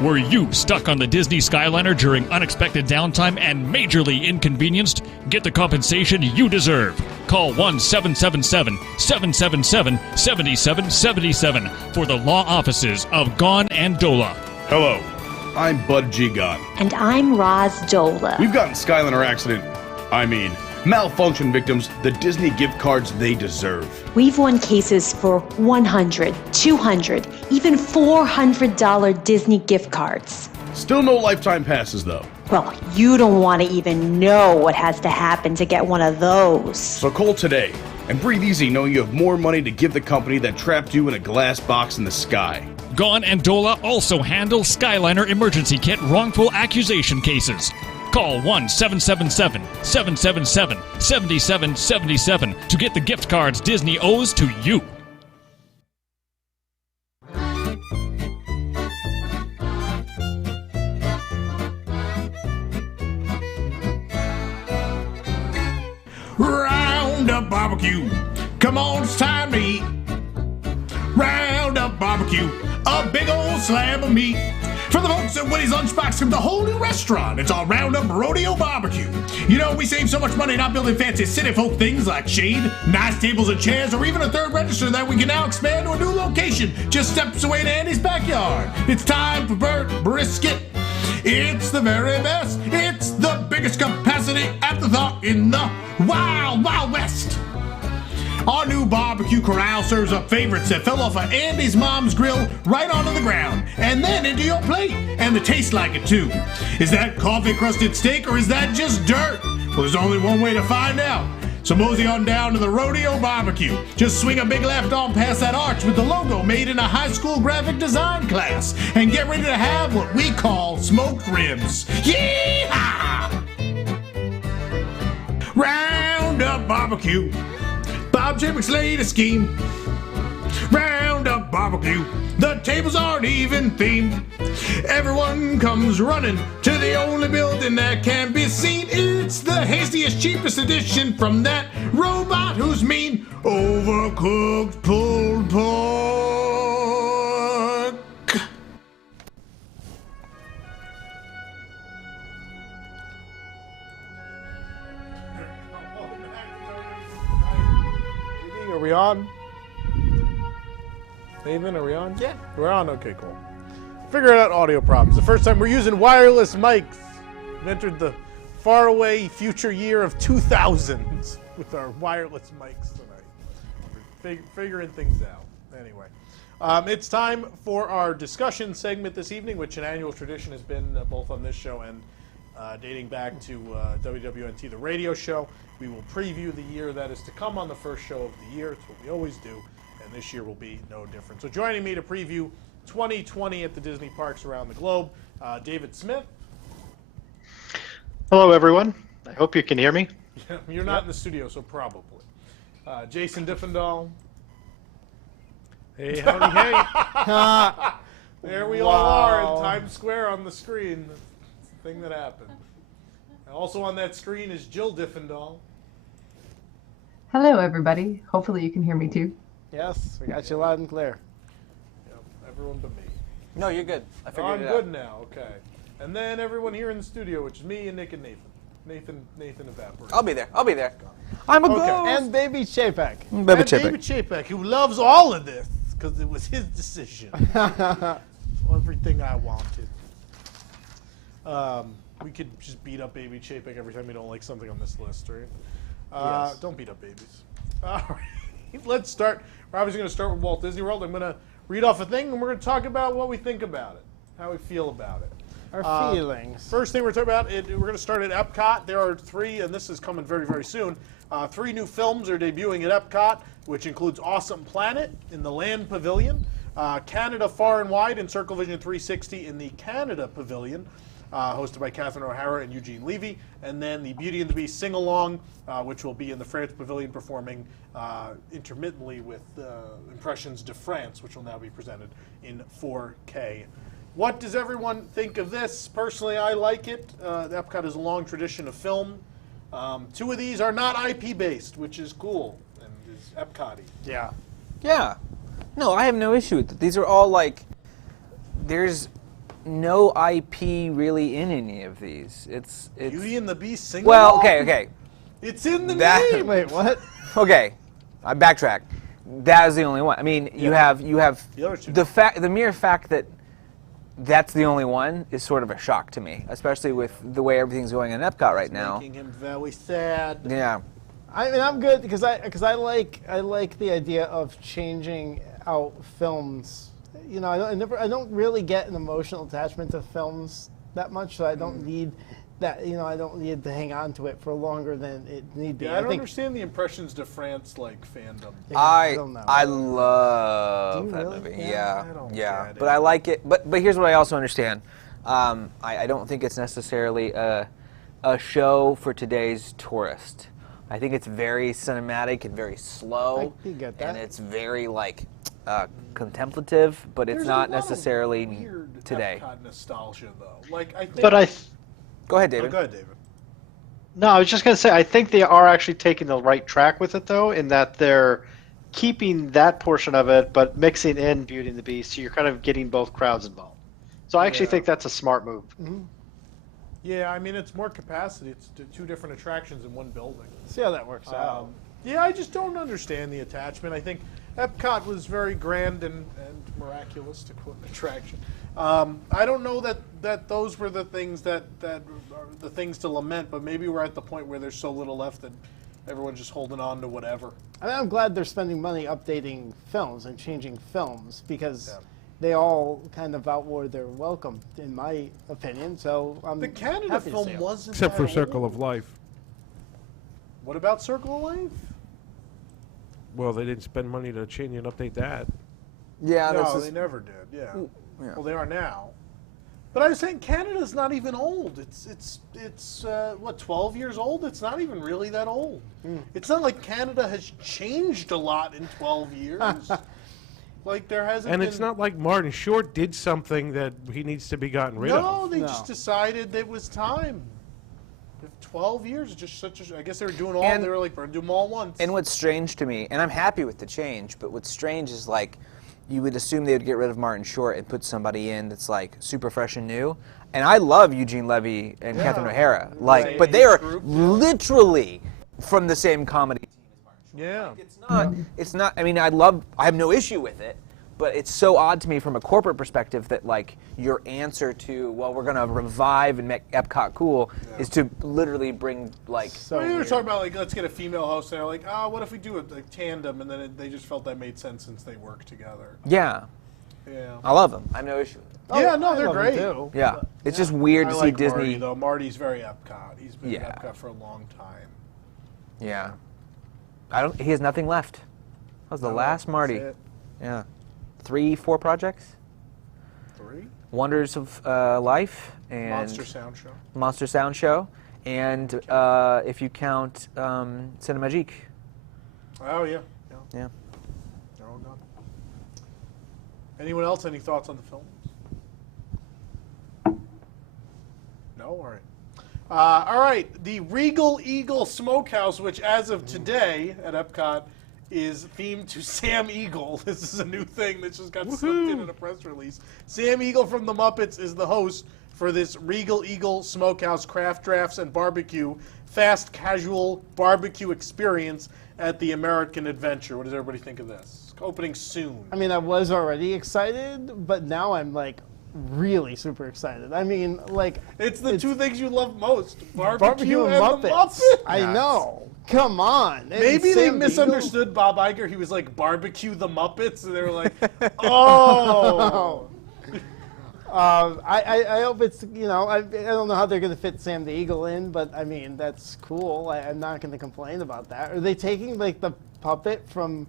Were you stuck on the Disney Skyliner during unexpected downtime and majorly inconvenienced? Get the compensation you deserve. Call 1-777-777-7777 for the law offices of Gon and Dola. Hello, I'm Bud G. Gon. And I'm Roz Dola. We've gotten Skyliner malfunction victims the Disney gift cards they deserve. We've won cases for $100, $200, even $400 Disney gift cards. Still no lifetime passes, though. Well, you don't want to even know what has to happen to get one of those. So call today and breathe easy knowing you have more money to give the company that trapped you in a glass box in the sky. Gon and Dola also handle Skyliner Emergency Kit wrongful accusation cases. Call 1-777-777-7777 to get the gift cards Disney owes to you. Roundup barbecue, come on, it's time to eat. Roundup barbecue, a big old slab of meat. For the folks at Woody's Lunchbox, come the whole new restaurant. It's our Roundup Rodeo Barbecue. You know, we save so much money not building fancy city folk things like shade, nice tables and chairs, or even a third register that we can now expand to a new location just steps away to Andy's backyard. It's time for brisket. It's the very best. It's the biggest capacity afterthought in the Wild Wild West. Our new barbecue corral serves up favorites that fell off of Andy's mom's grill right onto the ground and then into your plate. And they taste like it too. Is that coffee-crusted steak or is that just dirt? Well, there's only one way to find out. So mosey on down to the Rodeo Barbecue. Just swing a big left on past that arch with the logo made in a high school graphic design class and get ready to have what we call smoked ribs. Yee-haw! Roundup Barbecue. Bob J. McSlade a scheme. Roundup barbecue. The tables aren't even themed. Everyone comes running to the only building that can be seen. It's the hastiest, cheapest edition from that robot who's mean. Overcooked pulled pork. Are we on? Nathan, are we on? Yeah. We're on? Okay, cool. Figuring out audio problems. The first time we're using wireless mics. We entered the faraway future year of 2000s with our wireless mics tonight. We're figuring things out. Anyway, it's time for our discussion segment this evening, which an annual tradition has been both on this show and dating back to WDW the radio show. We will preview the year that is to come on the first show of the year. It's what we always do, and this year will be no different. So joining me to preview 2020 at the Disney parks around the globe, David Smith. Hello, everyone. I hope you can hear me. You're not in the studio, so probably. Jason Diffendahl. Hey, howdy, hey. There we all are in Times Square on the screen. That's the thing that happened. Also on that screen is Jill Diffendahl. Hello, everybody. Hopefully you can hear me too. Yes, we got you loud and clear. Yep, everyone but me. No, you're good. I figured I'm it good out. now. Okay. And then everyone here in the studio, which is me and Nick and Nathan. Nathan evaporated. I'll be there. I'll be there. I'm a ghost. And Baby Chapek. Baby And David Chapek, who loves all of this because it was his decision. Everything I wanted. We could just beat up Baby Chapek every time we don't like something on this list, right? Yes. Don't beat up babies. All right, let's start. We're obviously going to start with Walt Disney World. I'm going to read off a thing, and we're going to talk about what we think about it, how we feel about it. Our feelings. First thing we're talking about, we're going to start at Epcot. There are 3, and this is coming very, very soon. 3 new films are debuting at Epcot, which includes Awesome Planet in the Land Pavilion, Canada Far and Wide in Circle Vision 360 in the Canada Pavilion, hosted by Catherine O'Hara and Eugene Levy, and then the Beauty and the Beast sing-along, which will be in the France Pavilion performing intermittently with Impressions de France, which will now be presented in 4K. What does everyone think of this? Personally, I like it. Epcot has a long tradition of film. 2 of these are not IP-based, which is cool and is Epcot-y. Yeah. Yeah. No, I have no issue with it. These are all like, there's no IP really in any of these. It's Beauty and the Beast sing Well, okay. It's in the name. Wait, what? Okay, I backtrack. That is the only one. I mean, you have The other 2. the mere fact that that's the only one is sort of a shock to me, especially with the way everything's going in Epcot right now. Making him very sad. Yeah. I mean, I'm good because I like the idea of changing out films. You know, I don't really get an emotional attachment to films that much, so I don't need that. You know, I don't need to hang on to it for longer than it need be. Yeah, I don't understand the Impressions de France like fandom. Yeah, I love that really? movie. Yeah, I don't Yeah. get But I like it. But here's what I also understand. I don't think it's necessarily a show for today's tourist. I think it's very cinematic and very slow, I get that. and it's very like contemplative. But it's There's not a lot of necessarily weird today. Epcot nostalgia, though. Like I think. But Go ahead, Oh, David. go ahead, David. No, I was just going to say, I think they are actually taking the right track with it, though, in that they're keeping that portion of it, but mixing in Beauty and the Beast, so you're kind of getting both crowds involved. So I actually think that's a smart move. Mm-hmm. Yeah, I mean, it's more capacity. It's 2 different attractions in one building. See how that works out. Yeah, I just don't understand the attachment. I think Epcot was very grand and miraculous, to quote an attraction. I don't know that those were the things that are the things to lament, but maybe we're at the point where there's so little left that everyone's just holding on to whatever. I mean, I'm glad they're spending money updating films and changing films because they all kind of outwore their welcome, in my opinion. So I'm The Canada happy to see film 'em. wasn't Except for that Circle old. of Life. What about Circle of Life? Well, they didn't spend money to change and update that. Yeah, No, they never did. Yeah. Well, they are now. But I was saying Canada's not even old. It's what, 12 years old? It's not even really that old. It's not like Canada has changed a lot in 12 years. Like there hasn't And been. it's not like Martin Short did something that he needs to be gotten rid of. No, they just decided it was time. 12 years is just such a. I guess they were doing all. They were like, we're gonna do them all at once. And what's strange to me, and I'm happy with the change, but what's strange is like, you would assume they would get rid of Martin Short and put somebody in that's like super fresh and new. And I love Eugene Levy and Catherine O'Hara, like, but they are literally from the same comedy team as Martin Short. Yeah. It's not. I mean, I have no issue with it, but it's so odd to me from a corporate perspective that like your answer to, well, we're gonna revive and make Epcot cool is to literally bring like. We were talking about like, let's get a female host, and they're like, what if we do a tandem? And then they just felt that made sense since they work together. Yeah. Yeah. I love them. I have no issue with it. Yeah, no, they're love 'em great. too. Yeah, it's just weird I to like see Disney. Marty, though. Marty's very Epcot. He's been Yeah. Epcot for a long time. Yeah. He has nothing left. That was the last Marty. That's it. Yeah. 3, 4 projects. 3. Wonders of Life and Monster Sound Show. Monster Sound Show, and if you count Cinemagique. Oh yeah. Yeah. They're all gone. Anyone else? Any thoughts on the films? No. All right. All right, the Regal Eagle Smokehouse, which as of today at Epcot is themed to Sam Eagle. This is a new thing that just got slipped in a press release. Sam Eagle from the Muppets is the host for this Regal Eagle Smokehouse craft drafts and barbecue fast casual barbecue experience at the American Adventure. What does everybody think of this? Opening soon. I mean, I was already excited, but now I'm like really super excited. I mean, like it's the two things you love most: barbecue and Muppets. the Muppets. I know. Come on. Maybe they misunderstood Bob Iger. He was like barbecue the Muppets, and they were like, oh. I hope it's, you know, I don't know how they're going to fit Sam the Eagle in, but I mean, that's cool. I'm not going to complain about that. Are they taking like the puppet from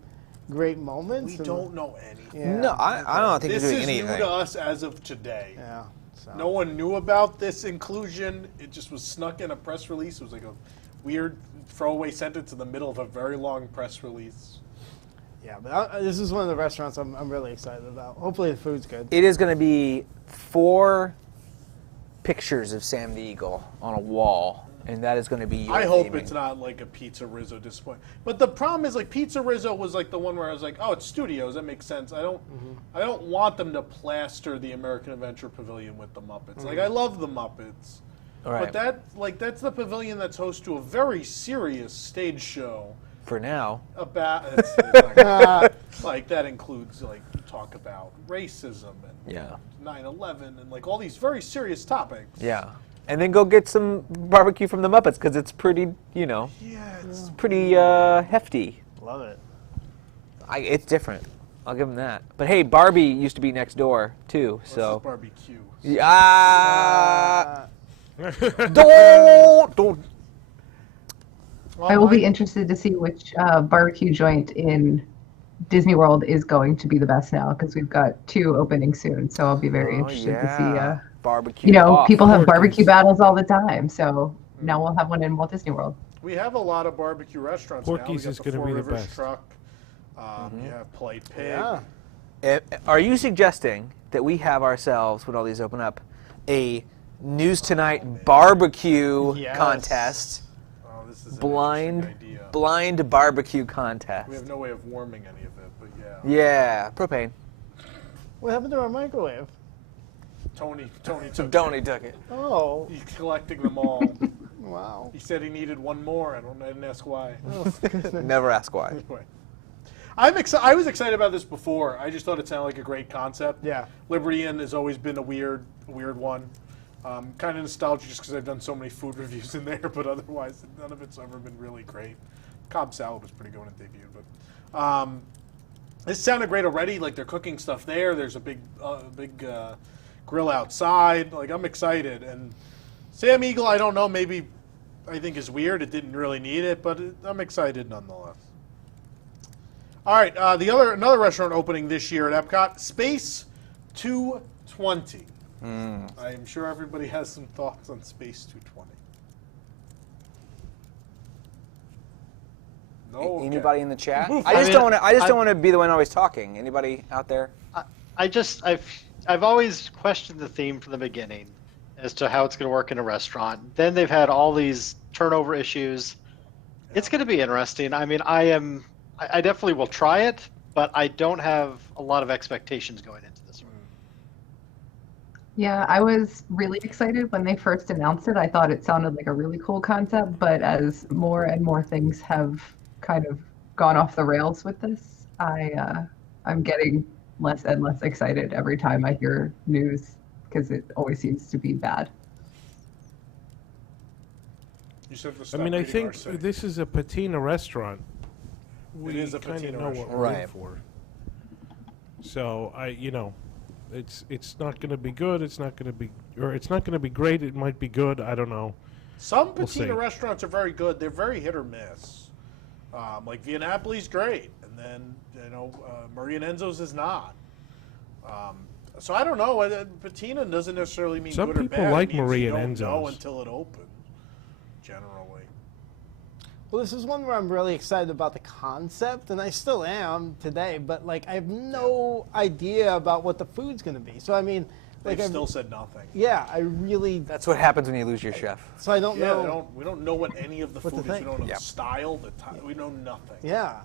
Great Moments? We don't know anything. Yeah. No, I don't think This they're doing is anything. new to us as of today. Yeah. So. No one knew about this inclusion. It just was snuck in a press release. It was like a weird throwaway sentence in the middle of a very long press release. Yeah, but this is one of the restaurants I'm really excited about. Hopefully the food's good. It is going to be 4 pictures of Sam the Eagle on a wall, and that is going to be your I hope theming. it's not like a Pizza Rizzo disappointment. But the problem is, like, Pizza Rizzo was like the one where I was like, oh, it's studios. That makes sense. I don't want them to plaster the American Adventure Pavilion with the Muppets. Like, I love the Muppets. Right. But that's the pavilion that's host to a very serious stage show. For now. About like that includes like talk about racism and 9/11 and like all these very serious topics. Yeah. And then go get some barbecue from the Muppets because it's pretty, you know. Yeah, it's pretty hefty. Love it. It's different. I'll give them that. But hey, Barbie used to be next door too, so. Barbecue. Yeah. Don't. I will be interested to see which barbecue joint in Disney World is going to be the best now, because we've got 2 opening soon. So I'll be very interested to see. Barbecue. You know, off. people have barbecue battles all the time, so now we'll have one in Walt Disney World. We have a lot of barbecue restaurants now. Porky's We is got gonna Four be the Rivers best. Truck. You have Plate Pig. Yeah. Are you suggesting that we have ourselves, when all these open up, a News Tonight barbecue contest? Oh, this is blind barbecue contest. We have no way of warming any of it, but yeah. Yeah, propane. What happened to our microwave? Tony took Tony took it. Oh. He's collecting them all. Wow. He said he needed one more. I didn't ask why. Oh, goodness. Never ask why. Anyway. I was excited about this before. I just thought it sounded like a great concept. Yeah. Liberty Inn has always been a weird one. Kind of nostalgic just because I've done so many food reviews in there, but otherwise none of it's ever been really great. Cobb salad was pretty good when it debuted, but this sounded great already. Like they're cooking stuff there. There's a big grill outside. Like I'm excited. And Sam Eagle, I don't know. Maybe I think is weird. It didn't really need it, but I'm excited nonetheless. All right, another restaurant opening this year at Epcot, Space 220. I am sure everybody has some thoughts on Space 220. No. Anybody in the chat? Move. I just don't want to be the one always talking. Anybody out there? I've always questioned the theme from the beginning as to how it's going to work in a restaurant. Then they've had all these turnover issues. It's going to be interesting. I mean, I definitely will try it, but I don't have a lot of expectations going into this one. Yeah, I was really excited when they first announced it. I thought it sounded like a really cool concept, but as more and more things have kind of gone off the rails with this, I'm getting less and less excited every time I hear news, because it always seems to be bad. I mean, I think this is a patina restaurant. It is a kind of patina know restaurant. what we're in for. So it's not going to be good. It's not going to be great. It might be good. I don't know. Some We'll patina see. restaurants are very good. They're very hit or miss. Like Via Napoli's great, and then Maria and Enzo's is not. So I don't know. Patina doesn't necessarily mean Some good or people bad. like It means Maria you and don't know Enzo's. until it opens. Generally. Well, this is one where I'm really excited about the concept, and I still am today, but like I have no idea about what the food's going to be. So I mean, They've still said nothing. Yeah, I really. That's what happens when you lose your chef. So I don't know. We don't know what any of the what to food is. We think. don't know Yep. the style, we know nothing. Yeah.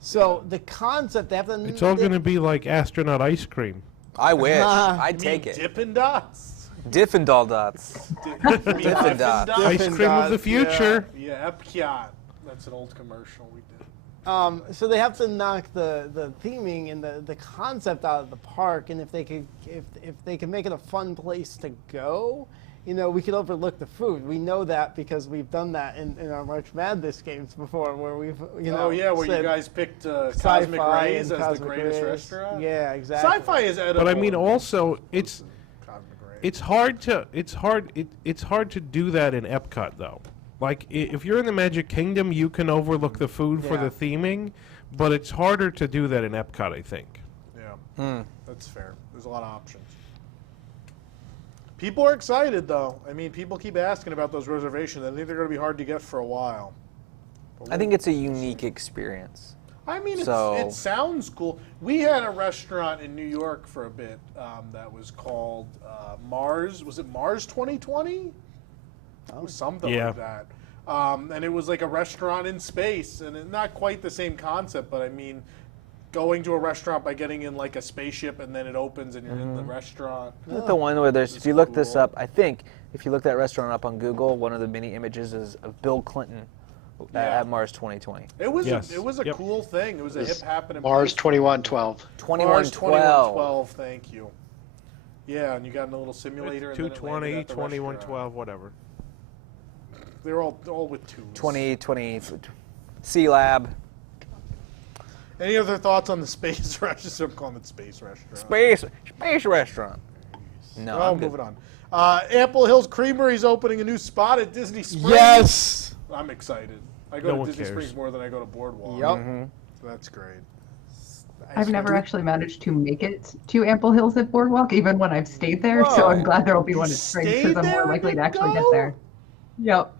So the concept, they have to. It's all going to be like astronaut ice cream. I wish. I'd take it. Dippin' Dots? Dippin' Dots. Dippin' Dots. Ice cream of the future. Yeah, Epcot. That's an old commercial we did. So they have to knock the theming and the concept out of the park, and if they could make it a fun place to go, we could overlook the food. We know that because we've done that in our March Madness games before, where we've where you guys picked Cosmic Rays as the greatest restaurant. Yeah, exactly. Sci-fi is edible. But I mean, also it's hard to do that in Epcot though. Like if you're in the Magic Kingdom, you can overlook the food for the theming, but it's harder to do that in Epcot, I think. Yeah, that's fair. There's a lot of options. People are excited, though. I mean, people keep asking about those reservations. I think they're going to be hard to get for a while. I think it's a unique experience. I mean, So- it sounds cool. We had a restaurant in New York for a bit that was called Mars. Was it Mars 2020? It was something like that. And it was like a restaurant in space, and not quite the same concept, but I mean, going to a restaurant by getting in like a spaceship and then it opens and you're in the restaurant. Isn't it the one where there's, if you look this up, I think, if you look that restaurant up on Google, one of the mini images is of Bill Clinton at Mars 2020. It was a cool thing. It was a hip happening. Mars 2112. 2112, thank you. Yeah, and you got in a little simulator. 220, 2112, whatever. They're all with twos. 2020 C Lab. Any other thoughts on the space restaurant? I'm calling it space restaurant. Space restaurant. No, I'm moving on. Ample Hills Creamery is opening a new spot at Disney Springs. Yes! I'm excited. I go to Disney Springs more than I go to Boardwalk. Yep. So that's great. I've never actually managed to make it to Ample Hills at Boardwalk, even when I've stayed there. Whoa. So I'm glad there will be one at Springs because I'm more likely to actually get there. Yep.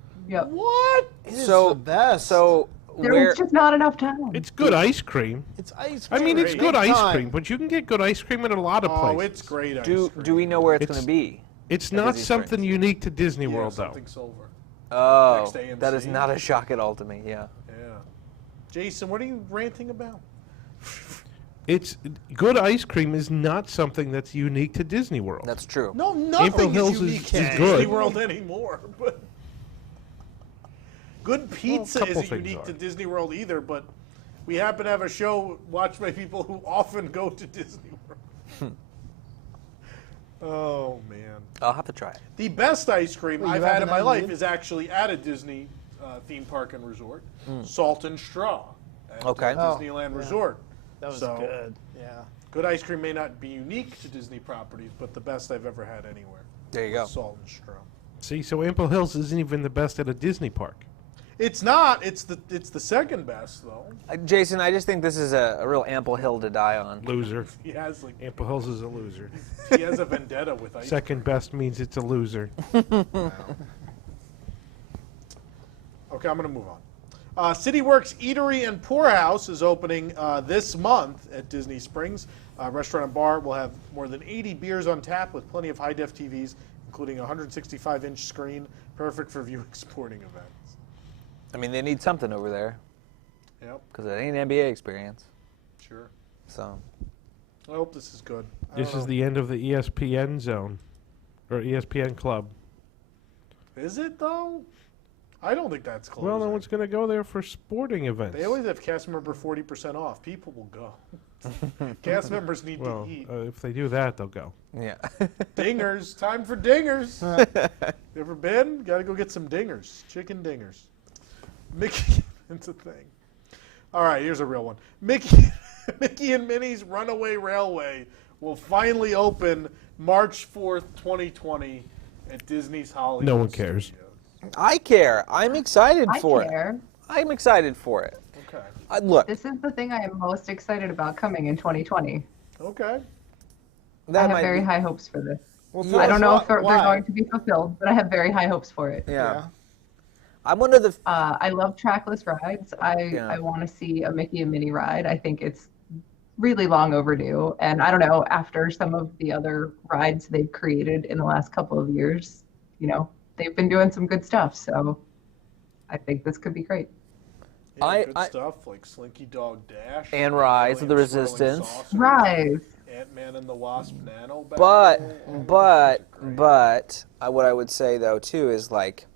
What? So the best. So There was just not enough time. It's good ice cream. It's ice I cream. mean, it's good Big ice time. cream, but you can get good ice cream at a lot of places. Oh, it's great ice cream. Do we know where it's going to be? It's at not Disney something unique to Disney World, though. Something silver. Oh, Next to AMC. that is not a shock at all to me. Yeah. Yeah. Jason, what are you ranting about? It's good ice cream is not something that's unique to Disney World. That's true. No, Ample nothing Hills is unique is to Disney good. World anymore. But good pizza couple isn't things unique are. to Disney World either, but we happen to have a show watched by people who often go to Disney World. Oh, man. I'll have to try it. The best ice cream Well, you I've had in haven't my had life it? is actually at a Disney theme park and resort. Salt and Straw at Okay. Disneyland Resort. That was So, good. Yeah. Good ice cream may not be unique to Disney properties, but the best I've ever had anywhere. There you go. Salt and Straw. See, so Ample Hills isn't even the best at a Disney park. It's not. It's the second best though. Jason, I just think this is a real ample hill to die on. Loser. He has like Ample Hills is a loser. he has a vendetta with ice. Second best means it's a loser. Okay, I'm gonna move on. CityWorks Eatery and Pour House is opening this month at Disney Springs. Restaurant and bar will have more than 80 beers on tap with plenty of high-def TVs, including a 165-inch screen, perfect for viewing sporting events. I mean, they need something over there. Yep. Because it ain't NBA experience. Sure. So. I hope this is good. This is the end of the ESPN zone, or ESPN club. Is it though? I don't think that's close. Well, no one's going to go there for sporting events. They always have cast member 40% off. People will go. Cast members need to eat. If they do that, they'll go. Yeah. Dingers. Time for dingers. You ever been? Got to go get some dingers. Chicken dingers. Mickey, it's a thing. All right, here's a real one. Mickey and Minnie's Runaway Railway will finally open March 4th, 2020 at Disney's Hollywood No one cares. Studios. I care. I'm excited for it. I'm excited for it. Okay. Look. This is the thing I am most excited about coming in 2020. Okay. I have very high hopes for this. Well, I don't know if they're why? going to be fulfilled, but I have very high hopes for it. Yeah. I'm one of the. I love trackless rides. I want to see a Mickey and Minnie ride. I think it's really long overdue. And I don't know, after some of the other rides they've created in the last couple of years, they've been doing some good stuff. So I think this could be great. Yeah, good stuff like Slinky Dog Dash And Rise of the Aliens Swirling Resistance. Saucers, Rise. Ant-Man and the Wasp Nano But battle. what I would say though too is like,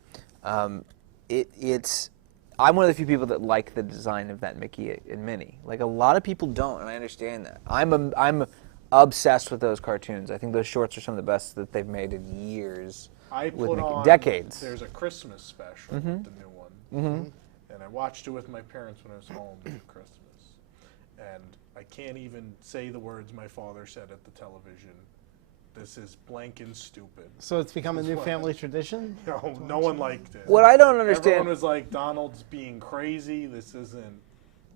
it's. I'm one of the few people that like the design of that Mickey and Minnie. Like a lot of people don't, and I understand that. I'm obsessed with those cartoons. I think those shorts are some of the best that they've made in years. I with put Mickey. on Decades. There's a Christmas special, the new one, and I watched it with my parents when I was home for Christmas, and I can't even say the words my father said at the television. This is blank and stupid. So it's become a new family tradition? No one liked it. What I don't understand. Everyone was like, Donald's being crazy. This isn't.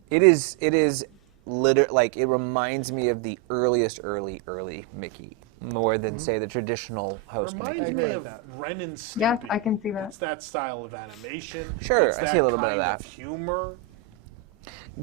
It is like it reminds me of the early Mickey more than say the traditional host Reminds Mickey. me of Ren and Stimpy. Yeah, I can see that. It's that style of animation. Sure, It's I see a little bit of kind that. Humor.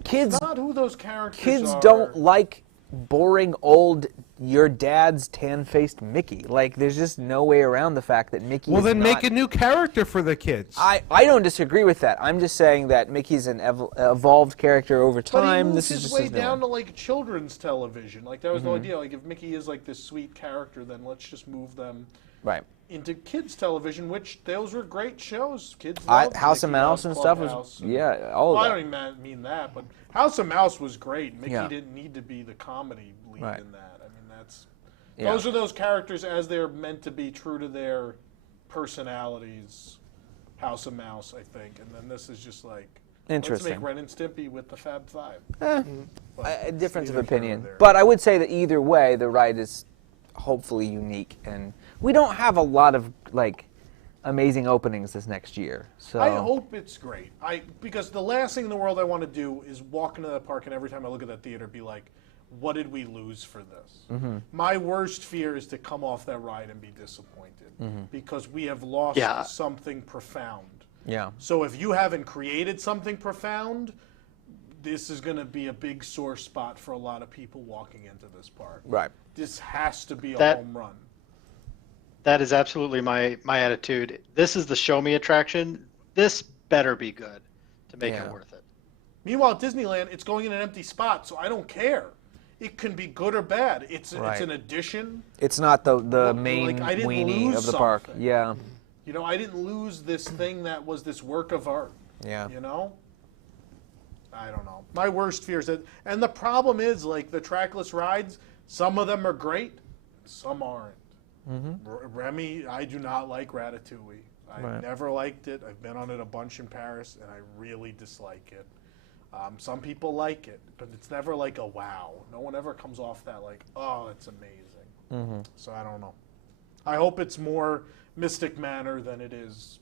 Kids, It's not who those characters kids are. don't like boring old your dad's tan-faced Mickey. Like there's just no way around the fact that Mickey. Well, is then not, make a new character for the kids. I don't disagree with that. I'm just saying that Mickey's an evolved character over But he time. moves This is his just way his new down one. to like children's television. Like that was the Mhm. idea. Like if Mickey is like this sweet character, then let's just move them Right. into kids television, which those were great shows. Kids I- loved House of Mickey Mouse Mouse and stuff was- Clubhouse yeah, all of well, that. I don't even mean that, but House of Mouse was great. Mickey Yeah. didn't need to be the comedy lead Right. in that. I mean, that's Yeah. those are those characters as they're meant to be, true to their personalities. House of Mouse, I think, and then this is just like Interesting. Let's make Ren and Stimpy with the Fab Five. But A it's difference of neither here nor opinion. there. But I would say that either way, the ride is hopefully unique, and we don't have a lot of like amazing openings this next year. So I hope it's great. Because the last thing in the world I want to do is walk into that park and every time I look at that theater, be like, what did we lose for this? Mhm. My worst fear is to come off that ride and be disappointed Mhm. because we have lost Yeah. something profound. Yeah. So if you haven't created something profound, this is going to be a big sore spot for a lot of people walking into this park. Right. This has to be a That- home run. That is absolutely my attitude. This is the show me attraction. This better be good to make Yeah. it worth it. Meanwhile, at Disneyland, it's going in an empty spot, so I don't care. It can be good or bad. It's Right. an addition. it's not the Like, main I didn't weenie lose of the park. something. Yeah. You know, I didn't lose this thing that was this work of art. Yeah. You know? I don't know. My worst fear is that, and the problem is, like, the trackless rides, some of them are great, some aren't. Remy, I do not like Ratatouille. I Right. never liked it. I've been on it a bunch in Paris, and I really dislike it. Some people like it, but it's never like a wow. No one ever comes off that like, oh, it's amazing. Mhm. So I don't know. I hope it's more Mystic Manor than it is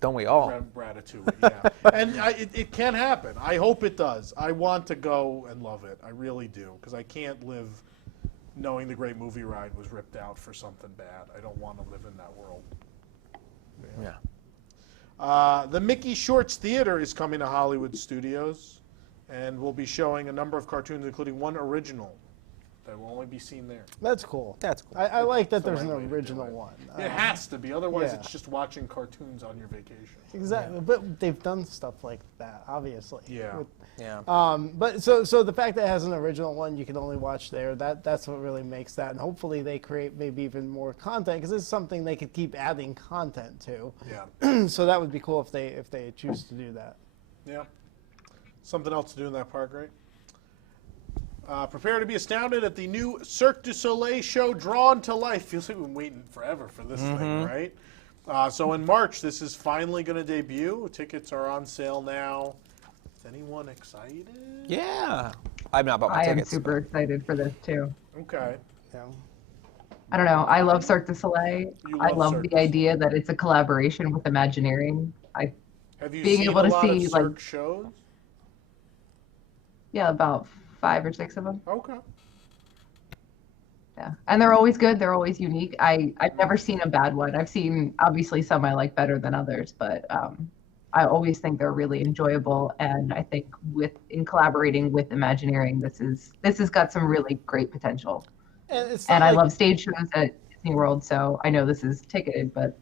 Don't we all? Ratatouille. Yeah, and it can happen. I hope it does. I want to go and love it. I really do, because I can't live knowing the Great Movie Ride was ripped out for something bad. I don't want to live in that world. Yeah. The Mickey Shorts Theater is coming to Hollywood Studios, and will be showing a number of cartoons, including one original that will only be seen there. That's cool. That's cool. I like that It's the there's right an way to do original it. one. It has to be, otherwise yeah. it's just watching cartoons on your vacation. Exactly, but they've done stuff like that, obviously. Yeah. Yeah. But so the fact that it has an original one you can only watch there, that's what really makes that, and hopefully they create maybe even more content, because this is something they could keep adding content to. Yeah. So that would be cool if they choose to do that. Yeah. Something else to do in that park, right? Prepare to be astounded at the new Cirque du Soleil show Drawn to Life. Feels like we've been waiting forever for this thing, right? So in March, this is finally going to debut. Tickets are on sale now. Is anyone excited? Yeah. I've not bought my I am tickets. super excited for this too. Okay. Yeah. I don't know. I love Cirque du Soleil. You I love love Cirque the idea that it's a collaboration with Imagineering. Have you Being seen able a to lot see, of like- Cirque shows? Yeah, about 5 or 6 of them. Okay. Yeah, and they're always good. They're always unique. I've never seen a bad one. I've seen obviously some I like better than others, but I always think they're really enjoyable, and I think in collaborating with Imagineering, this has got some really great potential. And I love stage shows at Disney World, so I know this is ticketed, but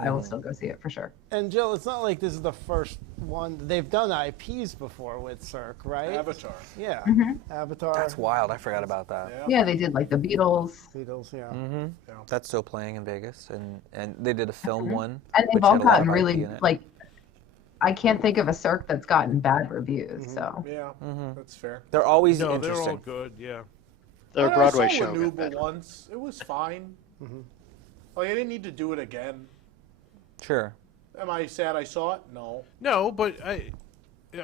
I will still go see it for sure. And Jill, it's not like this is the first one. They've done IPs before with Cirque, right? Avatar. Yeah. Mhm. Avatar. That's wild. I forgot about that. Yeah, they did like the Beatles. Beatles, yeah. Mm-hmm. That's still playing in Vegas, and they did a film one. And they've which all had a lot gotten of IP really, in it. like, I can't think of a Cirque that's gotten bad reviews, so. Yeah, that's fair. They're always No, interesting. they're all good. Yeah. Their I Broadway saw show. Lanuba once. It was fine. Like, I didn't need to do it again. Sure. Am I sad I saw it? No. No, but I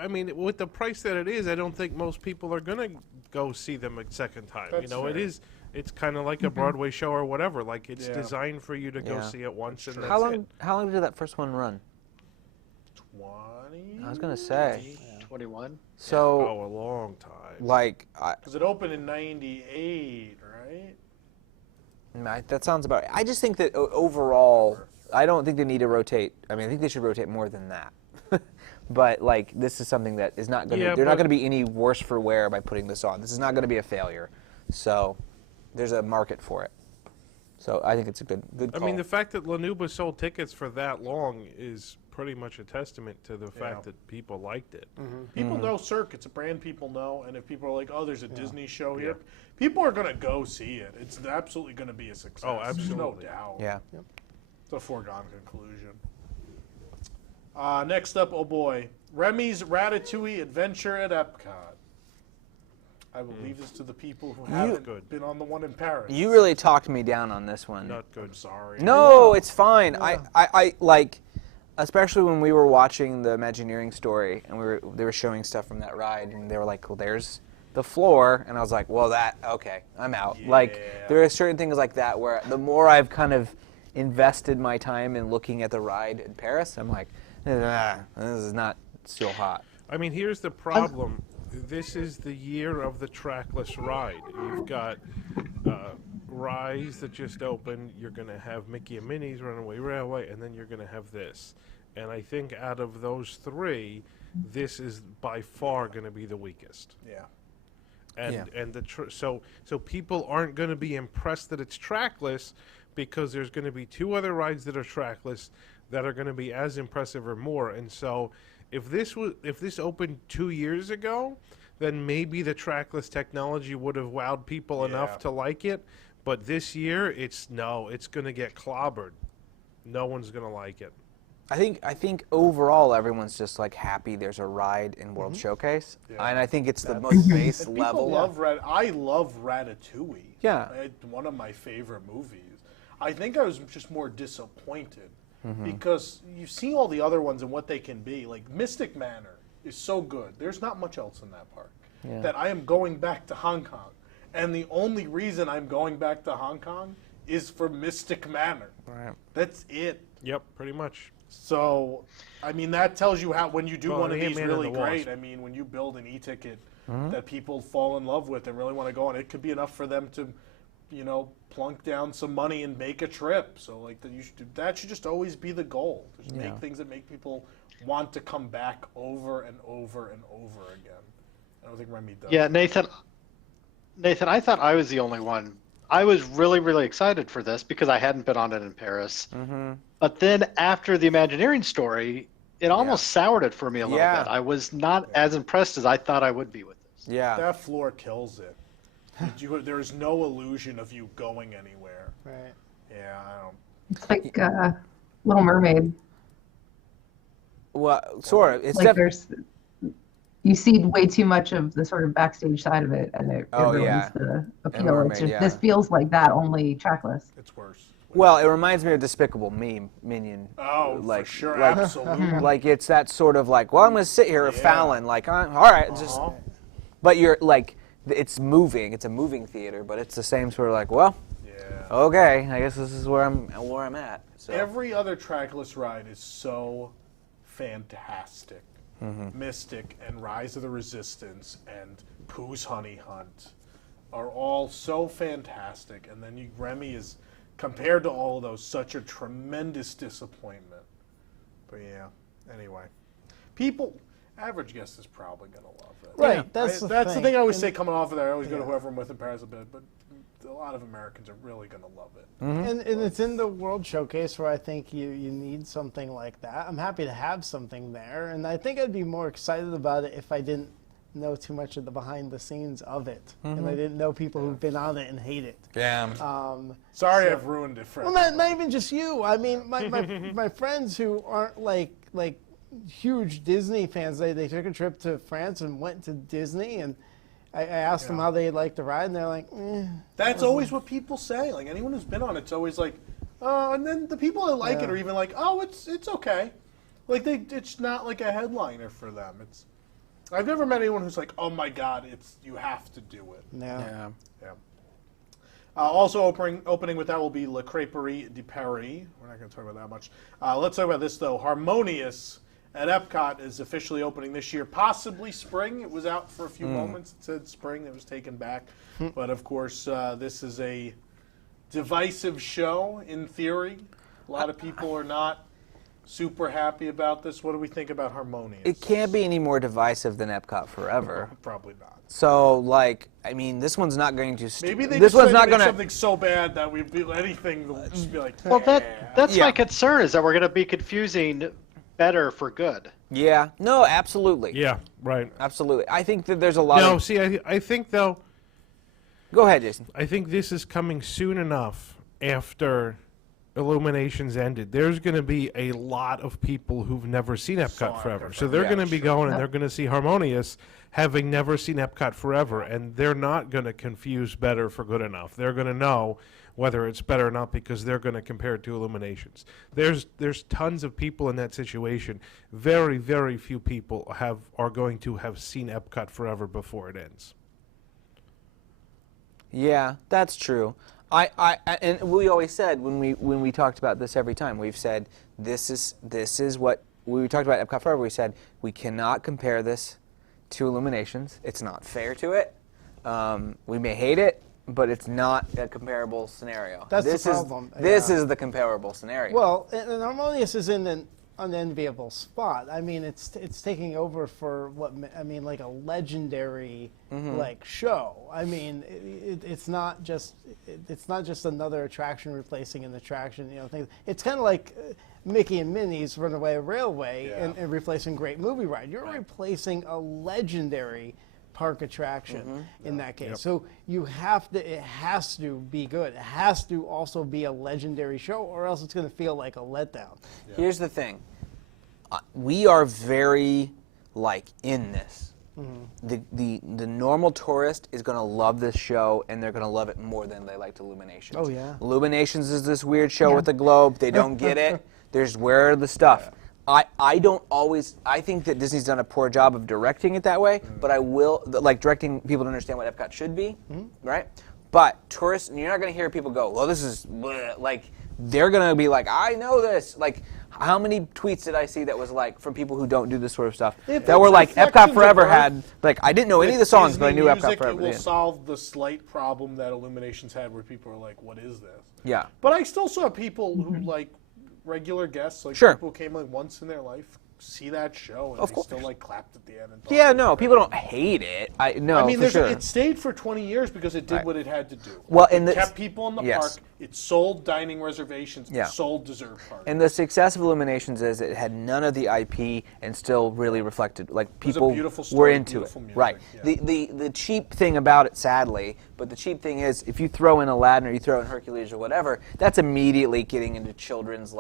mean, with the price that it is, I don't think most people are gonna go see them a second time. That's you know, fair. it's kind of like a Broadway show or whatever. Like it's Yeah. designed for you to go Yeah. see it once and How that's long? it. How long did that first one run? 20? I was gonna say. 21. So. Oh, a long time. Like, Because it opened in 98, right? that sounds about right. I just think that overall, I don't think they need to rotate. I mean, I think they should rotate more than that. But like, this is something that is not going to. Yeah, they're not but- going to be any worse for wear by putting this on. This is not going to be a failure. So, there's a market for it. So I think it's a good I call. mean, the fact that Lanuba sold tickets for that long is pretty much a testament to the fact that people liked it. People know Cirque. It's a brand people know. And if people are like, oh, there's a Disney show here, people are going to go see it. It's absolutely going to be a success. Oh, There's no absolutely. doubt. Yeah. It's a foregone conclusion. Next up, oh boy, Remy's Ratatouille Adventure at Epcot. I will leave this to the people who haven't been on the one in Paris. You really talked me down on this one. Not good. I'm sorry. No, it's fine. I like, especially when we were watching the Imagineering story and they were showing stuff from that ride and they were like, well, there's the floor, and I was like, well, okay, I'm out. Like, there are certain things like that where the more I've kind of invested my time in looking at the ride in Paris, I'm like, this is not still hot. I mean, here's the problem. This is the year of the trackless ride. You've got Rise that just opened. You're going to have Mickey and Minnie's Runaway Railway, and then you're going to have this. And I think out of those three, this is by far going to be the weakest. Yeah. And so people aren't going to be impressed that it's trackless because there's going to be two other rides that are trackless that are going to be as impressive or more. And so if this opened 2 years ago, then maybe the trackless technology would have wowed people enough to like it. But this year, it's going to get clobbered. No one's going to like it. I think overall everyone's just like happy there's a ride in World Showcase, and I think it's the most base And level. I love Ratatouille. Yeah. It's one of my favorite movies. I think I was just more disappointed because you see all the other ones and what they can be. Like Mystic Manor is so good. There's not much else in that park. Yeah. That I am going back to Hong Kong. And the only reason I'm going back to Hong Kong is for Mystic Manor. Right. That's it. Yep, pretty much. So, I mean, that tells you how, when you do Well, one of these Ant-Man and really the great, Wasp. I mean, when you build an e-ticket that people fall in love with and really want to go on, it could be enough for them to, plunk down some money and make a trip. So, like, that should just always be the goal. Just make things that make people want to come back over and over and over again. I don't think Remy does. Yeah, Nathan, I thought I was the only one. I was really, really excited for this because I hadn't been on it in Paris. But then after the Imagineering story, it almost soured it for me a little bit. I was not as impressed as I thought I would be with this. Yeah. That floor kills it. There's no illusion of you going anywhere. Right. Yeah, I don't. It's like Little Mermaid. Well, sort of. It's Like you see way too much of the sort of backstage side of it, and it ruins the appeal. Mermaid, This feels like that, only trackless. It's worse. Well, it reminds me of Despicable Me, Minion. Oh, like, for sure, like, absolutely. Like it's that sort of like, well, I'm going to sit here with Fallon, like, all right, just. But you're like, it's moving. It's a moving theater, but it's the same sort of like, well, okay, I guess this is where I'm at. So. Every other trackless ride is so fantastic. Mystic and Rise of the Resistance and Pooh's Honey Hunt are all so fantastic, and then Remy is, compared to all of those, such a tremendous disappointment. But yeah, anyway. average guest is probably going to love it. Right, that's the thing. thing. I always say coming off of there. I always go to whoever I'm with in Paris a bit, but a lot of Americans are really going to love it. And it's in the World Showcase where I think you need something like that. I'm happy to have something there, and I think I'd be more excited about it if I didn't know too much of the behind the scenes of it, and I didn't know people who've been on it and hate it. Yeah. Sorry, I've ruined it for Well, not even just you. I mean, my friends who aren't like huge Disney fans, they took a trip to France and went to Disney, and I asked them how they liked the ride, and they're like, That's always what people say. Like anyone who's been on it's always like, and then the people that like it are even like, oh, it's okay. Like it's not like a headliner for them. I've never met anyone who's like, oh my God, you have to do it. Yeah. Also opening with that will be La Creperie de Paris. We're not going to talk about that much. Let's talk about this though. Harmonious at Epcot is officially opening this year, possibly spring. It was out for a few moments. It said spring. It was taken back. But, of course, this is a divisive show in theory. A lot of people are not super happy about this. What do we think about Harmonious? It can't be any more divisive than Epcot Forever. Probably not. So, this one's not going to... Maybe they this just one's not going going something so bad that we'd be anything will just be like, Well, that's my concern, is that we're going to be confusing better for good. Yeah. No, absolutely. Yeah, right. Absolutely. I think that there's a lot of... No, see, I think, though... Go ahead, Jason. I think this is coming soon enough after Illuminations ended. There's going to be a lot of people who've never seen Epcot Forever. So they're going to be going and they're going to see Harmonious having never seen Epcot Forever, and they're not going to confuse better for good enough. They're going to know whether it's better or not because they're going to compare it to Illuminations. There's tons of people in that situation. Very, very few people are going to have seen Epcot Forever before it ends. Yeah, that's true. And we always said when we talked about this every time, we've said this is what when we talked about Epcot Forever. We said we cannot compare this to Illuminations. It's not fair to it. We may hate it, but it's not a comparable scenario. That's the problem. This is the comparable scenario. Well, and Harmonious is in an unenviable spot. I mean, it's taking over for like a legendary show. I mean, it's not just another attraction replacing an attraction. Things. It's kind of like Mickey and Minnie's Runaway Railway and replacing Great Movie Ride. You're replacing a legendary park attraction in that case. So it has to be good. It has to also be a legendary show, or else it's going to feel like a letdown. Here's the thing. We are very in this. The normal tourist is going to love this show, and they're going to love it more than they liked Illuminations. Oh yeah. Illuminations is this weird show with the globe. They don't get it. There's where are the stuff. I think that Disney's done a poor job of directing it that way, but I will, directing people to understand what Epcot should be, right? But tourists, you're not going to hear people go, well, this is, bleh. They're going to be like, I know this. How many tweets did I see that was from people who don't do this sort of stuff that were Epcot Forever had, I didn't know any of the songs, but I knew Epcot Forever. It will solve the slight problem that Illuminations had where people are like, what is this? Yeah. But I still saw people who, regular guests, people who came once in their life, see that show and they still clapped at the end. And People don't hate it. It stayed for 20 years because it did what it had to do. Well, it kept people in the park. It sold dining reservations. It sold dessert parties. And the success of Illuminations is it had none of the IP and still really reflected. People were into it. Music, right. Yeah. The cheap thing about it, sadly, but the cheap thing is if you throw in Aladdin or you throw in Hercules or whatever, that's immediately getting into children's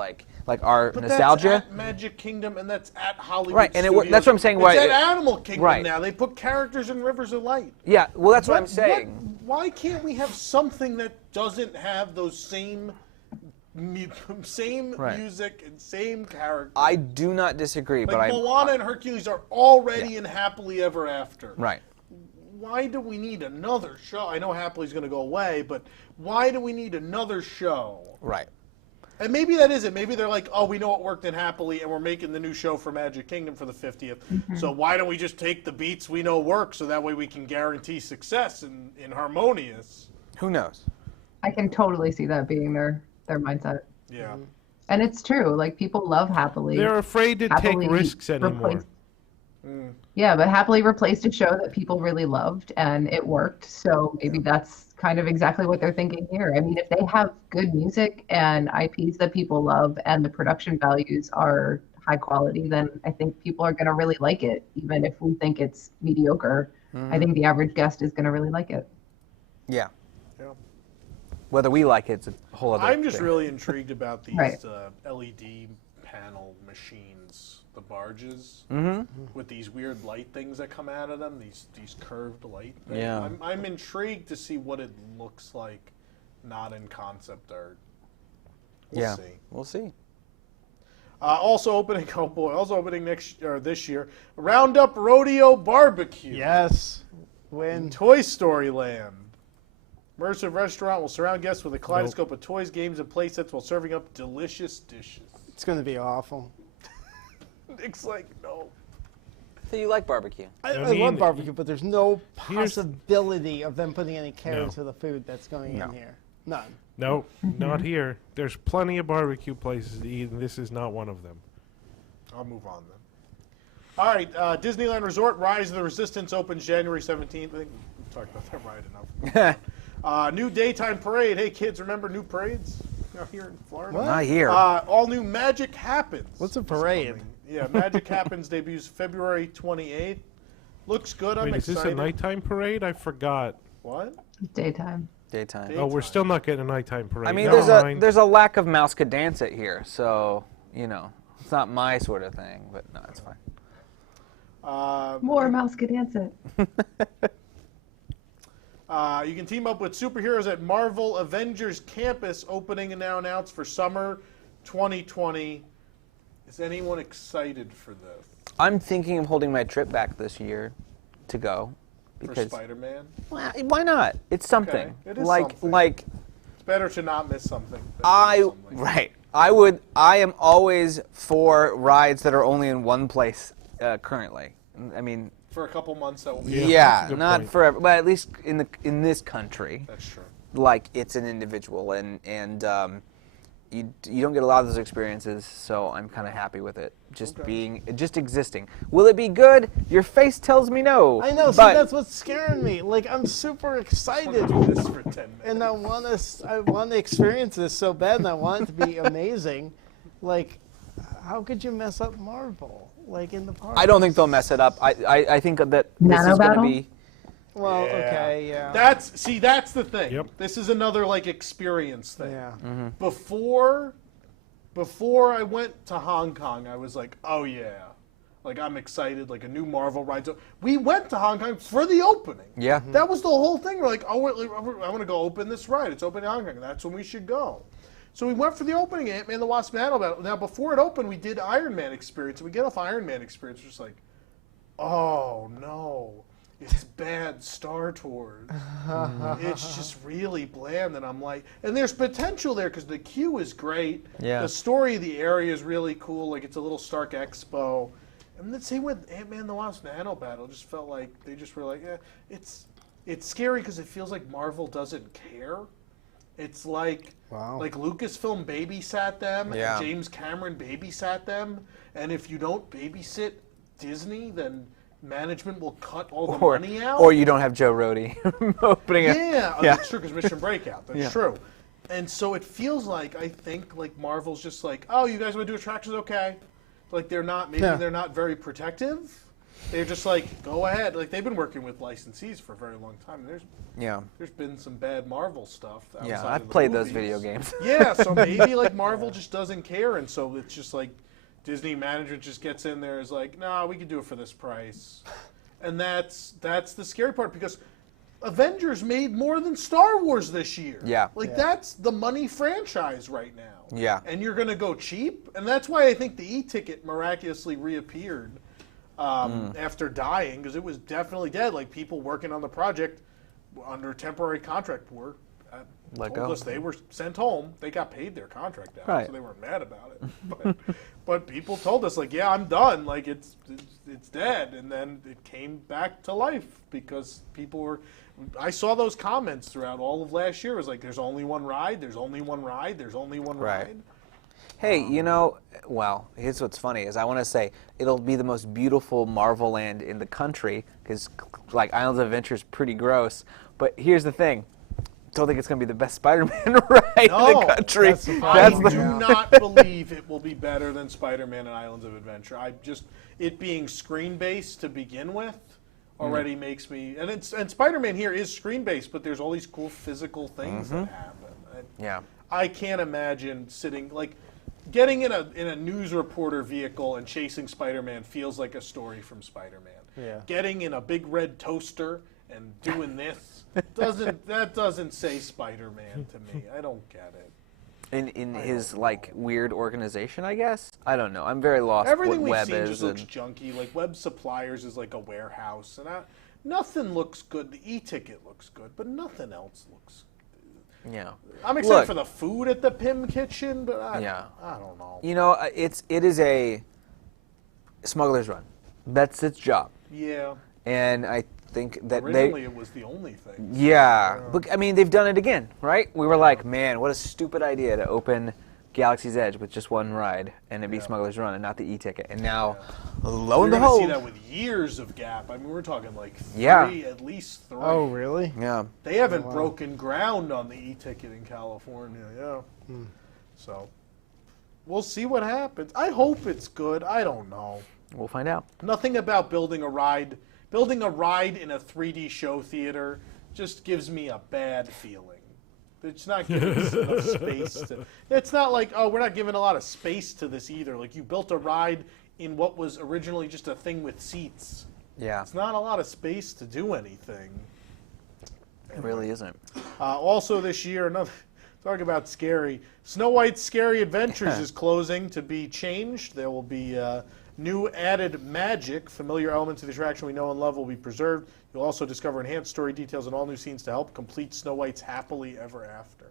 our nostalgia. That's at Magic Kingdom and that's at Hollywood. Right, and Studios. that's what I'm saying. It's at Animal Kingdom now. They put characters in Rivers of Light. Yeah, well, that's what I'm saying. Why can't we have something that doesn't have those same music and same characters? I do not disagree, but Moana and Hercules are already in Happily Ever After. Right. Why do we need another show? I know Happily is going to go away, but why do we need another show? Right. And maybe that is it. Maybe they're like, oh, we know what worked in Happily, and we're making the new show for Magic Kingdom for the 50th. So why don't we just take the beats we know work so that way we can guarantee success in Harmonious? Who knows? I can totally see that being their mindset. Yeah. And it's true. People love Happily. They're afraid to take risks anymore. Yeah, but happily replaced a show that people really loved and it worked. So maybe that's kind of exactly what they're thinking here. I mean, if they have good music and IPs that people love and the production values are high quality, then I think people are going to really like it, even if we think it's mediocre. I think the average guest is going to really like it. Yeah. Yeah. Whether we like it's a whole other I'm just thing. really intrigued about these Right. LED panel machines, the barges, with these weird light things that come out of them, these curved light things. Yeah. I'm intrigued to see what it looks like, not in concept art. We'll see. We'll see. Also opening this year, Roundup Rodeo Barbecue. Yes. In Toy Story Land. Immersive restaurant will surround guests with a kaleidoscope of toys, games, and play sets while serving up delicious dishes. It's going to be awful. Nick's like, no. So you like barbecue? I love barbecue, but there's no possibility of them putting any care into the food that's going in here. None. No, not here. There's plenty of barbecue places to eat, and this is not one of them. I'll move on then. All right, Disneyland Resort Rise of the Resistance opens January 17th. I think we've talked about that ride enough. New daytime parade. Hey, kids, remember new parades out here in Florida? What? Not here. All new Magic Happens. What's a parade? Yeah, Magic Happens debuts February 28th. Looks good. I'm Wait, excited. is this a nighttime parade? I forgot. What? Daytime. Daytime. Oh, we're still not getting a nighttime parade. I mean, Never mind. there's a lack of mouse could dance it here, so it's not my sort of thing, but no, it's fine. More mouse could dance it. You can team up with superheroes at Marvel Avengers Campus, opening and now announced for summer 2020. Is anyone excited for this? I'm thinking of holding my trip back this year to go. For Spider-Man? Well, why not? It's something. Okay, it is like something. like It's better to not miss something. right. I am always for rides that are only in one place currently. I mean, For a couple months, that will be. yeah, not forever, but at least in this country. That's true. Like it's an individual, and you don't get a lot of those experiences, so I'm kind of happy with it. Just existing. Will it be good? Your face tells me no. I know, but that's what's scaring me. Like, I'm super excited. Do this for 10 minutes. And I want to experience this so bad, and I want it to be amazing. Like, how could you mess up Marvel? Like, in the park? I don't think they'll mess it up. I think that this Nano is going to battle? be. Well, okay, yeah. That's the thing. Yep. This is another like experience thing. Yeah. Before I went to Hong Kong, I was like, oh yeah, like I'm excited, like a new Marvel ride. We went to Hong Kong for the opening. Yeah. That was the whole thing. We're like, oh, I want to go open this ride. It's opening in Hong Kong. That's when we should go. So we went for the opening, Ant-Man the Wasp Battle. Now before it opened, we did Iron Man experience. We get off Iron Man experience, we're just like, oh no. It's bad Star Tours. It's just really bland, and I'm like, and there's potential there because the queue is great. Yeah. The story of the area is really cool. Like it's a little Stark Expo, and the same with Ant-Man the Wasp Nano Battle. Just felt like they just were like, it's scary because it feels like Marvel doesn't care. It's like like Lucasfilm babysat them, Yeah. and James Cameron babysat them, and if you don't babysit Disney, then management will cut all the money out. Or you don't have Joe Rody opening it. Yeah, that's true, because Mission Breakout. That's Yeah. true. And so it feels like, I think, like Marvel's just like, oh, you guys want to do attractions? Okay. Like they're not, they're not very protective. They're just like, go ahead. Like they've been working with licensees for a very long time. There's been some bad Marvel stuff. Yeah, outside I've of the played those movies. video games. Yeah, so maybe like Marvel just doesn't care, and so it's just like Disney management just gets in there, is like, nah, we can do it for this price. And that's the scary part, because Avengers made more than Star Wars this year. Yeah. That's the money franchise right now. Yeah. And you're going to go cheap? And that's why I think the e-ticket miraculously reappeared after dying, because it was definitely dead. Like, people working on the project under temporary contract work told us they were sent home. They got paid their contract out, so they weren't mad about it. But people told us, like, yeah, I'm done. Like, it's dead. And then it came back to life because people were... I saw those comments throughout all of last year. It was like, there's only one ride, there's only one ride, there's only one ride. Hey, well, here's what's funny is I want to say it'll be the most beautiful Marvel land in the country because, like, Islands of Adventure is pretty gross. But here's the thing. Don't think it's going to be the best Spider-Man ride in the country. I do not believe it will be better than Spider-Man and Islands of Adventure. It being screen-based to begin with already makes me, and Spider-Man here is screen-based, but there's all these cool physical things that happen. I can't imagine getting in a news reporter vehicle and chasing Spider-Man feels like a story from Spider-Man. Yeah. Getting in a big red toaster and doing this doesn't say Spider-Man to me. I don't get it. In his weird organization, I guess. I don't know. I'm very lost. Everything what we've Web seen is just looks junky. Like Web Suppliers is like a warehouse, and nothing looks good. The e-ticket looks good, but nothing else looks. Yeah. I'm excited for the food at the Pim Kitchen, but I don't know. It is a smuggler's run. That's its job. Yeah. And I think that originally it was the only thing. Yeah. But I mean, they've done it again, right? We were like, man, what a stupid idea to open Galaxy's Edge with just one ride and it'd be Smuggler's Run and not the e-ticket. And now, lo and We're behold, gonna see that with years of gap. I mean, we're talking at least three. Oh, really? Yeah. They haven't broken ground on the e-ticket in California. Yeah. So we'll see what happens. I hope it's good. I don't know. We'll find out. Nothing about building a ride in a 3D show theater just gives me a bad feeling. It's not giving us enough space. It's not like, we're not giving a lot of space to this either. Like, you built a ride in what was originally just a thing with seats. Yeah. It's not a lot of space to do anything. It really isn't. Also this year, talk about scary. Snow White's Scary Adventures is closing to be changed. There will be new added magic. Familiar elements of the attraction we know and love will be preserved. You'll also discover enhanced story details and all new scenes to help complete Snow White's Happily Ever After.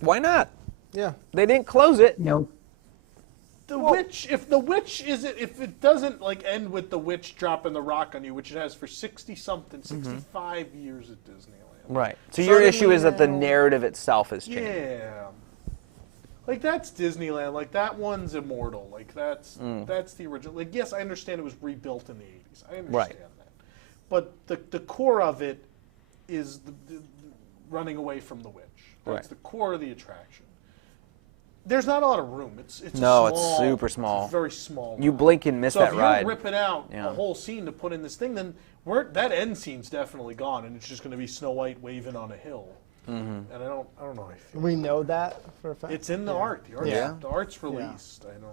Why not? Yeah. They didn't close it. Nope. If it doesn't end with the witch dropping the rock on you, which it has for 60-something, 65 years at Disneyland. Right. So your issue is that the narrative itself has changed. Yeah. Like, that's Disneyland. Like, that one's immortal. Like, that's the original. Like, yes, I understand it was rebuilt in the 80s. I understand that. But the core of it is the running away from the witch. That's the core of the attraction. There's not a lot of room. It's super small. It's very small. You blink and miss that ride. So if you're ripping out a whole scene to put in this thing, then that end scene's definitely gone, and it's just going to be Snow White waving on a hill. And I don't know how I feel. We know that for a fact. It's in the art. The art's released. I know.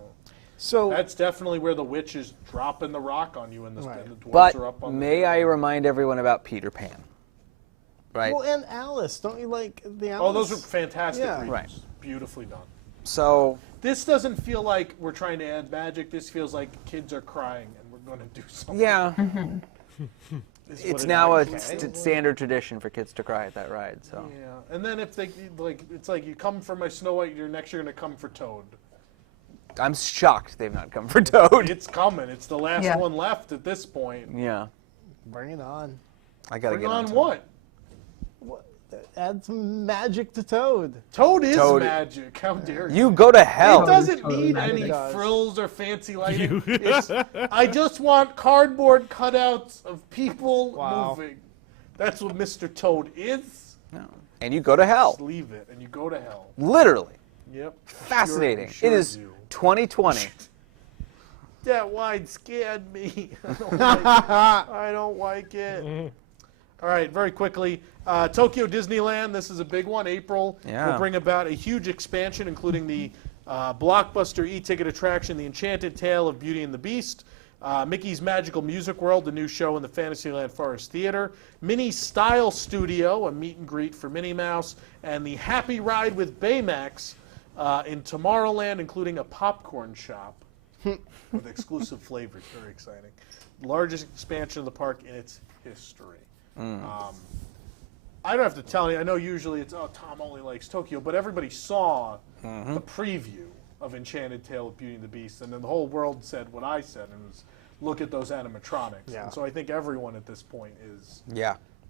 So that's definitely where the witch is dropping the rock on you, and the dwarves are up on. May I remind everyone about Peter Pan? Right. Well, and Alice, don't you like the Alice? Oh, those are fantastic. Yeah. Right. Beautifully done. So this doesn't feel like we're trying to add magic. This feels like kids are crying, and we're going to do something. Yeah. It's now a standard tradition for kids to cry at that ride. So. Yeah, and then if they it's like you come for my Snow White, you're next year going to come for Toad. I'm shocked they've not come for Toad. It's coming. It's the last one left at this point. Yeah. Bring it on. I gotta Bring get on Toad. what? Add some magic to Toad. Toad is magic. How dare you? You go to hell. It doesn't need any frills or fancy lighting. I just want cardboard cutouts of people moving. That's what Mr. Toad is. No. And you go to hell. Just leave it, and you go to hell. Literally. Yep. Fascinating. Sure it is 2020. That wine scared me. I don't like it. All right, very quickly. Tokyo Disneyland, this is a big one. April will bring about a huge expansion, including the blockbuster e-ticket attraction, The Enchanted Tale of Beauty and the Beast, Mickey's Magical Music World, the new show in the Fantasyland Forest Theater, Minnie's Style Studio, a meet and greet for Minnie Mouse, and the Happy Ride with Baymax in Tomorrowland, including a popcorn shop with exclusive flavors. Very exciting. Largest expansion of the park in its history. I don't have to tell you. I know usually it's, Tom only likes Tokyo, but everybody saw the preview of Enchanted Tale of Beauty and the Beast, and then the whole world said what I said, and it was, look at those animatronics. Yeah. And so I think everyone at this point is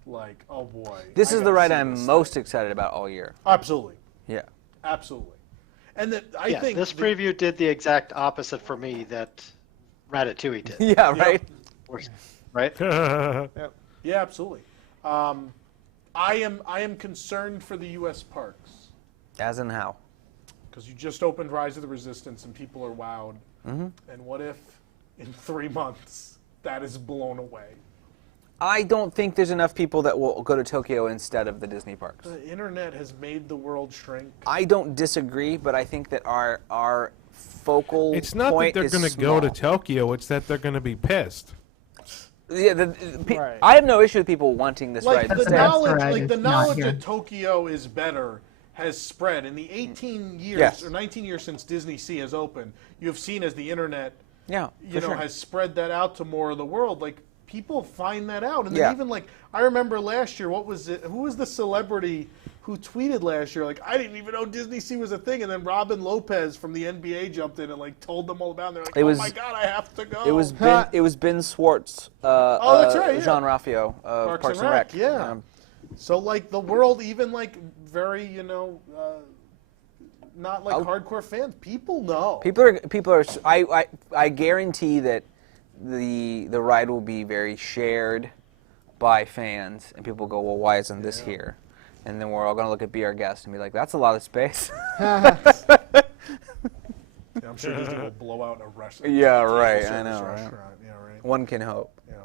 like, oh boy. This is the ride I'm most excited about all year. Absolutely. Yeah. Absolutely. And that I Yeah, think this preview did the exact opposite for me that Ratatouille did. Yeah, right. Right? Yeah, absolutely. I am concerned for the U.S. parks. As in how? Because you just opened Rise of the Resistance and people are wowed. Mhm. And what if in 3 months that is blown away? I don't think there's enough people that will go to Tokyo instead of the Disney parks. The internet has made the world shrink. I don't disagree, but I think that our focal It's not that point they're is going to go to small. Tokyo, it's that they're going to be pissed. Yeah, I have no issue with people wanting this Like ride. the to stay. knowledge, the knowledge that Tokyo is better has spread in the 18 years Yes. or 19 years since Disney Sea has opened. You have seen as the internet, Yeah, you know, sure. has spread that out to more of the world. Like people find that out, and then Yeah. even like I remember last year, what was it? Who was the celebrity who tweeted last year? Like I didn't even know Disney Sea was a thing, and then Robin Lopez from the NBA jumped in and like told them all about it. And they're like, It was- oh my god, I have to go. It was Ben Schwartz. Oh, that's right, yeah. Jean Ralphio of Parks and Rec. Yeah. So like the world, even like very, not like hardcore fans, people know. People are. I guarantee that the ride will be very shared by fans, and people go, well, why isn't this here? And then we're all going to look at Be Our Guest and be like, that's a lot of space. Yeah, I'm sure Disney will blow out a restaurant. Yeah, right. I know, right? Yeah, right. One can hope. Yeah.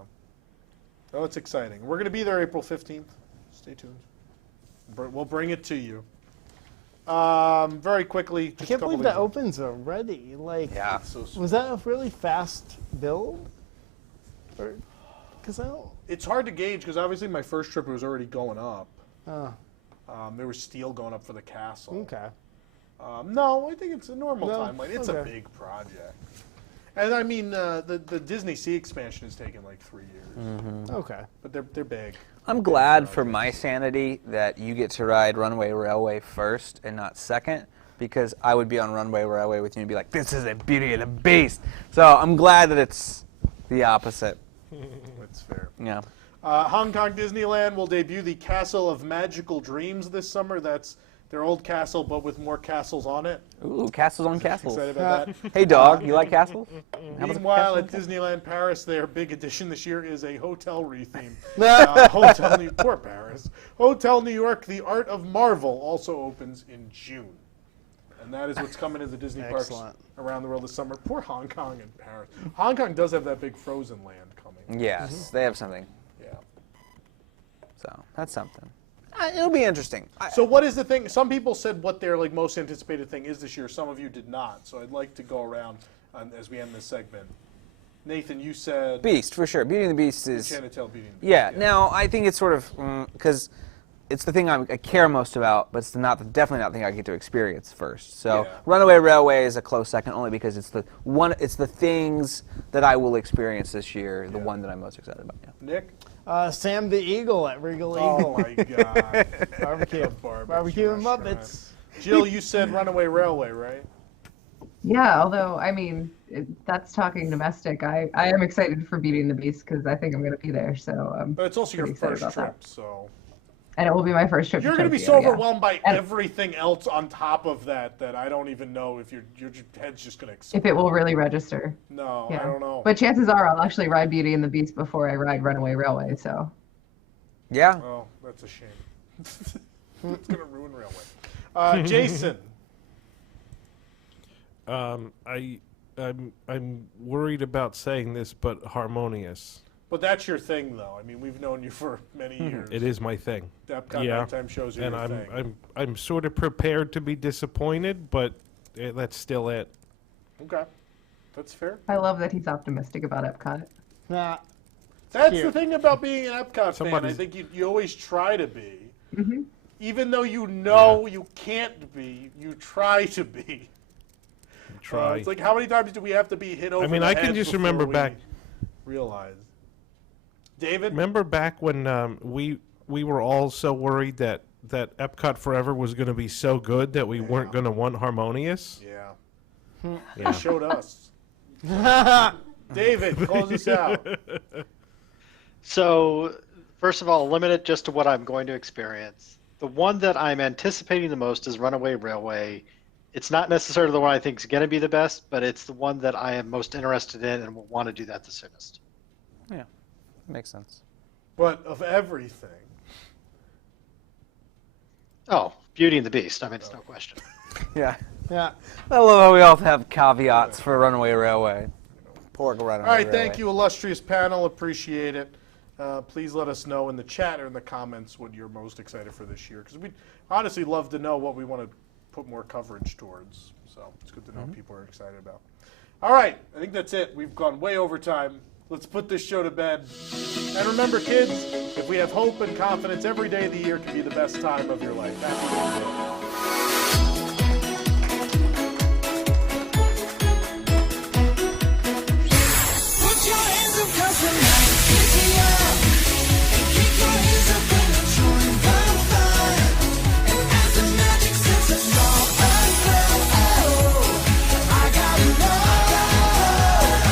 Oh, it's exciting. We're going to be there April 15th. Stay tuned. We'll bring it to you. Very quickly. I can't believe that opens already. Like, yeah. Was that a really fast build? Because It's hard to gauge because obviously my first trip was already going up. Oh. There was steel going up for the castle. Okay. No, I think it's a normal No? timeline. It's a Okay. big project. And I mean, the Disney Sea expansion has taken like 3 years. Mhm. Okay. But they're big. I'm glad for my sanity that you get to ride Runaway Railway first and not second, because I would be on Runaway Railway with you and be like, this is the Beauty and the Beast. So I'm glad that it's the opposite. That's fair. Yeah. Hong Kong Disneyland will debut the Castle of Magical Dreams this summer. That's their old castle, but with more castles on it. Ooh, castles on castles. Excited about that. Hey, dog, you like castles? How about Meanwhile, the at Disneyland Paris, their big addition this year is a hotel retheme. Poor Paris. Hotel New York, The Art of Marvel, also opens in June. And that is what's coming to the Disney parks Excellent. around the world this summer. Poor Hong Kong and Paris. Hong Kong does have that big Frozen land coming. Yes, they have something. Yeah. So that's something. It'll be interesting. So what is the thing? Some people said what their like most anticipated thing is this year. Some of you did not. So I'd like to go around as we end this segment. Nathan, you said Beast, for sure. Beauty and the Beast is... Enchanted Tale Beauty and the Beast. Yeah, now I think it's sort of... Because it's the thing I care most about, but it's definitely not the thing I get to experience first. So Runaway Railway is a close second only because it's the things that I will experience this year, the one that I'm most excited about. Yeah. Nick? Sam the Eagle at Regal Oh Eagle. my God. Barbecue and Muppets. Jill, you said Runaway Railway, right? Yeah, although, I mean, that's talking domestic. I am excited for Beauty and the Beast because I think I'm going to be there. So But it's also your pretty excited first about trip, so... And it will be my first trip You're to going to be Tokyo, so yeah. overwhelmed by And everything else on top of that I don't even know if your head's just going to explode. if it will really register. No, Yeah. I don't know. But chances are I'll actually ride Beauty and the Beast before I ride Runaway Railway, so. Yeah. Oh, that's a shame. It's going to ruin Railway. Jason. I'm worried about saying this, but harmonious. But that's your thing, though. I mean, we've known you for many years. It is my thing. The Epcot nighttime shows are and your I'm thing. I'm sort of prepared to be disappointed, but that's still it. Okay, that's fair. I love that he's optimistic about Epcot. Nah. That's Cute. the thing about being an Epcot fan. I Somebody's- think you always try to be. Mm-hmm. Even though you know you can't be, you try to be. Try. It's like, how many times do we have to be hit over I mean, the I can head just before remember we back. realize. David? Remember back when we were all so worried that Epcot Forever was going to be so good that we weren't going to want Harmonious? Yeah. Yeah. It showed us. David, close us out. So, first of all, limit it just to what I'm going to experience. The one that I'm anticipating the most is Runaway Railway, It's not necessarily the one I think is going to be the best, but it's the one that I am most interested in and will want to do that the soonest. Yeah, makes sense. But of everything. Oh, Beauty and the Beast. I mean, it's no question. Yeah. Yeah. I love how we all have caveats for Runaway Railway. Poor Runaway All right, Railway. thank you, illustrious panel. Appreciate it. Please let us know in the chat or in the comments what you're most excited for this year, because we'd honestly love to know what we want to put more coverage towards. So it's good to know what people are excited about. All right, I think that's it. We've gone way over time. Let's put this show to bed. And remember, kids, if we have hope and confidence, every day of the year can be the best time of your life. Happy New Year.